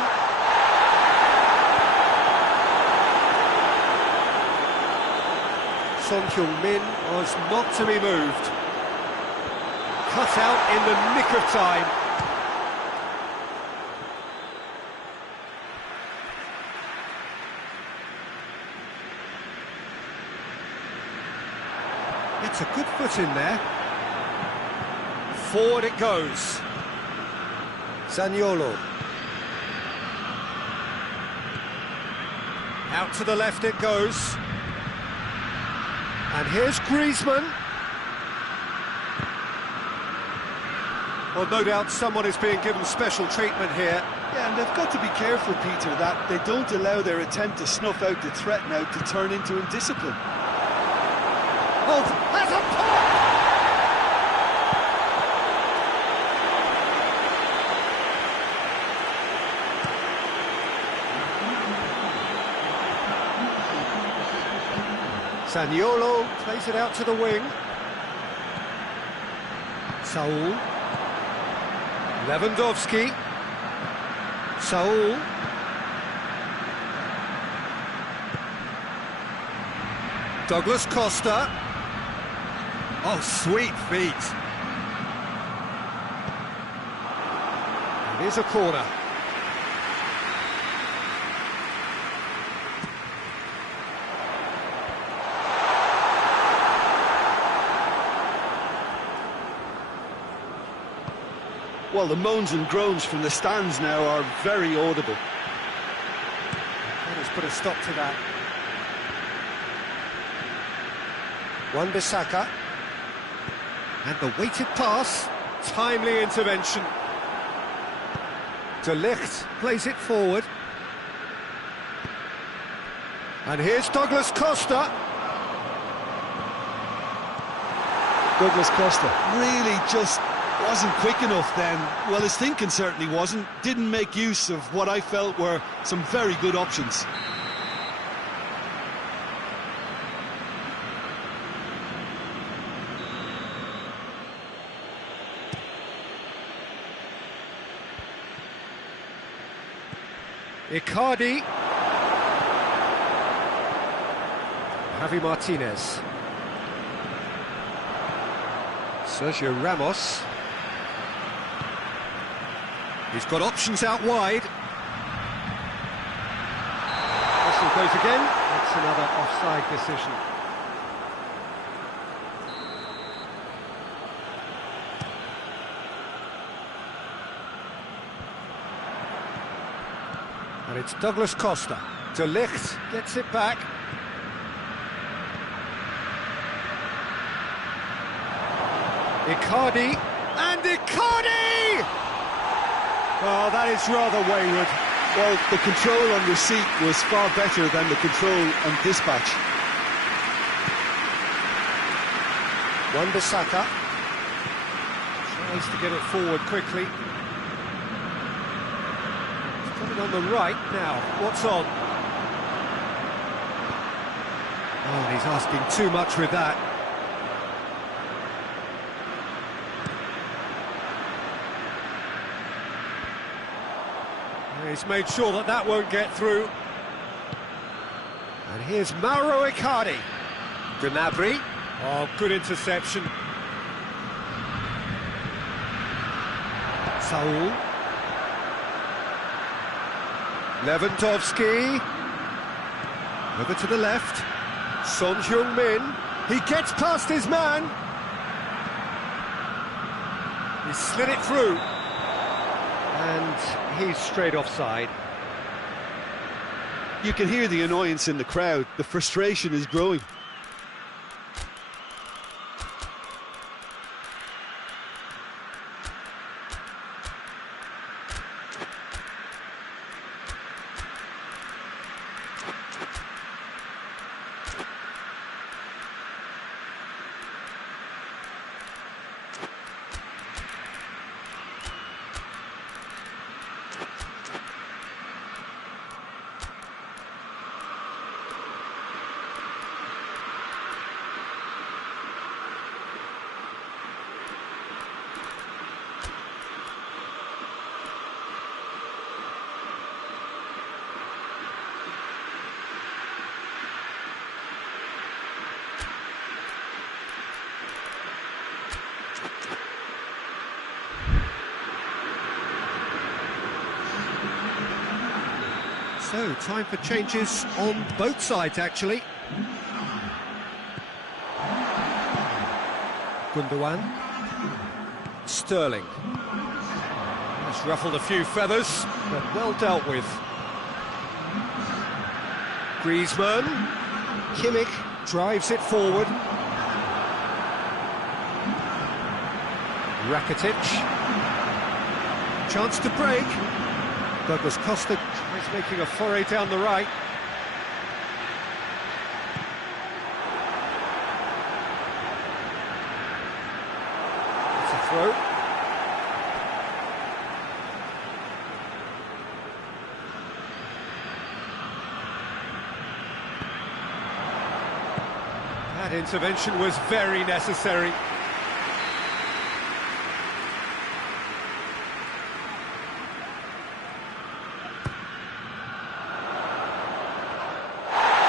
Son Heung-min was not to be moved. Cut out in the nick of time. It's a good foot in there. Forward it goes. Zaniolo. Out to the left it goes. And here's Griezmann. Well, no doubt someone is being given special treatment here. Yeah, and they've got to be careful, Peter, that they don't allow their attempt to snuff out the threat now to turn into indiscipline. Oh, there's a pop! Zaniolo plays it out to the wing. Saul. Lewandowski. Saul. Douglas Costa. Oh, sweet feet. It is a corner. Well, the moans and groans from the stands now are very audible. Let's put a stop to that. Wan-Bissaka. And the weighted pass. Timely intervention. De Ligt plays it forward. And here's Douglas Costa. Douglas Costa Really just wasn't quick enough then. Well, his thinking certainly wasn't. Didn't make use of what I felt were some very good options. Icardi. Javi Martinez. Sergio Ramos. He's got options out wide. Whistle goes again. That's another offside decision. And it's Douglas Costa. De Ligt gets it back. Icardi. And Icardi! Oh, that is rather wayward. Well, the control on receipt was far better than the control on dispatch. Wan-Bissaka tries to get it forward quickly. He's got it on the right now. What's on? Oh, and he's asking too much with that. He's made sure that that won't get through. And here's Mauro Icardi. Gnabry. Oh, good interception. Saul. Lewandowski. Over to the left. Son Heung-min. He gets past his man. He slid it through. And he's straight offside. You can hear the annoyance in the crowd. The frustration is growing. So, time for changes on both sides, actually. Gundogan. Sterling. Has ruffled a few feathers, but well dealt with. Griezmann. Kimmich drives it forward. Rakitic. Chance to break. Douglas Costa is making a foray down the right. It's a throw. That intervention was very necessary.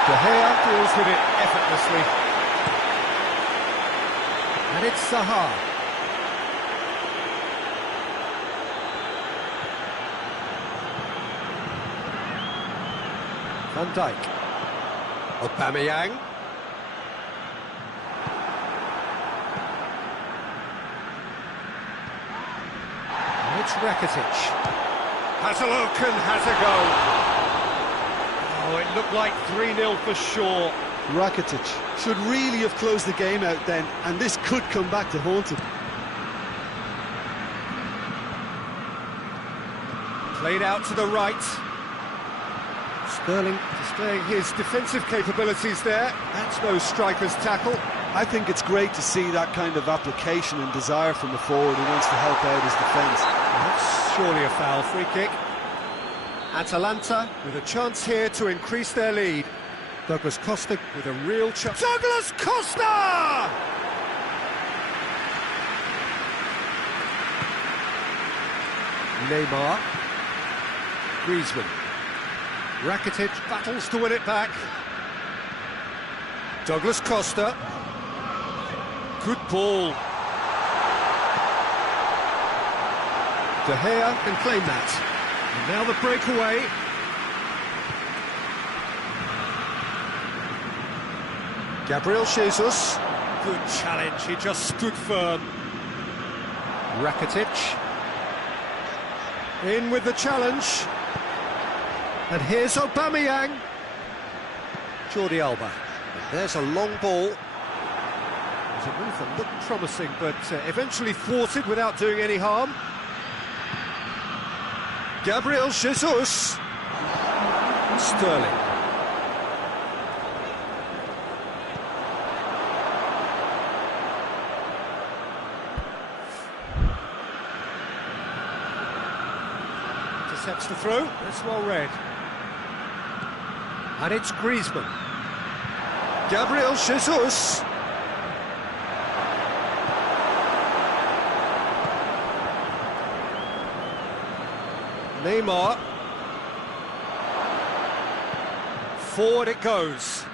De Gea deals with it effortlessly. And it's Zaha. Van Dijk. Aubameyang. And it's Rakitic. Has a look and has a go. Oh, it looked like 3-0 for sure. Rakitic should really have closed the game out then, and this could come back to haunt him. Played out to the right. Sterling displaying his defensive capabilities there. That's no striker's tackle. I think it's great to see that kind of application and desire from the forward who wants to help out his defence. That's surely a foul. Free kick. Atalanta with a chance here to increase their lead. Douglas Costa with a real chance. Douglas Costa! Neymar. Griezmann. Rakitic battles to win it back. Douglas Costa. Good ball. De Gea can claim that. And now the breakaway. Gabriel Jesus. Good challenge, he just stood firm. Rakitic. In with the challenge. And here's Aubameyang. Jordi Alba. And there's a long ball. There's a move that looked promising, but eventually thwarted without doing any harm. Gabriel Jesus. Sterling. Intercepts the throw. That's well read. And it's Griezmann. Gabriel Jesus. Neymar. Forward it goes.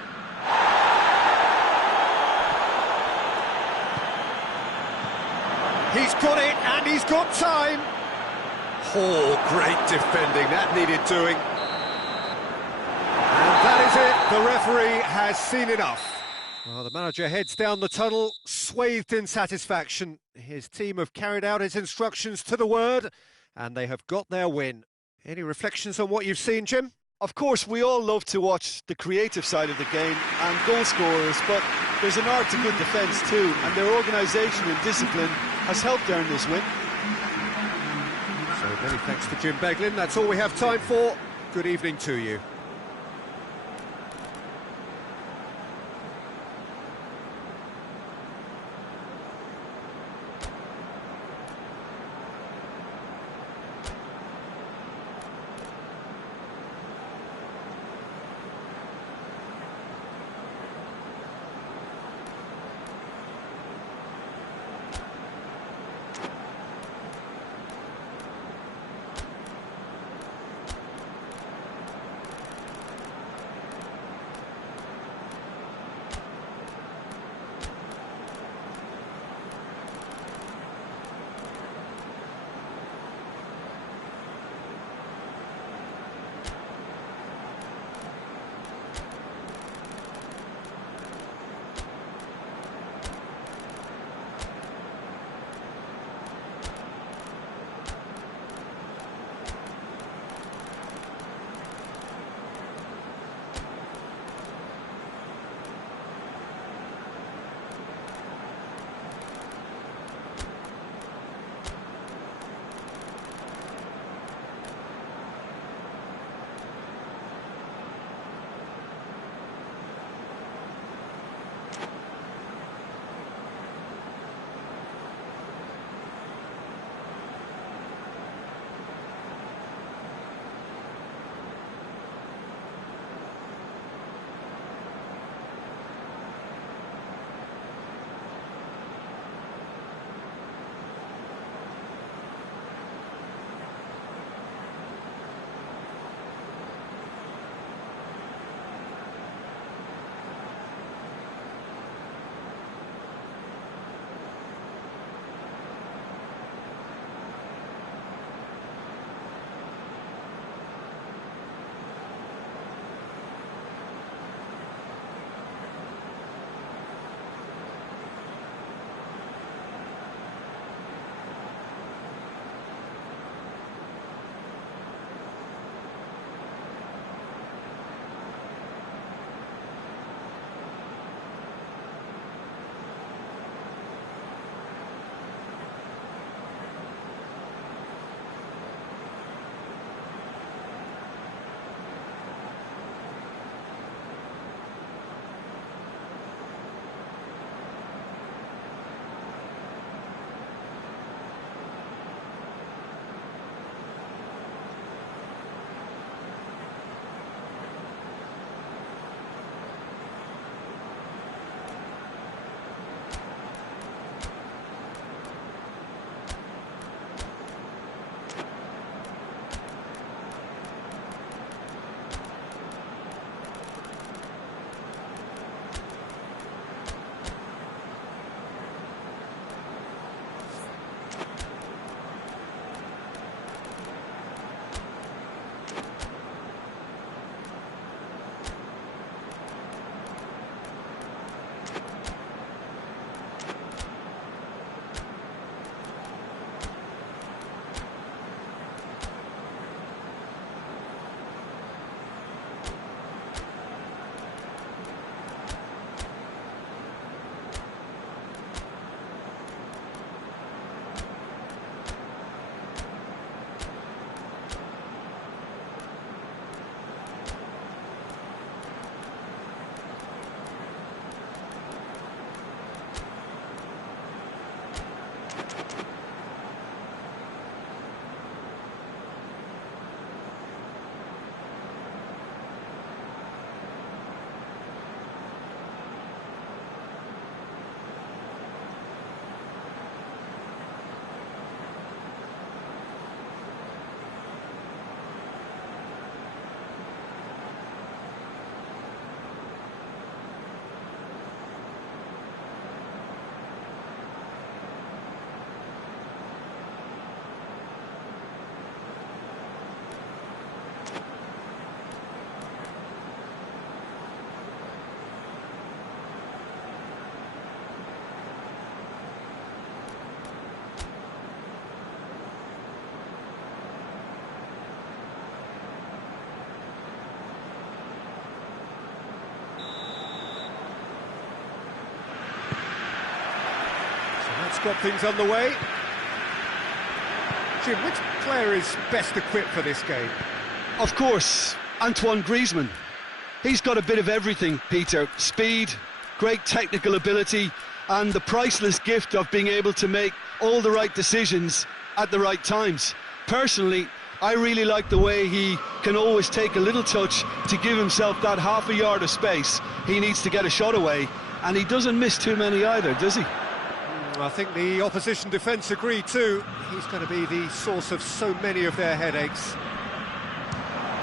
He's got it, and he's got time. Oh, great defending, that needed doing. And that is it, the referee has seen enough. Well, the manager heads down the tunnel, swathed in satisfaction. His team have carried out his instructions to the word, and they have got their win. Any reflections on what you've seen, Jim? Of course, we all love to watch the creative side of the game and goal scorers, but there's an art to good defence too, and their organisation and discipline has helped earn this win. So many thanks to Jim Beglin. That's all we have time for. Good evening to you. got things underway. Jim, which player is best equipped for this game? Of course, Antoine Griezmann. He's got a bit of everything, Peter. Speed, great technical ability, and the priceless gift of being able to make all the right decisions at the right times. Personally, I really like the way he can always take a little touch to give himself that half a yard of space he needs to get a shot away, and he doesn't miss too many either, does he? I think the opposition defence agree too. He's going to be the source of so many of their headaches.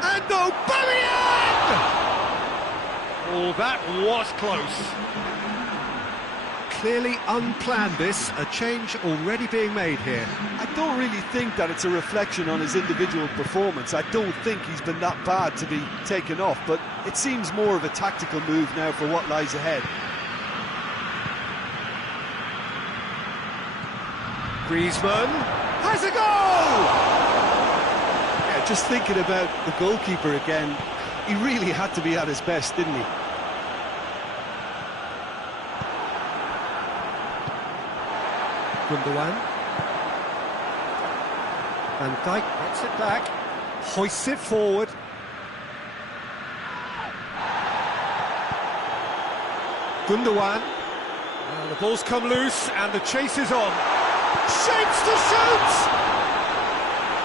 And Aubameyang! Oh, that was close. Clearly unplanned this, a change already being made here. I don't really think that it's a reflection on his individual performance. I don't think he's been that bad to be taken off, but it seems more of a tactical move now for what lies ahead. Griezmann has a goal! Yeah, just thinking about the goalkeeper again, he really had to be at his best, didn't he? Gundogan. Van Dijk gets it back, hoists it forward. Gundogan. The ball's come loose and the chase is on. Shapes to shoot!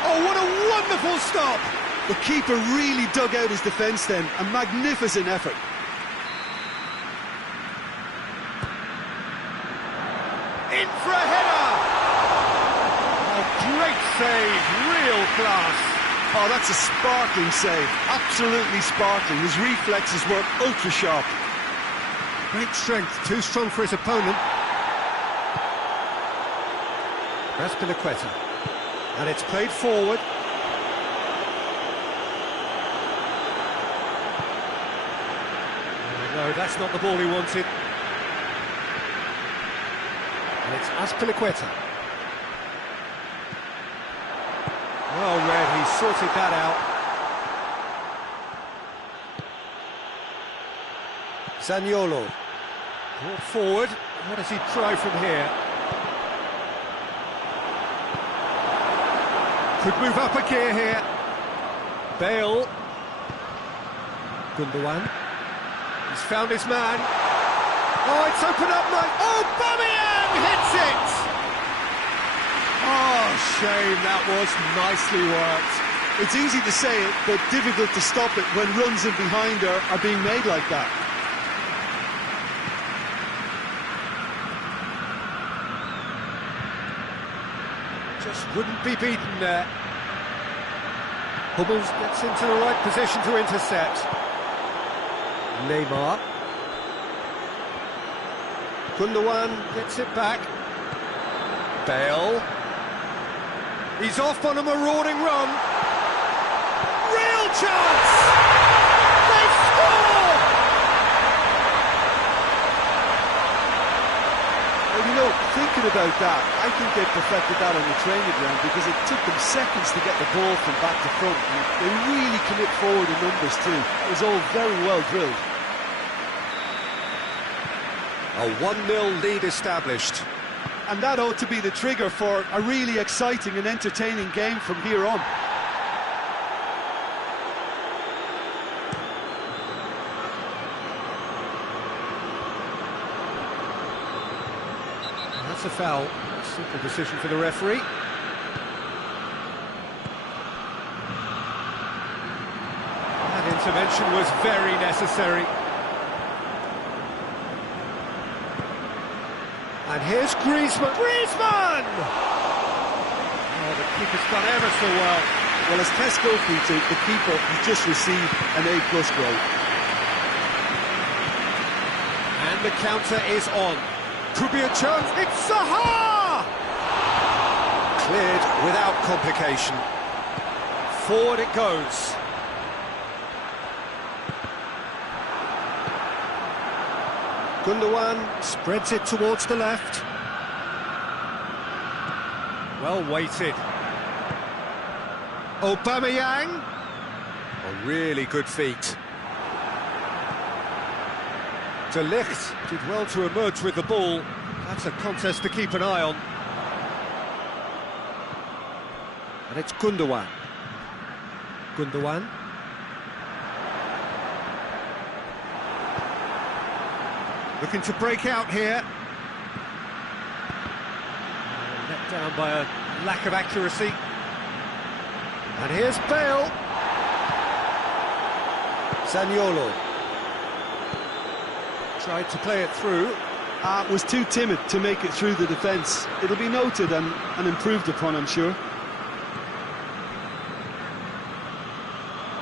Oh, what a wonderful stop! The keeper really dug out his defence then, a magnificent effort. In for a header! Oh, great save, real class. Oh, that's a sparkling save, absolutely sparkling. His reflexes were ultra sharp. Great strength, too strong for his opponent. Aspilicueta. And it's played forward. Oh, no, that's not the ball he wanted. And it's Aspilicueta. Well read, he sorted that out. Zaniolo. Brought forward. What does he try from here? Could move up a gear here. Bale. Gundogan. He's found his man. Oh, it's opened up now. Oh, Aubameyang hits it! Oh, shame, that was nicely worked. It's easy to say it, but difficult to stop it when runs in behind are being made like that. Just wouldn't be beaten there. Hummels gets into the right position to intercept. Neymar. Gundogan gets it back. Bale. He's off on a marauding run. Real chance! They score! Well, you know, thinking about that, I think they perfected that on the training ground because it took them seconds to get the ball from back to front. And they really commit forward in numbers too. It was all very well drilled. A 1-0 lead established. And that ought to be the trigger for a really exciting and entertaining game from here on. That's a foul. Simple decision for the referee. That intervention was very necessary. And here's Griezmann. Griezmann! Oh, the keeper's done ever so well. Well, as test goalkeeper, the keeper has just received an A+ grade. And the counter is on. Could be a chance. It's Zaha! Cleared without complication. Forward it goes. Gundogan spreads it towards the left. Well weighted. Aubameyang. A really good feat. De Ligt did well to emerge with the ball. That's a contest to keep an eye on. And it's Gundogan. Gundogan. Looking to break out here. Let down by a lack of accuracy. And here's Bale. Zaniolo. Tried to play it through. Was too timid to make it through the defence. It'll be noted and improved upon, I'm sure.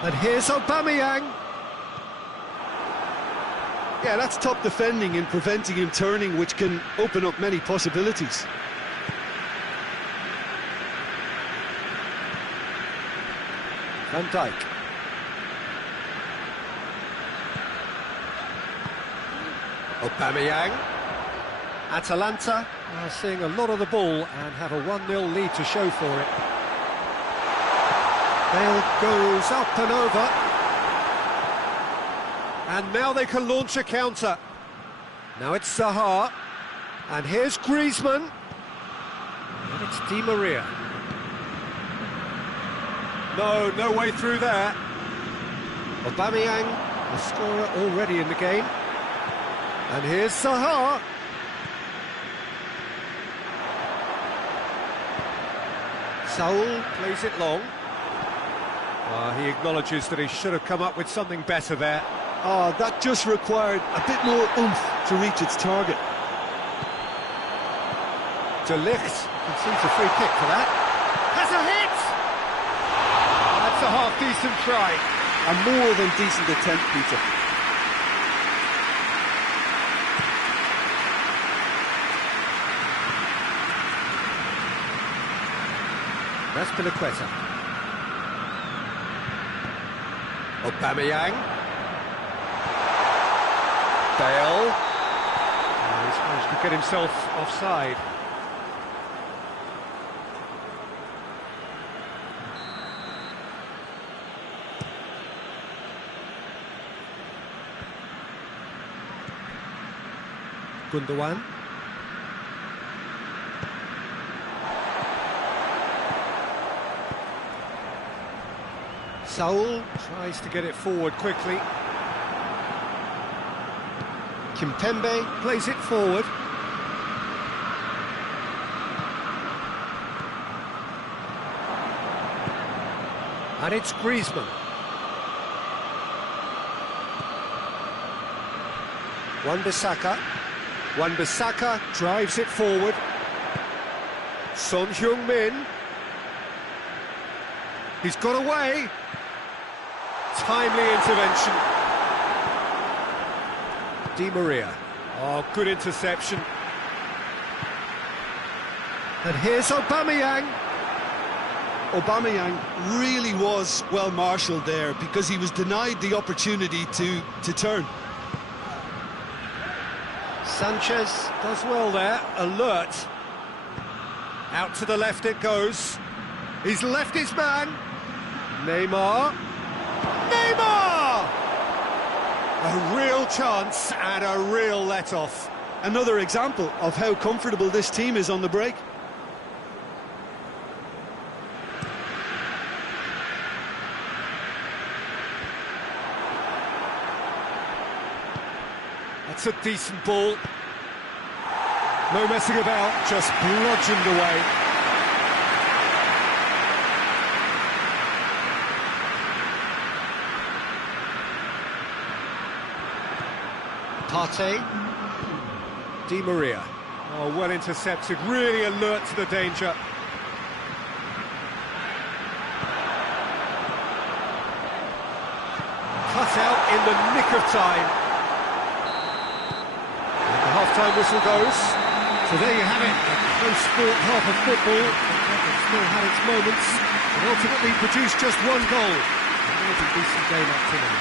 And here's Aubameyang. Yeah, that's top defending and preventing him turning, which can open up many possibilities. Van Dijk. Aubameyang. Atalanta are seeing a lot of the ball and have a 1-0 lead to show for it. Bale goes up and over. And now they can launch a counter. Now it's Zaha. And here's Griezmann. And it's Di Maria. No way through there. Aubameyang, the scorer already in the game. And here's Zaha. Saul plays it long. He acknowledges that he should have come up with something better there. That just required a bit more oomph to reach its target. De Ligt concedes a free kick for that. Has a hit! That's a half-decent try. A more than decent attempt, Peter. That's Piliqueta. Aubameyang. Bale. He's managed to get himself offside. Gundogan. Saul tries to get it forward quickly. Kimpembe plays it forward. And it's Griezmann. Wan-Bissaka drives it forward. Son Heung-min. He's got away. Timely intervention. Di Maria. Good interception. And here's Aubameyang. Aubameyang really was well marshalled there because he was denied the opportunity to turn. Sanchez does well there, alert. Out to the left it goes. He's left his man. Neymar. A real chance and a real let-off. Another example of how comfortable this team is on the break. That's a decent ball. No messing about, just bludgeoned away. Partey. Di Maria. Well intercepted, really alert to the danger. Cut out in the nick of time. And the half-time whistle goes. So there you have it, a close sport half of football. It still had its moments, and ultimately produced just one goal. It was a decent game up to now.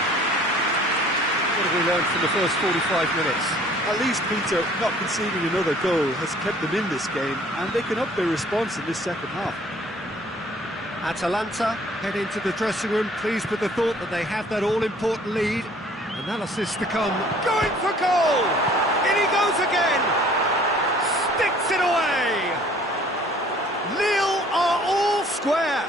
What have we learned from the first 45 minutes? At least, Peter, not conceding another goal has kept them in this game, and they can up their response in this second half. Atalanta head into the dressing room, pleased with the thought that they have that all-important lead. Analysis to come. Going for goal! In he goes again! puts it away! Lille are all square!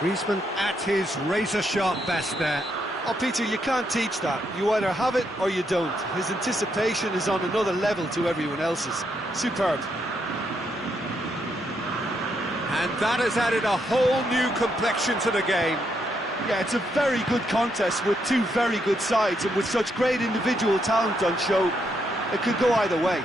Griezmann at his razor-sharp best there. Oh, Peter, you can't teach that. You either have it or you don't. His anticipation is on another level to everyone else's. Superb. And that has added a whole new complexion to the game. Yeah, it's a very good contest with two very good sides, and with such great individual talent on show, it could go either way.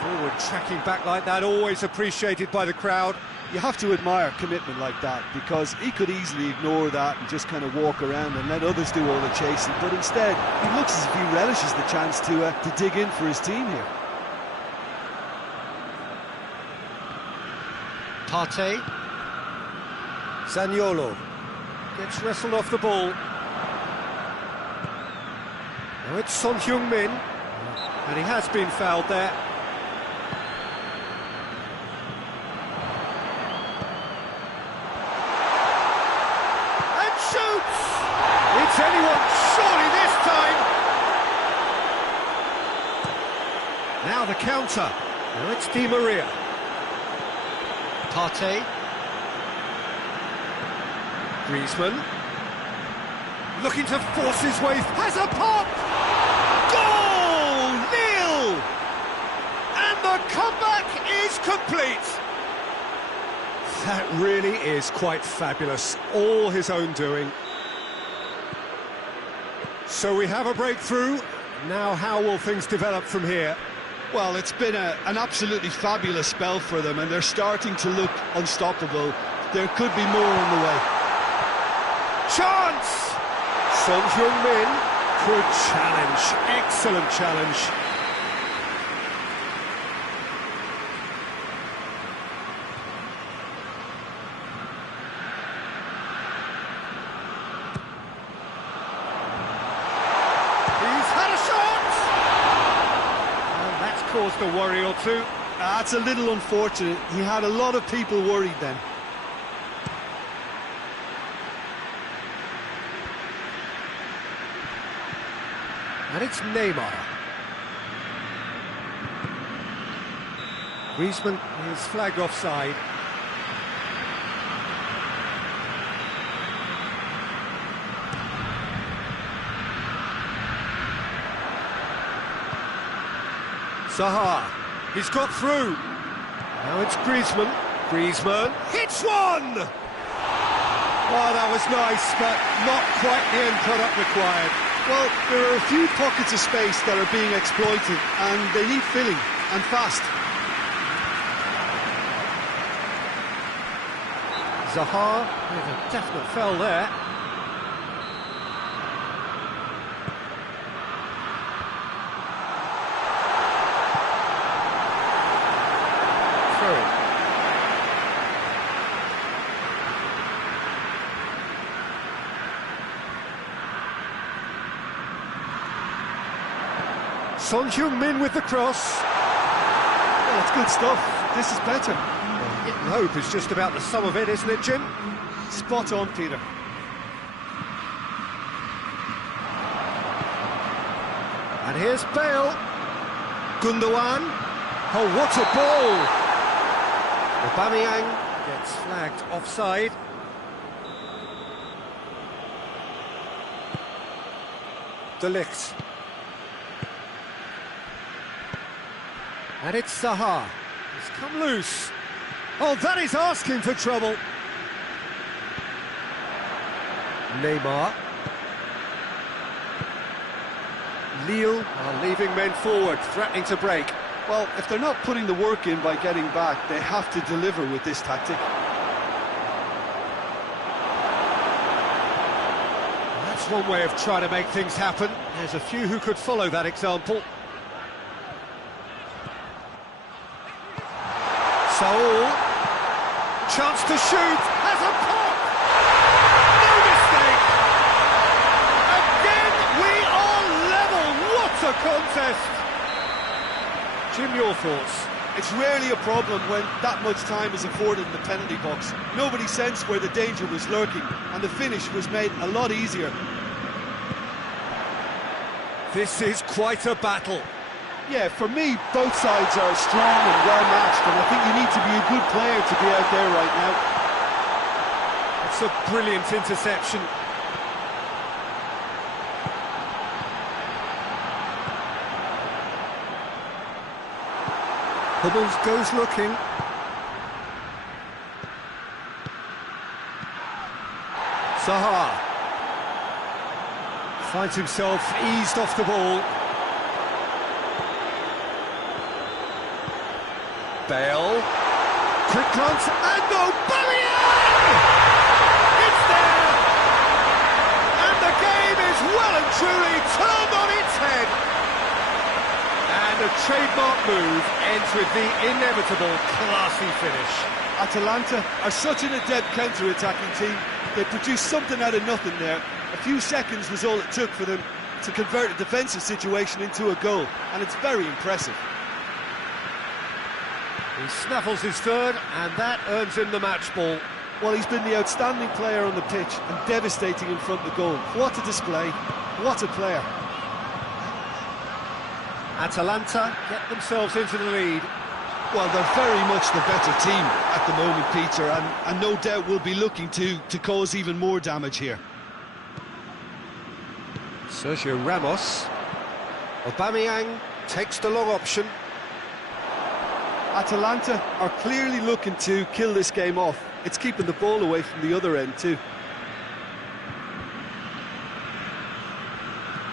Forward tracking back like that, always appreciated by the crowd. You have to admire commitment like that, because he could easily ignore that and just kind of walk around and let others do all the chasing, but instead he looks as if he relishes the chance to dig in for his team here. Partey. Zaniolo gets wrestled off the ball. Now it's Son Heung-min, and he has been fouled there. And shoots! It's anyone, surely this time! Now the counter. Now it's Di Maria. Partey. Griezmann, looking to force his way, has a pop! Goal! Nil! And the comeback is complete! That really is quite fabulous, all his own doing. So we have a breakthrough. Now how will things develop from here? Well, it's been an absolutely fabulous spell for them, and they're starting to look unstoppable. There could be more on the way. Chance! Son Heung-min could challenge. Excellent challenge. He's had a shot! And that's caused a worry or two. That's a little unfortunate. He had a lot of people worried then. And it's Neymar. Griezmann is flagged offside. Zaha, he's got through. Now it's Griezmann. Griezmann hits one! Oh, that was nice, but not quite the end product required. Well, there are a few pockets of space that are being exploited, and they need filling, and fast. Zaha with a definite foul there. Through. Son Heung-min with the cross. Well, it's good stuff. This is better. Hit and hope is just about the sum of it, isn't it, Jim? Spot on, Peter. And here's Bale. Gundogan. Oh, what a ball! Aubameyang gets flagged offside. De Ligt. And it's Zaha. He's come loose. Oh, that is asking for trouble. Neymar. Lille are leaving men forward, threatening to break. Well, if they're not putting the work in by getting back, they have to deliver with this tactic. That's one way of trying to make things happen. There's a few who could follow that example. Saul, chance to shoot, has a pop! No mistake! Again, we are level! What a contest! Jim, your thoughts? It's rarely a problem when that much time is afforded in the penalty box. Nobody sensed where the danger was lurking, and the finish was made a lot easier. This is quite a battle. Yeah, for me, both sides are strong and well-matched, and I think you need to be a good player to be out there right now. It's a brilliant interception. Hummels goes looking. Zaha finds himself eased off the ball. Bale, quick glance, and Aubameyang! It's there! And the game is well and truly turned on its head. And a trademark move ends with the inevitable classy finish. Atalanta are such an adept counter-attacking team. They produced something out of nothing there. A few seconds was all it took for them to convert a defensive situation into a goal, and it's very impressive. He snaffles his third, and that earns him the match ball. Well, he's been the outstanding player on the pitch and devastating in front of the goal. What a display, what a player. Atalanta get themselves into the lead. Well, they're very much the better team at the moment, Peter, and no doubt will be looking to cause even more damage here. Sergio Ramos. Aubameyang takes the long option. Atalanta are clearly looking to kill this game off. It's keeping the ball away from the other end too.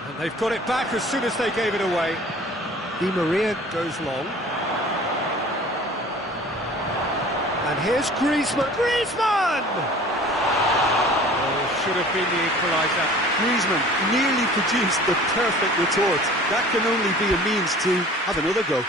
And they've got it back as soon as they gave it away. Di Maria goes long. And here's Griezmann. Griezmann! Oh, should have been the equaliser. Griezmann nearly produced the perfect retort. That can only be a means to have another go.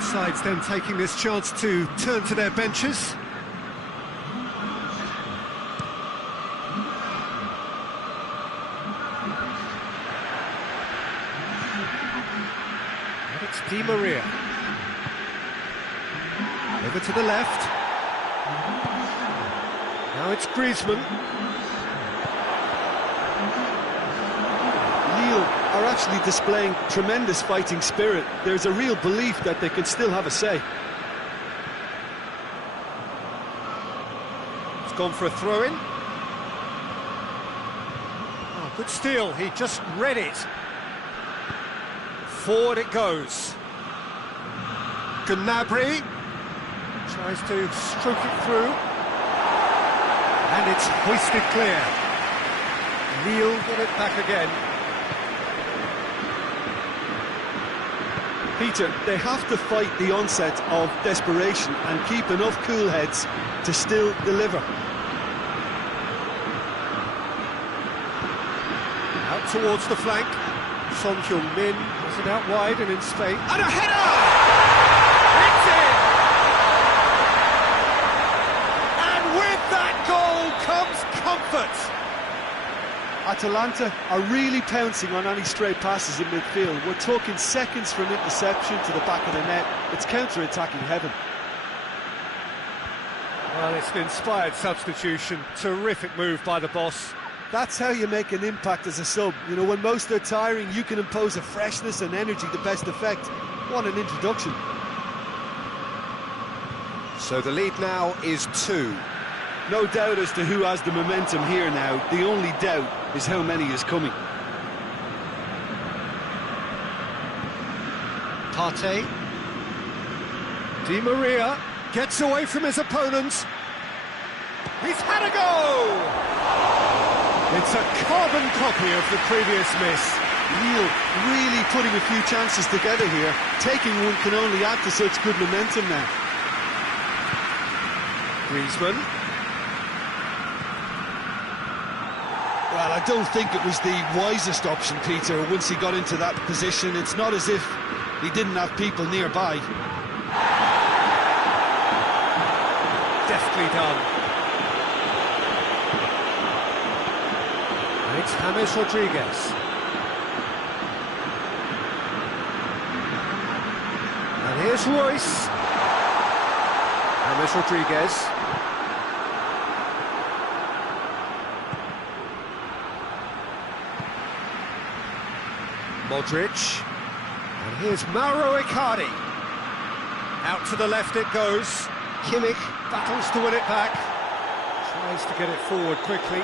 Sides then taking this chance to turn to their benches. And it's Di Maria. Over to the left. Now it's Griezmann. Lille are actually displaying tremendous fighting spirit. There's a real belief that they can still have a say. It's gone for a throw-in. Oh, good steal, he just read it. Forward it goes. Gnabry tries to stroke it through. And it's hoisted clear. Lille get it back again. Peter, they have to fight the onset of desperation and keep enough cool heads to still deliver. Out towards the flank. Son Heung-min has it out wide and in space. And a header! It's in! And with that goal comes comfort. Atalanta are really pouncing on any stray passes in midfield. We're talking seconds from interception to the back of the net. It's counter-attacking heaven. Well, it's an inspired substitution. Terrific move by the boss. That's how you make an impact as a sub. You know, when most are tiring, you can impose a freshness and energy to best effect. What an introduction. So the lead now is 2. No doubt as to who has the momentum here now. The only doubt is how many is coming. Partey. Di Maria gets away from his opponents. He's had a go! It's a carbon copy of the previous miss. Lille really putting a few chances together here. Taking one can only add to such good momentum now. Griezmann. Well, I don't think it was the wisest option, Peter, once he got into that position. It's not as if he didn't have people nearby. Deftly done. And it's James Rodriguez. And here's Royce. James Rodriguez. Modric. And here's Mauro Icardi. Out to the left it goes. Kimmich battles to win it back. Tries to get it forward quickly.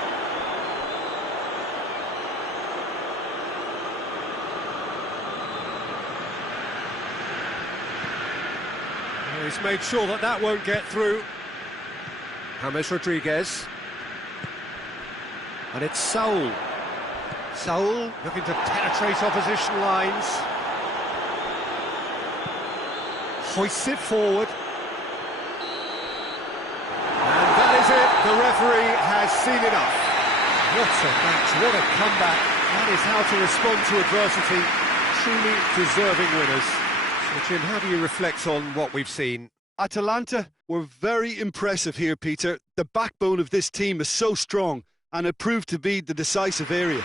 He's made sure that that won't get through. James Rodriguez. And it's Saul. Saul looking to penetrate opposition lines. Hoists it forward. And that is it. The referee has seen enough. What a match, what a comeback. That is how to respond to adversity. Truly deserving winners. So, Jim, how do you reflect on what we've seen? Atalanta were very impressive here, Peter. The backbone of this team is so strong, and it proved to be the decisive area.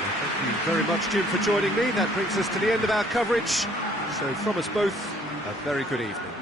Well, thank you very much, Jim, for joining me. That brings us to the end of our coverage. So from us both, a very good evening.